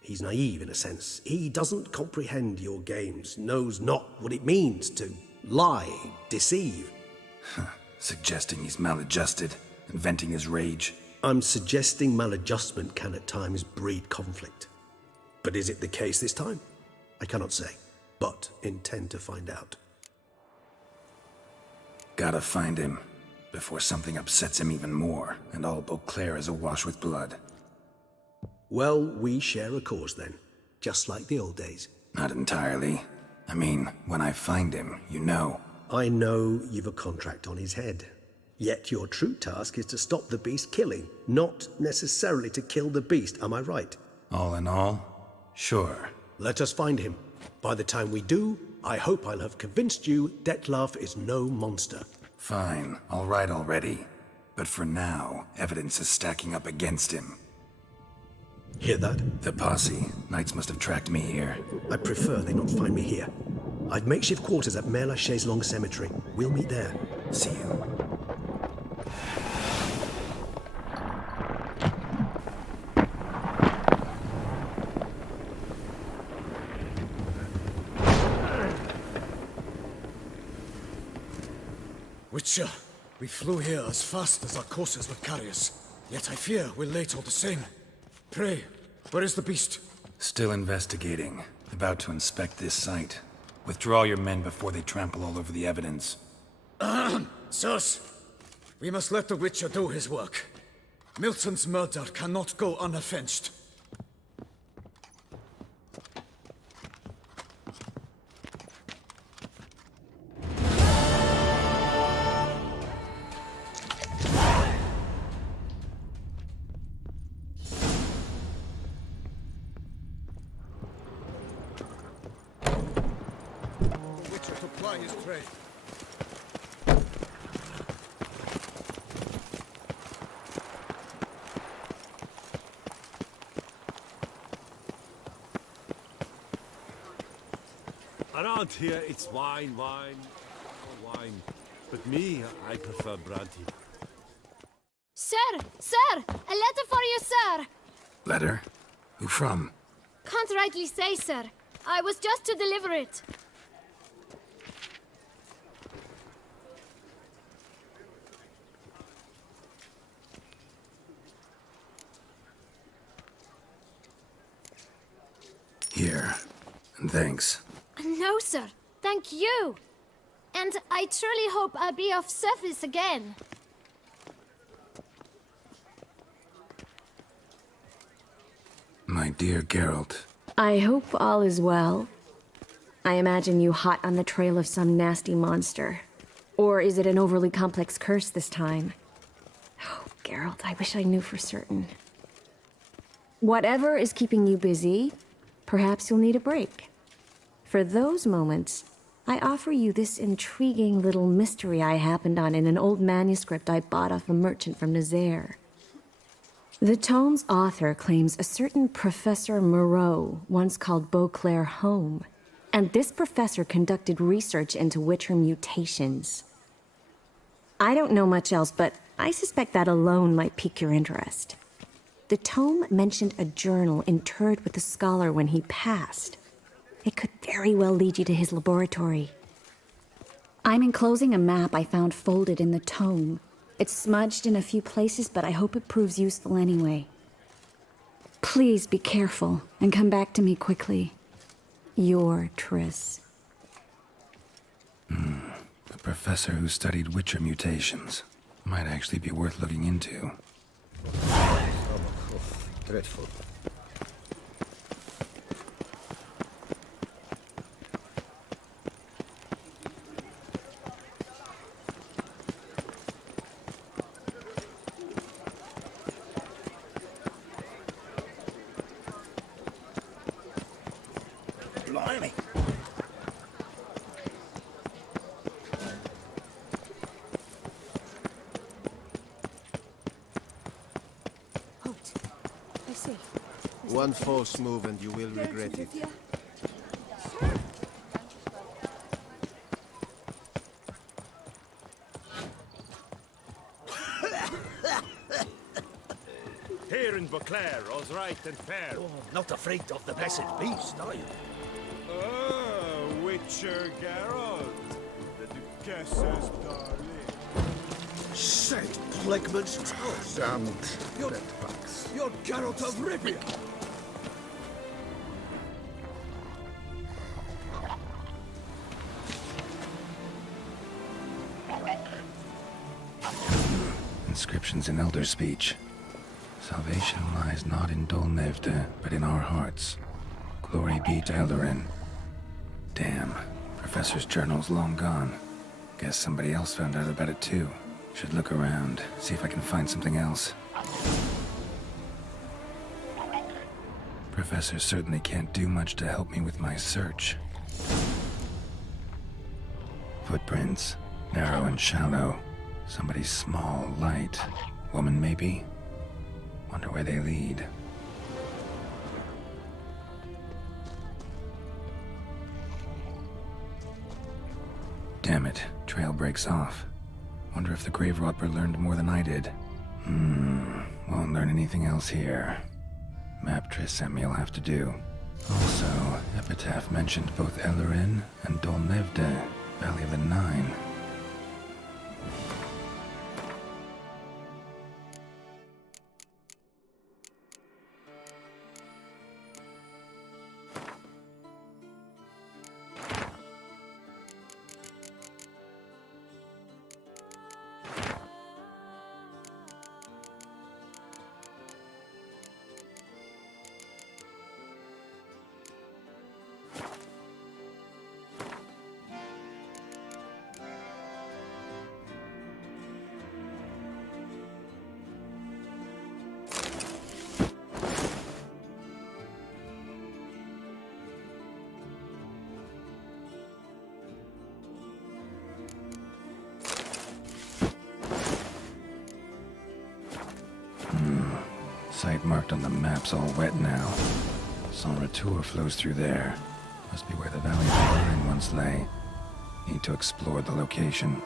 He's naive in a sense. He doesn't comprehend your games, knows not what it means to lie, deceive. Suggesting he's maladjusted and venting his rage. I'm suggesting maladjustment can at times breed conflict. But is it the case this time? I cannot say, but intend to find out. Gotta find him before something upsets him even more and all Beauclair is awash with blood. Well, we share a cause then, just like the old days. Not entirely. I mean, when I find him, you know. I know you've a contract on his head. Yet your true task is to stop the beast killing, not necessarily to kill the beast, am I right? All in all, sure. Let us find him. By the time we do, I hope I'll have convinced you Dettlaff is no monster. Fine, all right already. But for now, evidence is stacking up against him. Hear that? The posse. Knights must have tracked me here. I prefer they not find me here. I've makeshift quarters at Mère Lachaise Long Cemetery. We'll meet there. See you. Witcher, we flew here as fast as our courses would carry us. Yet I fear we're late all the same. Pray, where is the beast? Still investigating. About to inspect this site. Withdraw your men before they trample all over the evidence. Sirs, we must let the Witcher do his work. Milton's murder cannot go unavenged. His trade. Around here, it's wine, wine. But me, I prefer brandy. Sir! Sir! A letter for you, sir! Letter? Who from? Can't rightly say, sir. I was just to deliver it. Here. And thanks. No, sir. Thank you. And I truly hope I'll be of service again. My dear Geralt. I hope all is well. I imagine you hot on the trail of some nasty monster. Or is it an overly complex curse this time? Oh, Geralt, I wish I knew for certain. Whatever is keeping you busy, perhaps you'll need a break. For those moments, I offer you this intriguing little mystery I happened on in an old manuscript I bought off a merchant from Nazaire. The tome's author claims a certain Professor Moreau once called Beauclair home, and this professor conducted research into Witcher mutations. I don't know much else, but I suspect that alone might pique your interest. The tome mentioned a journal interred with the scholar when he passed. It could very well lead you to his laboratory. I'm enclosing a map I found folded in the tome. It's smudged in a few places, but I hope it proves useful anyway. Please be careful and come back to me quickly. Your Triss. A professor who studied Witcher mutations. Might actually be worth looking into. Dreadful. One false move and you will regret it. Here in Beauclair, all's right and fair. Oh, not afraid of the blessed beast, are you? Oh, Witcher Geralt, the Duchess's darling. Saint Blackman's toast. Damned You're bedbugs. You're Geralt of Rivia. Inscriptions in Elder Speech. Salvation lies not in Dol Nevde, but in our hearts. Glory be to Eldarin. Damn. Professor's journal's long gone. Guess somebody else found out about it too. Should look around, see if I can find something else. Professor certainly can't do much to help me with my search. Footprints. Narrow and shallow. Somebody small, light. Woman, maybe? Wonder where they lead. Damn it, trail breaks off. Wonder if the grave robber learned more than I did. Won't learn anything else here. Map Triss sent me'll have to do. Also, Epitaph mentioned both Eldarin and Dol Nevde, Valley of the Nine. Site marked on the map's all wet now. Sans Retour flows through there. Must be where the Valley of Eldarin once lay. Need to explore the location.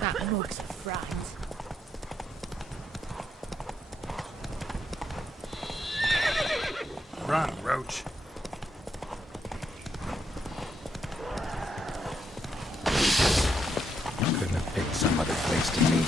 That rogue's a fright. Run, Roach. Couldn't have picked some other place to meet.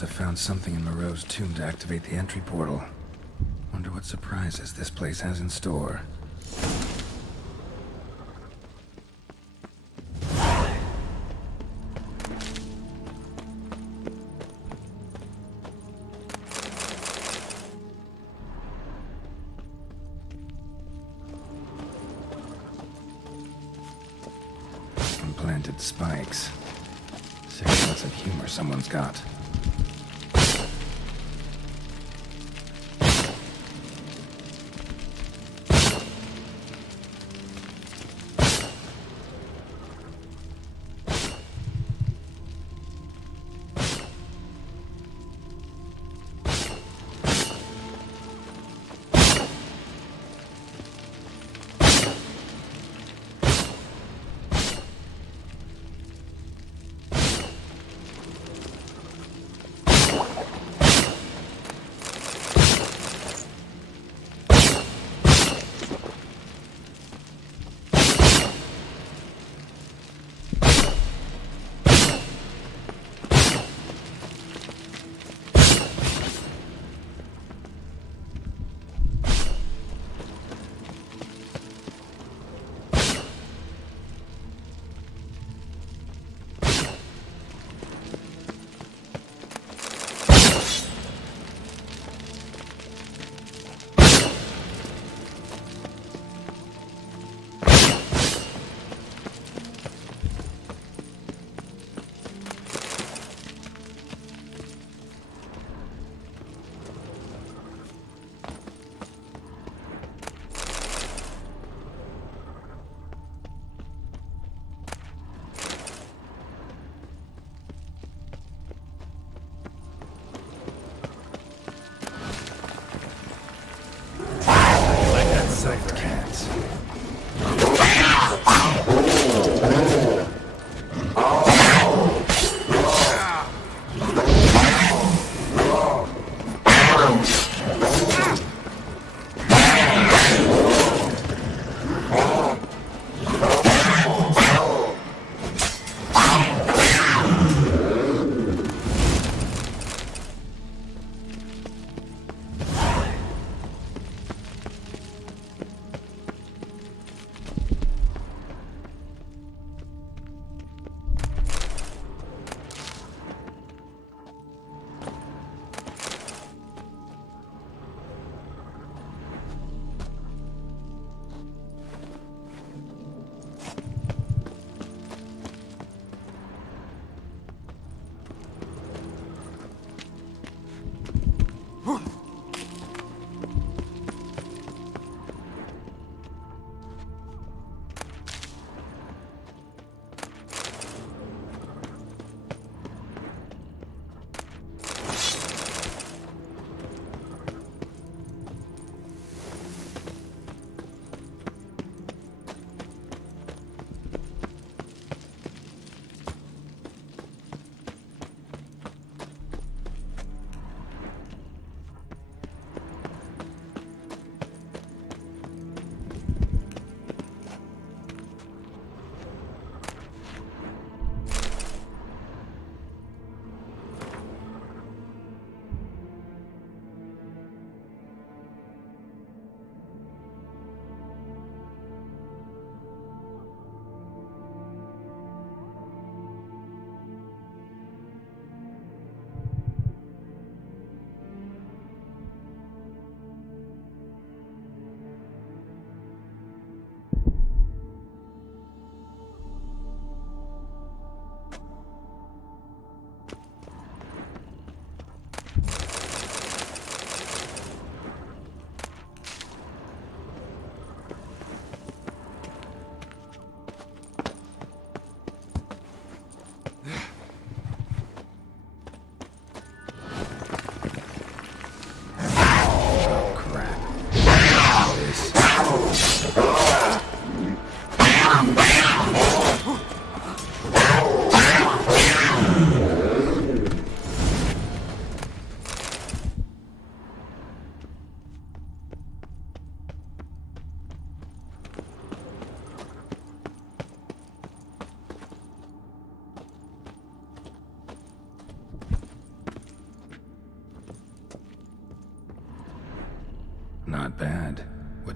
must have found something in Moreau's tomb to activate the entry portal. Wonder what surprises this place has in store. Implanted spikes. Sick sense of humor someone's got.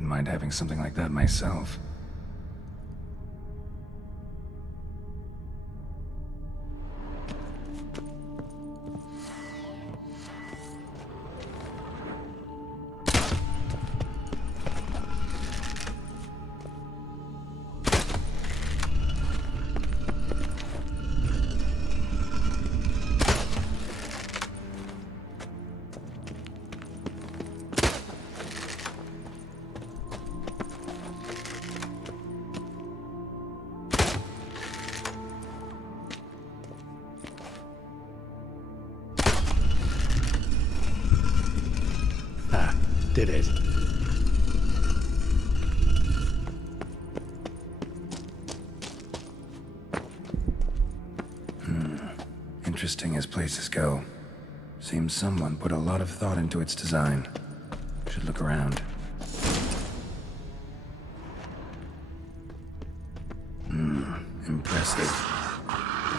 Wouldn't mind having something like that myself. Did it? Interesting as places go. Seems someone put a lot of thought into its design. Should look around. Impressive.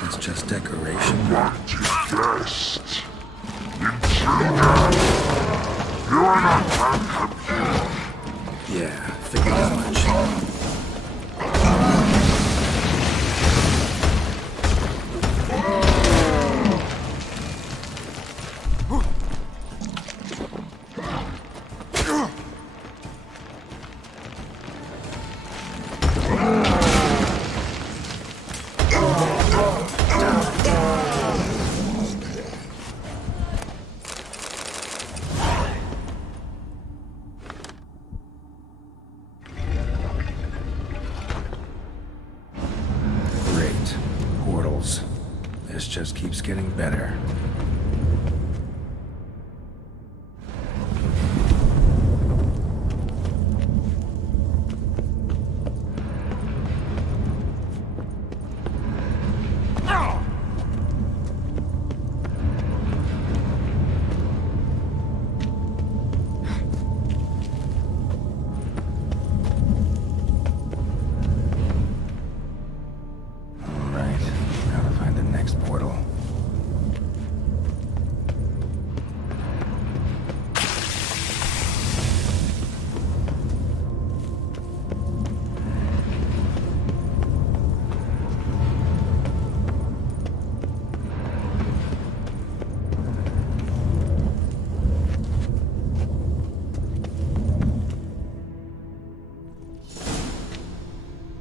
It's just decoration. Best. You're not welcome. Yeah, figured as much. This just keeps getting better.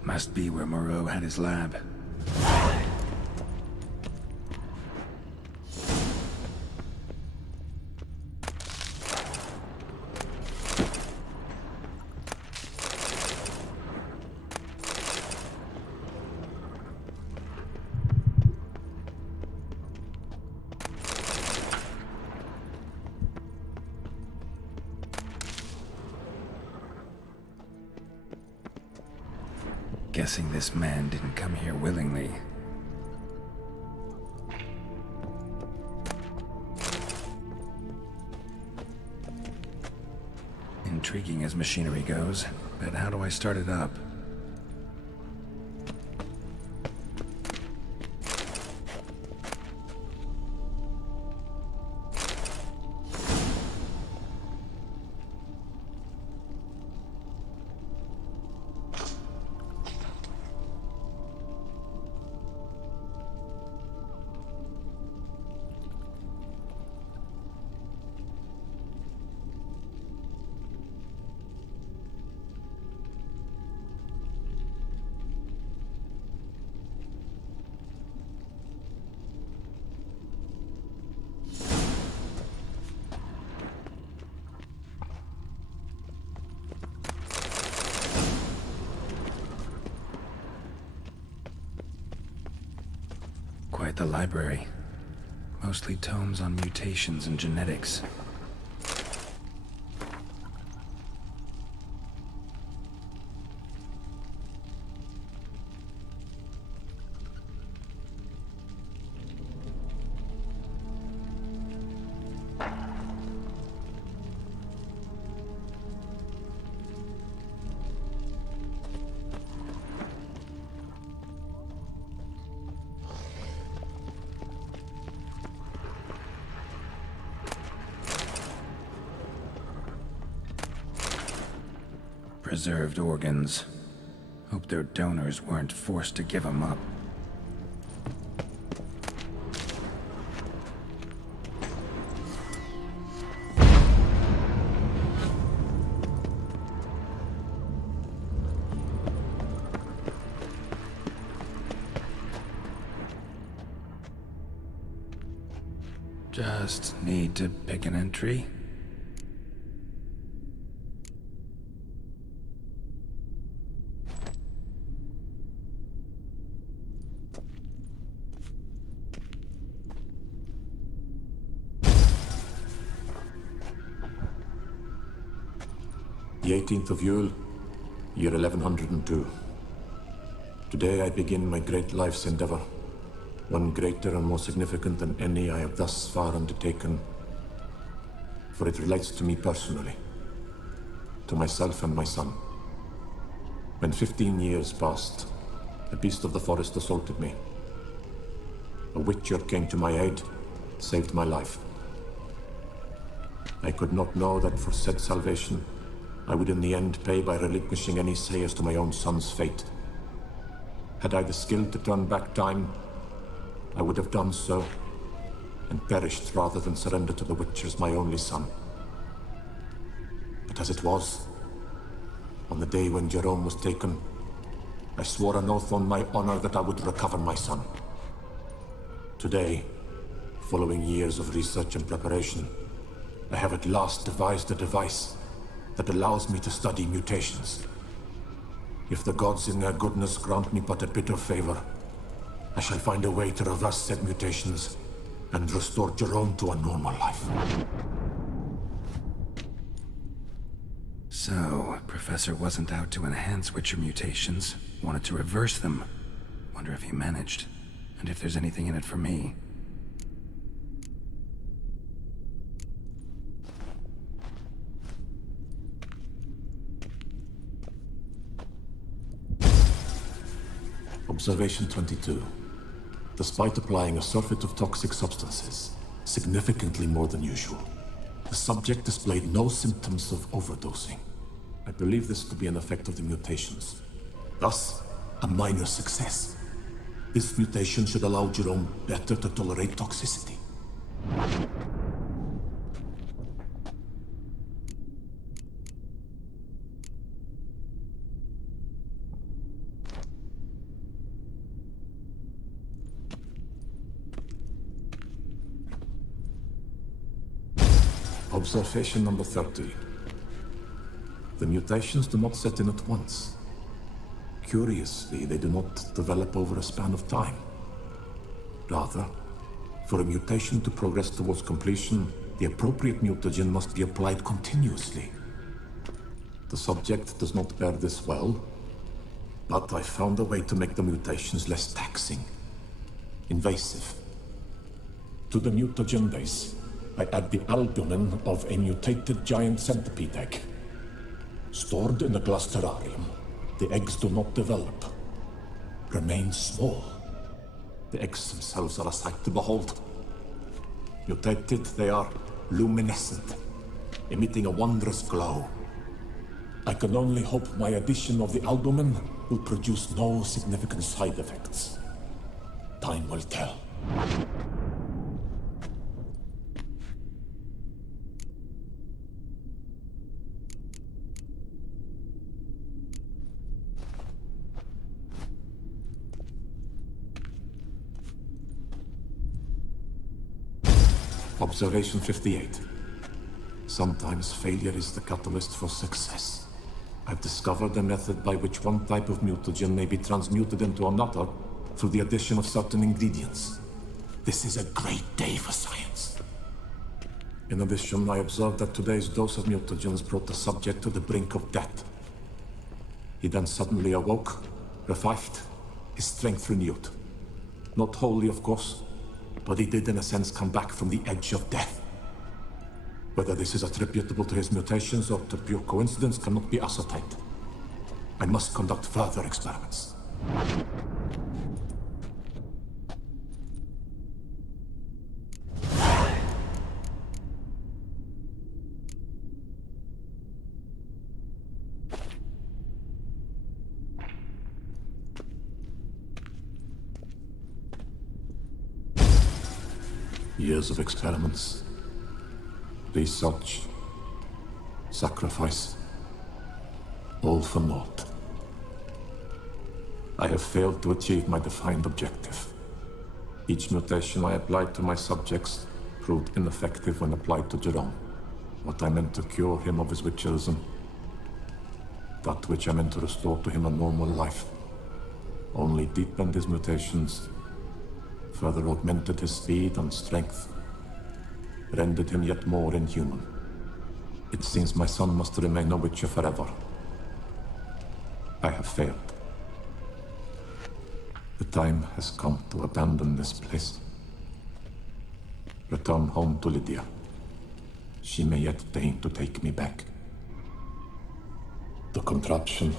Must be where Moreau had his lab. Guessing this man didn't come here willingly. Intriguing as machinery goes, but how do I start it up? Quite the library. Mostly tomes on mutations and genetics. preserved organs. Hope their donors weren't forced to give them up. Just need to pick an entry. The 18th of Yule, year 1102. Today I begin my great life's endeavor. One greater and more significant than any I have thus far undertaken. For it relates to me personally. To myself and my son. When 15 years passed, a beast of the forest assaulted me. A witcher came to my aid, saved my life. I could not know that for said salvation, I would in the end pay by relinquishing any say as to my own son's fate. Had I the skill to turn back time, I would have done so, and perished rather than surrender to the Witchers my only son. But as it was, on the day when Jerome was taken, I swore an oath on my honor that I would recover my son. Today, following years of research and preparation, I have at last devised a device that allows me to study mutations. If the gods in their goodness grant me but a bit of favor, I shall find a way to reverse said mutations and restore Jerome to a normal life. So, Professor wasn't out to enhance Witcher mutations, wanted to reverse them. Wonder if he managed, and if there's anything in it for me. Observation 22. Despite applying a surfeit of toxic substances, significantly more than usual, the subject displayed no symptoms of overdosing. I believe this to be an effect of the mutations. Thus, a minor success. This mutation should allow Jerome better to tolerate toxicity. Observation number 30. The mutations do not set in at once. Curiously, they do not develop over a span of time. Rather, for a mutation to progress towards completion, the appropriate mutagen must be applied continuously. The subject does not bear this well, but I found a way to make the mutations less taxing, invasive. To the mutagen base, I add the albumin of a mutated giant centipede egg. Stored in a glass terrarium, the eggs do not develop, remain small. The eggs themselves are a sight to behold. Mutated, they are luminescent, emitting a wondrous glow. I can only hope my addition of the albumin will produce no significant side effects. Time will tell. Observation 58. Sometimes failure is the catalyst for success. I've discovered a method by which one type of mutagen may be transmuted into another through the addition of certain ingredients. This is a great day for science. In addition, I observed that today's dose of mutagens brought the subject to the brink of death. He then suddenly awoke, revived, his strength renewed. Not wholly, of course, but he did in a sense come back from the edge of death. Whether this is attributable to his mutations or to pure coincidence cannot be ascertained. I must conduct further experiments. Years of experiments, research, sacrifice, all for naught. I have failed to achieve my defined objective. Each mutation I applied to my subjects proved ineffective when applied to Jerome. What I meant to cure him of his witcherism, that which I meant to restore to him a normal life, only deepened his mutations, further augmented his speed and strength, rendered him yet more inhuman. It seems my son must remain a witcher forever. I have failed. The time has come to abandon this place. Return home to Lydia. She may yet deign to take me back. The contraption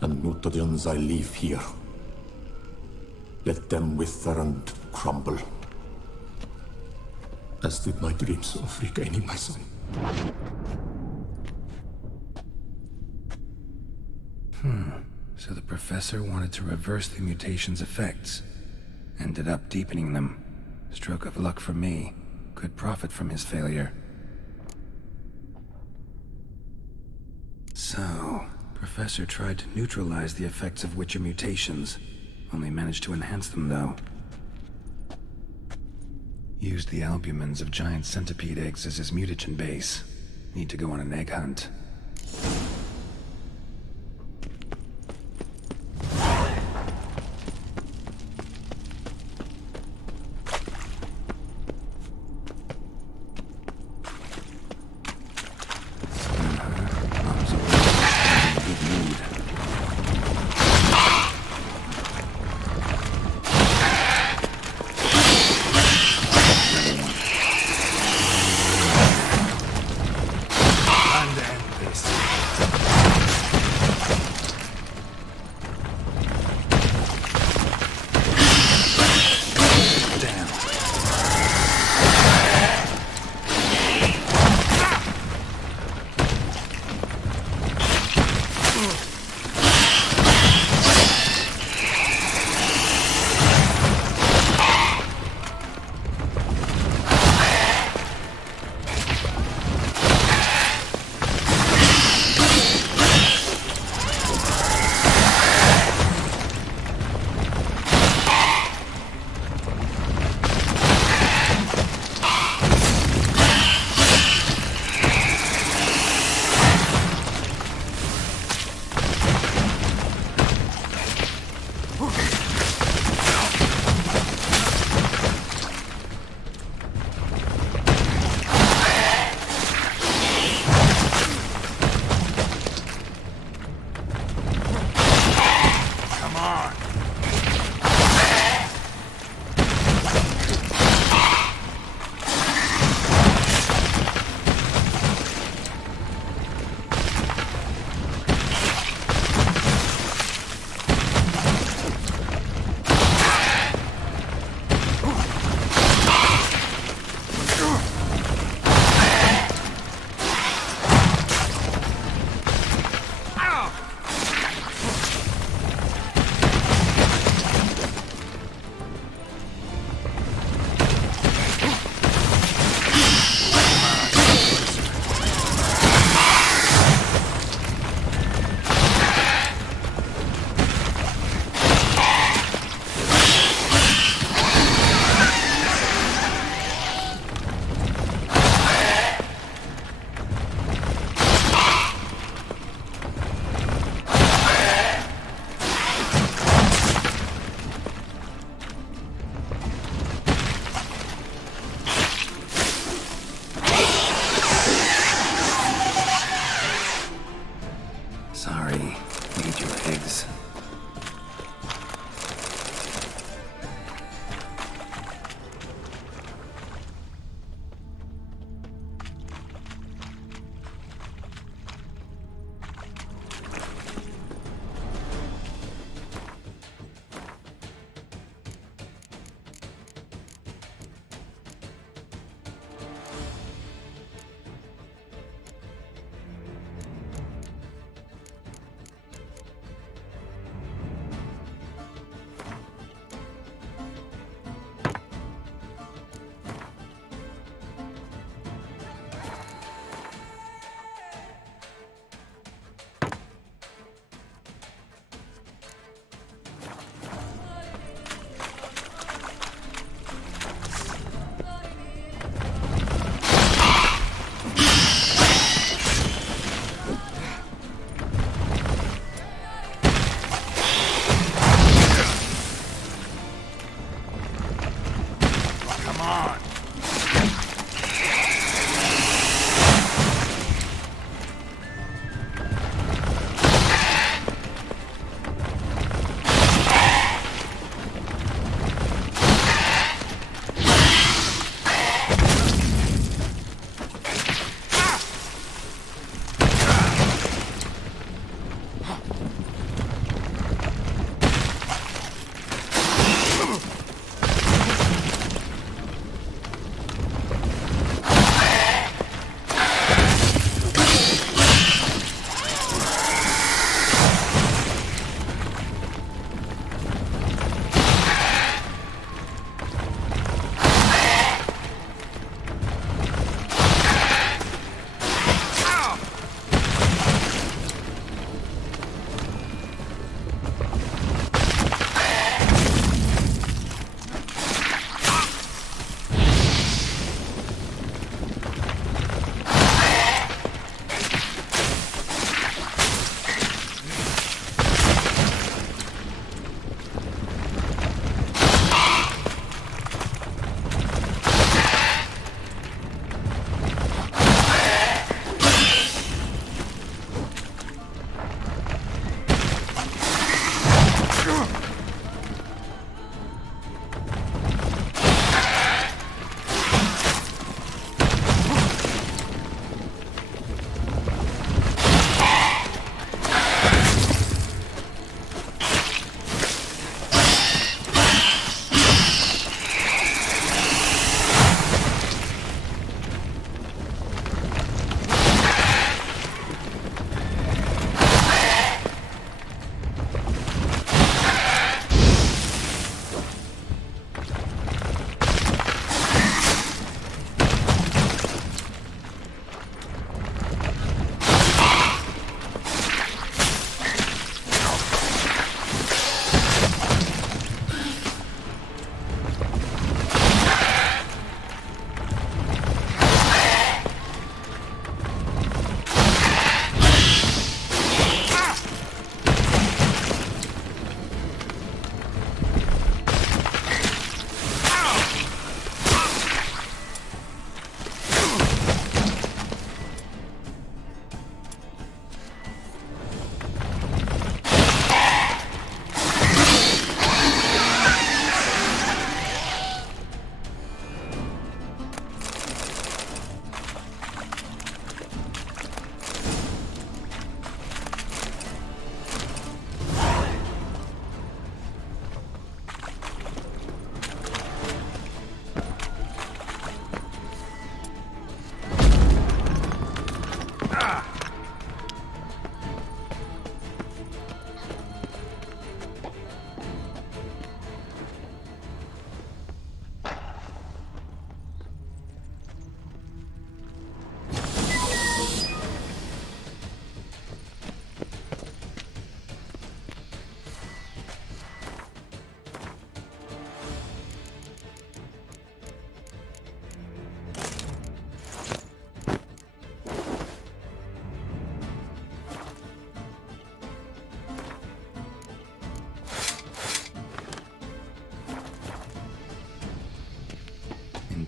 and mutagens I leave here. Let them wither and crumble. As did my dreams of regaining my son. So the professor wanted to reverse the mutation's effects. Ended up deepening them. Stroke of luck for me. Could profit from his failure. So, Professor tried to neutralize the effects of Witcher mutations. Only managed to enhance them, though. Used the albumins of giant centipede eggs as his mutagen base. Need to go on an egg hunt.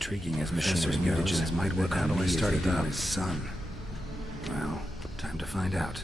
intriguing as Professor Mutagens might work on me started on his son. Well, time to find out.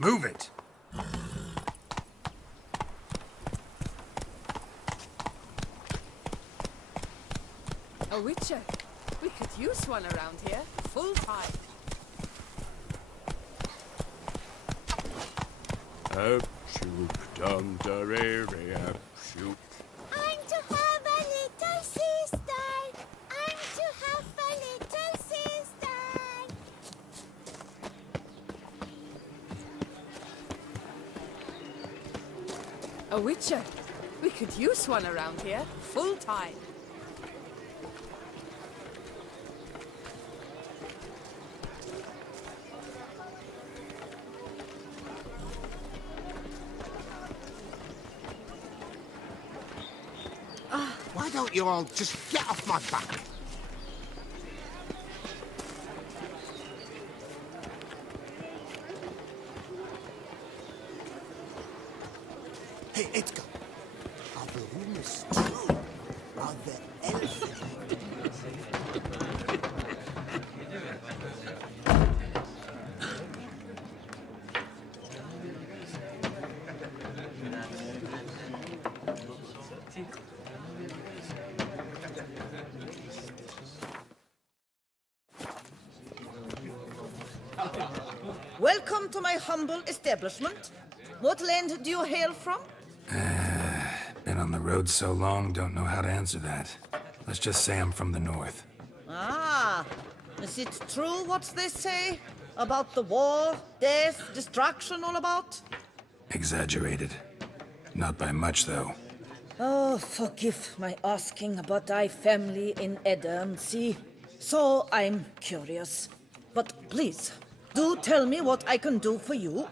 Move it! A witcher. We could use one around here, full time. Up, shoot, dum, da, re, re, up, shoot. I'm to have a little sister. I'm to have a little sister. A witcher. We could use one around here, full time. Why don't you all just get off my back? Hey, Edgar. Are the rumors true? Are there elves? Welcome to my humble establishment. What land do you hail from? Been on the road so long, don't know how to answer that. Let's just say I'm from the north. Ah, is it true what they say about the war, death, destruction all about? Exaggerated. Not by much, though. Oh, forgive my asking, but I family in Edam, see? So I'm curious. But please, do tell me what I can do for you.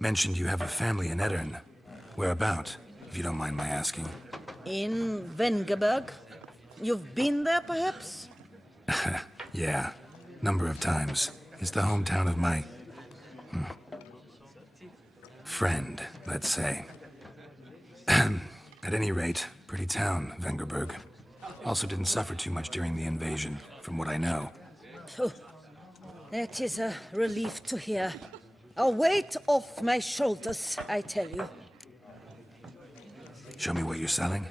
Mentioned you have a family in Eddern. Whereabout, if you don't mind my asking? In Vengerberg? You've been there, perhaps? Yeah, number of times. It's the hometown of my... friend, let's say. At any rate, pretty town, Vengerberg. Also didn't suffer too much during the invasion, from what I know. Phew. That is a relief to hear. A weight off my shoulders, I tell you. Show me what you're selling.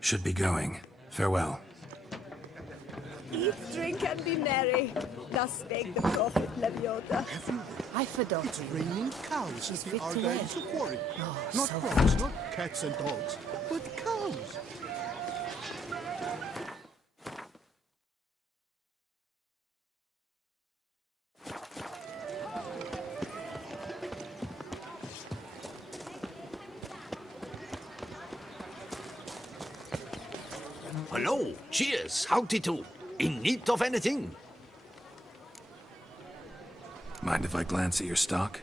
Should be going. Farewell. Eat, drink, and be merry. Thus spake the prophet Leviota. I forgot. It's raining cows as the fit to Argyles wear. of Warwick. Oh, Not so frogs, not cats and dogs, but cows. Hello, cheers, howdy do. In need of anything? Mind if I glance at your stock?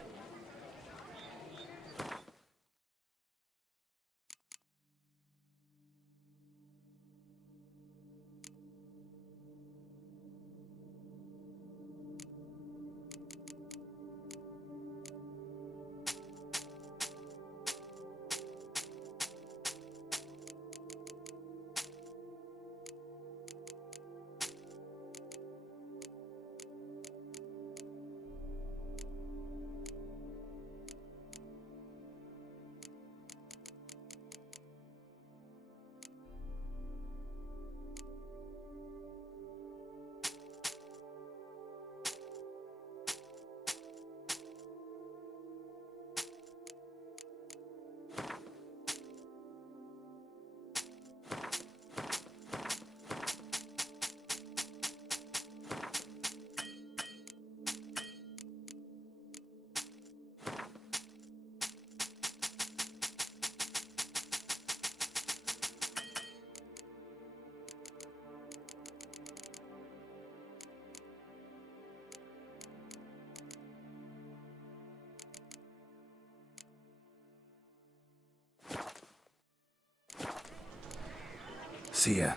See ya.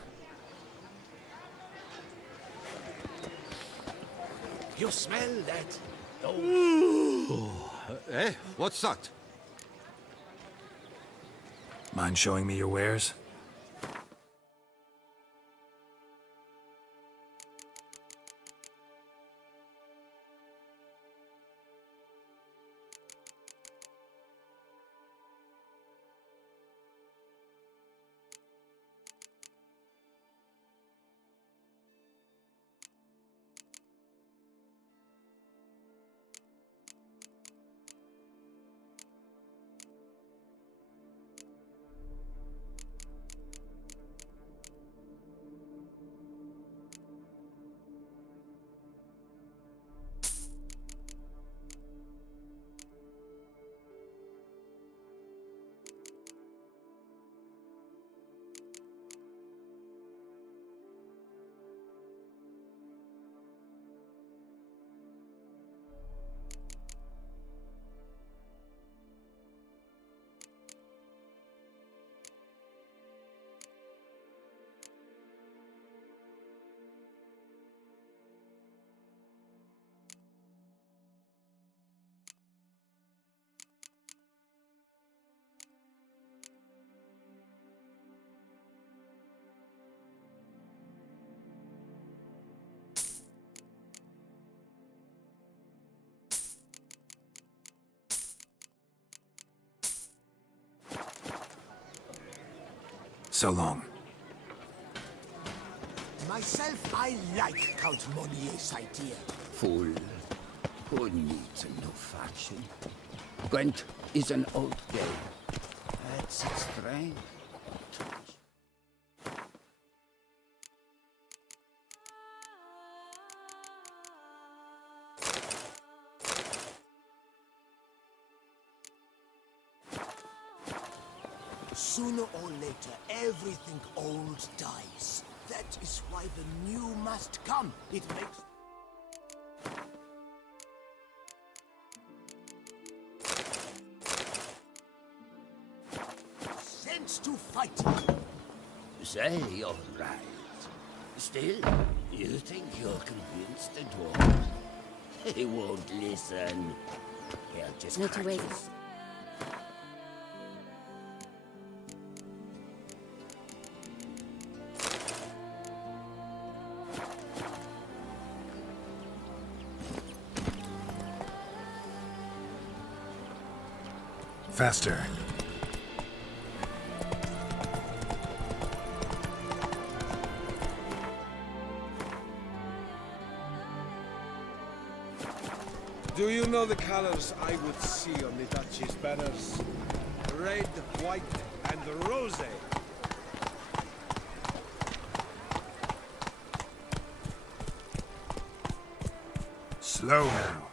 You smell that? Eh? What's that? Mind showing me your wares? So long. Myself, I like Count Monier's idea. Fool. Who needs a new faction? Gwent is an old game. That's its strength. Sooner or later, everything old dies. That is why the new must come. It makes... sense to fight. Say you're right. Still, you think you're convinced the dwarf? He won't listen. He'll just Not to crack wait. his... Faster. Do you know the colors I would see on the Duchy's banners? Red, white, and rose. Slow now.